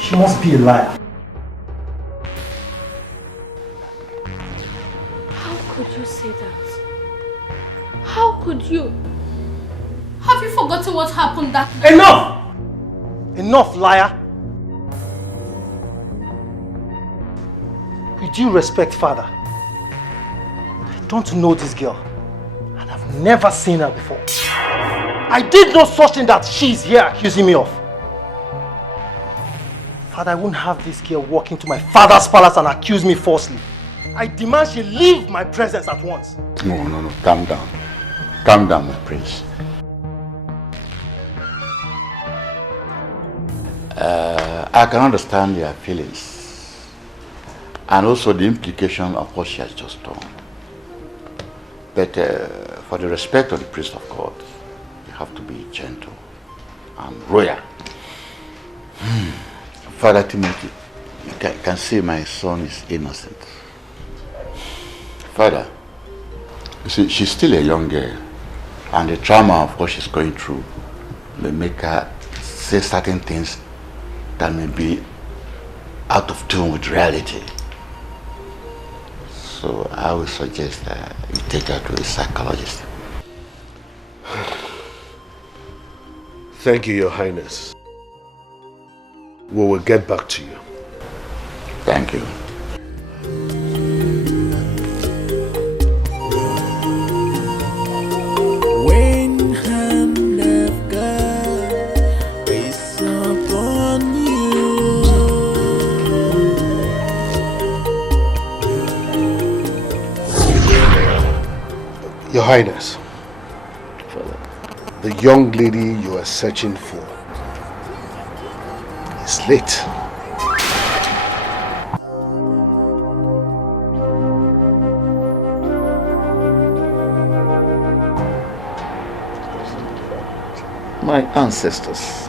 She must be a liar. How could you say that? How could you? Have you forgotten what happened that day? Enough! Enough, liar! due respect, Father, I don't know this girl. And I've never seen her before. I did no such thing that she's here accusing me of. Father, I wouldn't have this girl walk into my father's palace and accuse me falsely. I demand she leave my presence at once. No. Calm down. Calm down, my prince. I can understand your feelings. And also the implication of what she has just done. But for the respect of the priest of God, you have to be gentle and royal. Father Timothy, you can see my son is innocent. Father, you see, she's still a young girl, and the trauma of what she's going through may make her say certain things that may be out of tune with reality. So I would suggest that you take her to a psychologist. Thank you, Your Highness. We will get back to you. Thank you. When hand of God is upon you, Your Highness, the young lady you are searching for is late. My ancestors.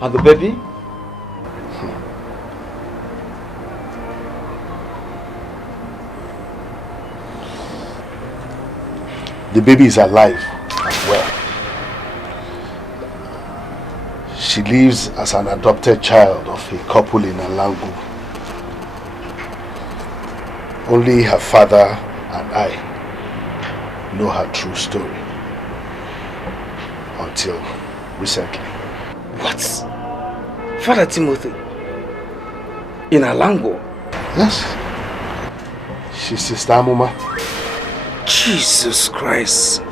And the baby? The baby is alive and well. She lives as an adopted child of a couple in Alangu. Only her father and I know her true story. Until recently. What? Father Timothy? In Alango? Yes. She's Sister Amuma. Jesus Christ.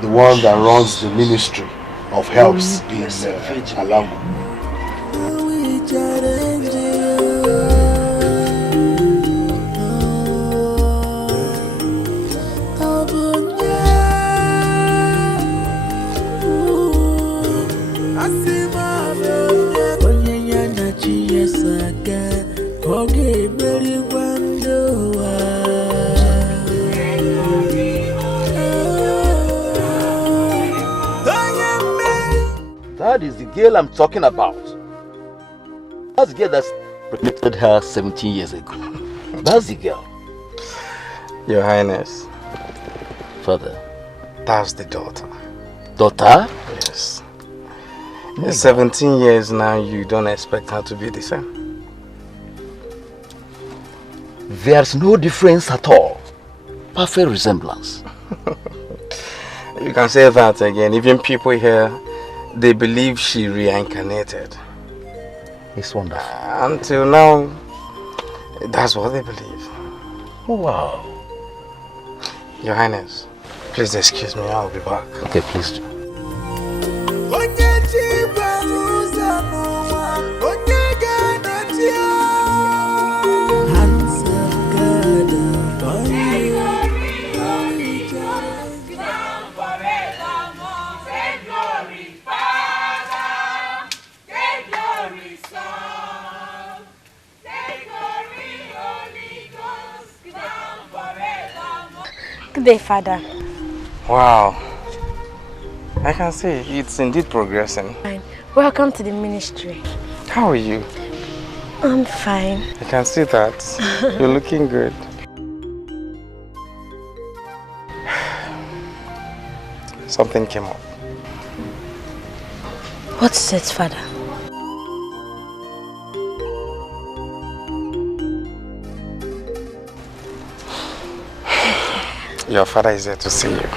The one that runs the ministry of helps in Alango. That is the girl I'm talking about. That's the girl that's protected her 17 years ago. That's the girl. Your Highness. Father. That's the daughter. Daughter? Yes. In 17 years now, you don't expect her to be the same? There's no difference at all. Perfect resemblance. You can say that again. Even people here, they believe she reincarnated. It's wonderful. Until now, that's what they believe. Wow. Your Highness, please excuse me, I'll be back. Okay, please do. Good day, Father. Wow. I can see it's indeed progressing. Fine. Welcome to the ministry. How are you? I'm fine. I can see that. You're looking good. Something came up. What's it, Father? Your father is there to see you.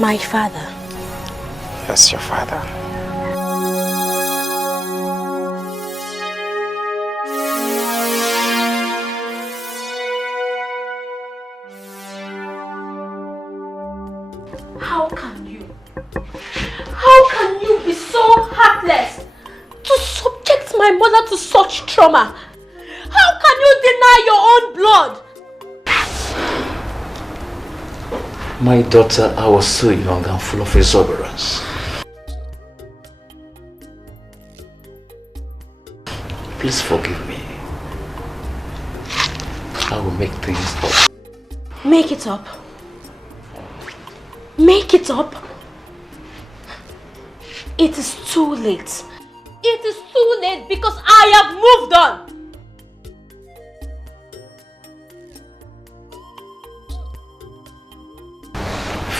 My father. Yes, your father. How can you be so heartless to subject my mother to such trauma? How can you deny your own blood? My daughter, I was so young and full of exuberance. Please forgive me. I will make things up. Make it up. Make it up. It is too late. It is too late because I have moved on.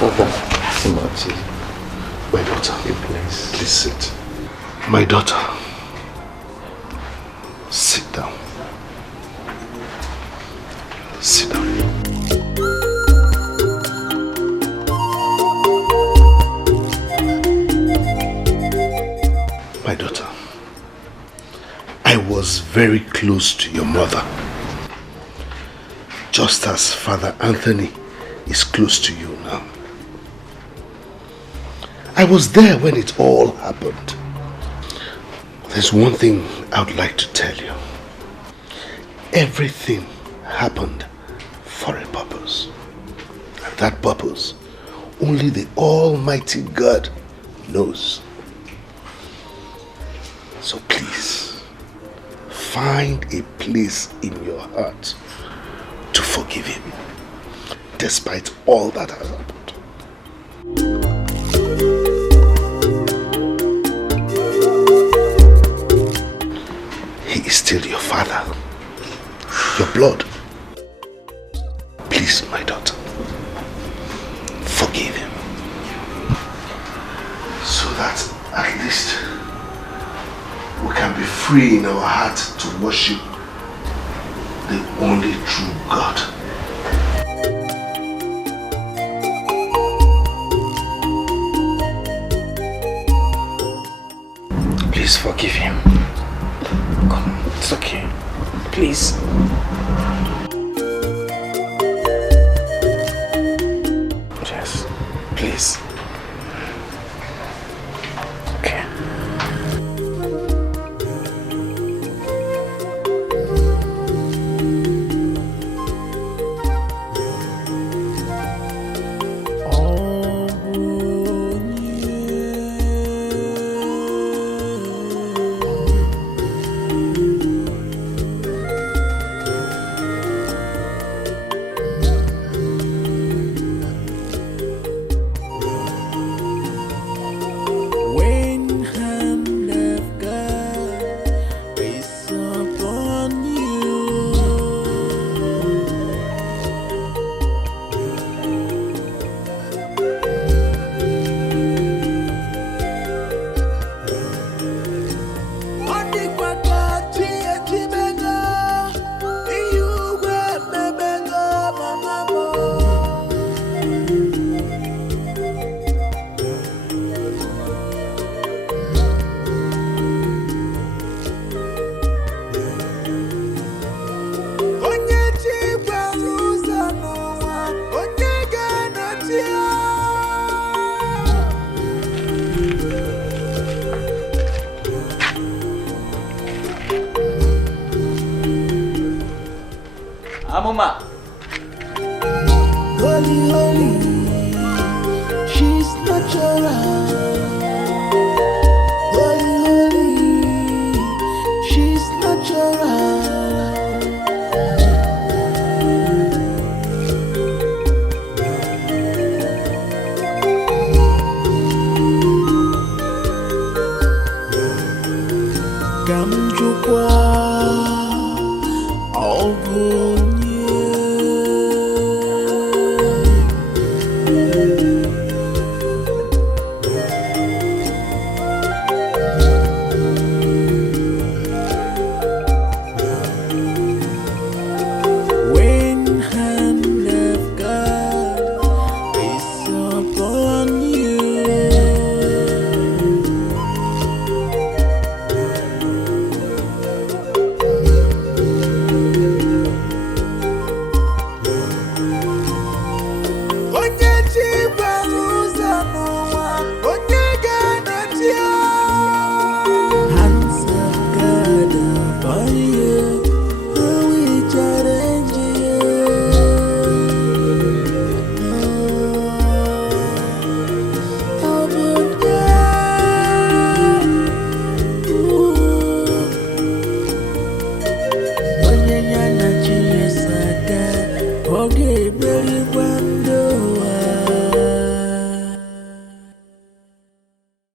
Father, Timothy, my daughter, please sit. My daughter, sit down. Sit down. My daughter, I was very close to your mother, just as Father Anthony is close to you now. I was there when it all happened. There's one thing I would like to tell you. Everything happened for a purpose. And that purpose, only the Almighty God knows. So please, find a place in your heart to forgive him, despite all that has happened. He is still your father, your blood. Please, my daughter, forgive him, so that at least we can be free in our heart to worship the only true God. Please forgive him. Come on, it's okay. Please. Yes, please. Okay. Amoma. Holy, holy, she's natural. Holy, holy, she's natural. Gamjukwa, when hand of God is upon Oge beri gwando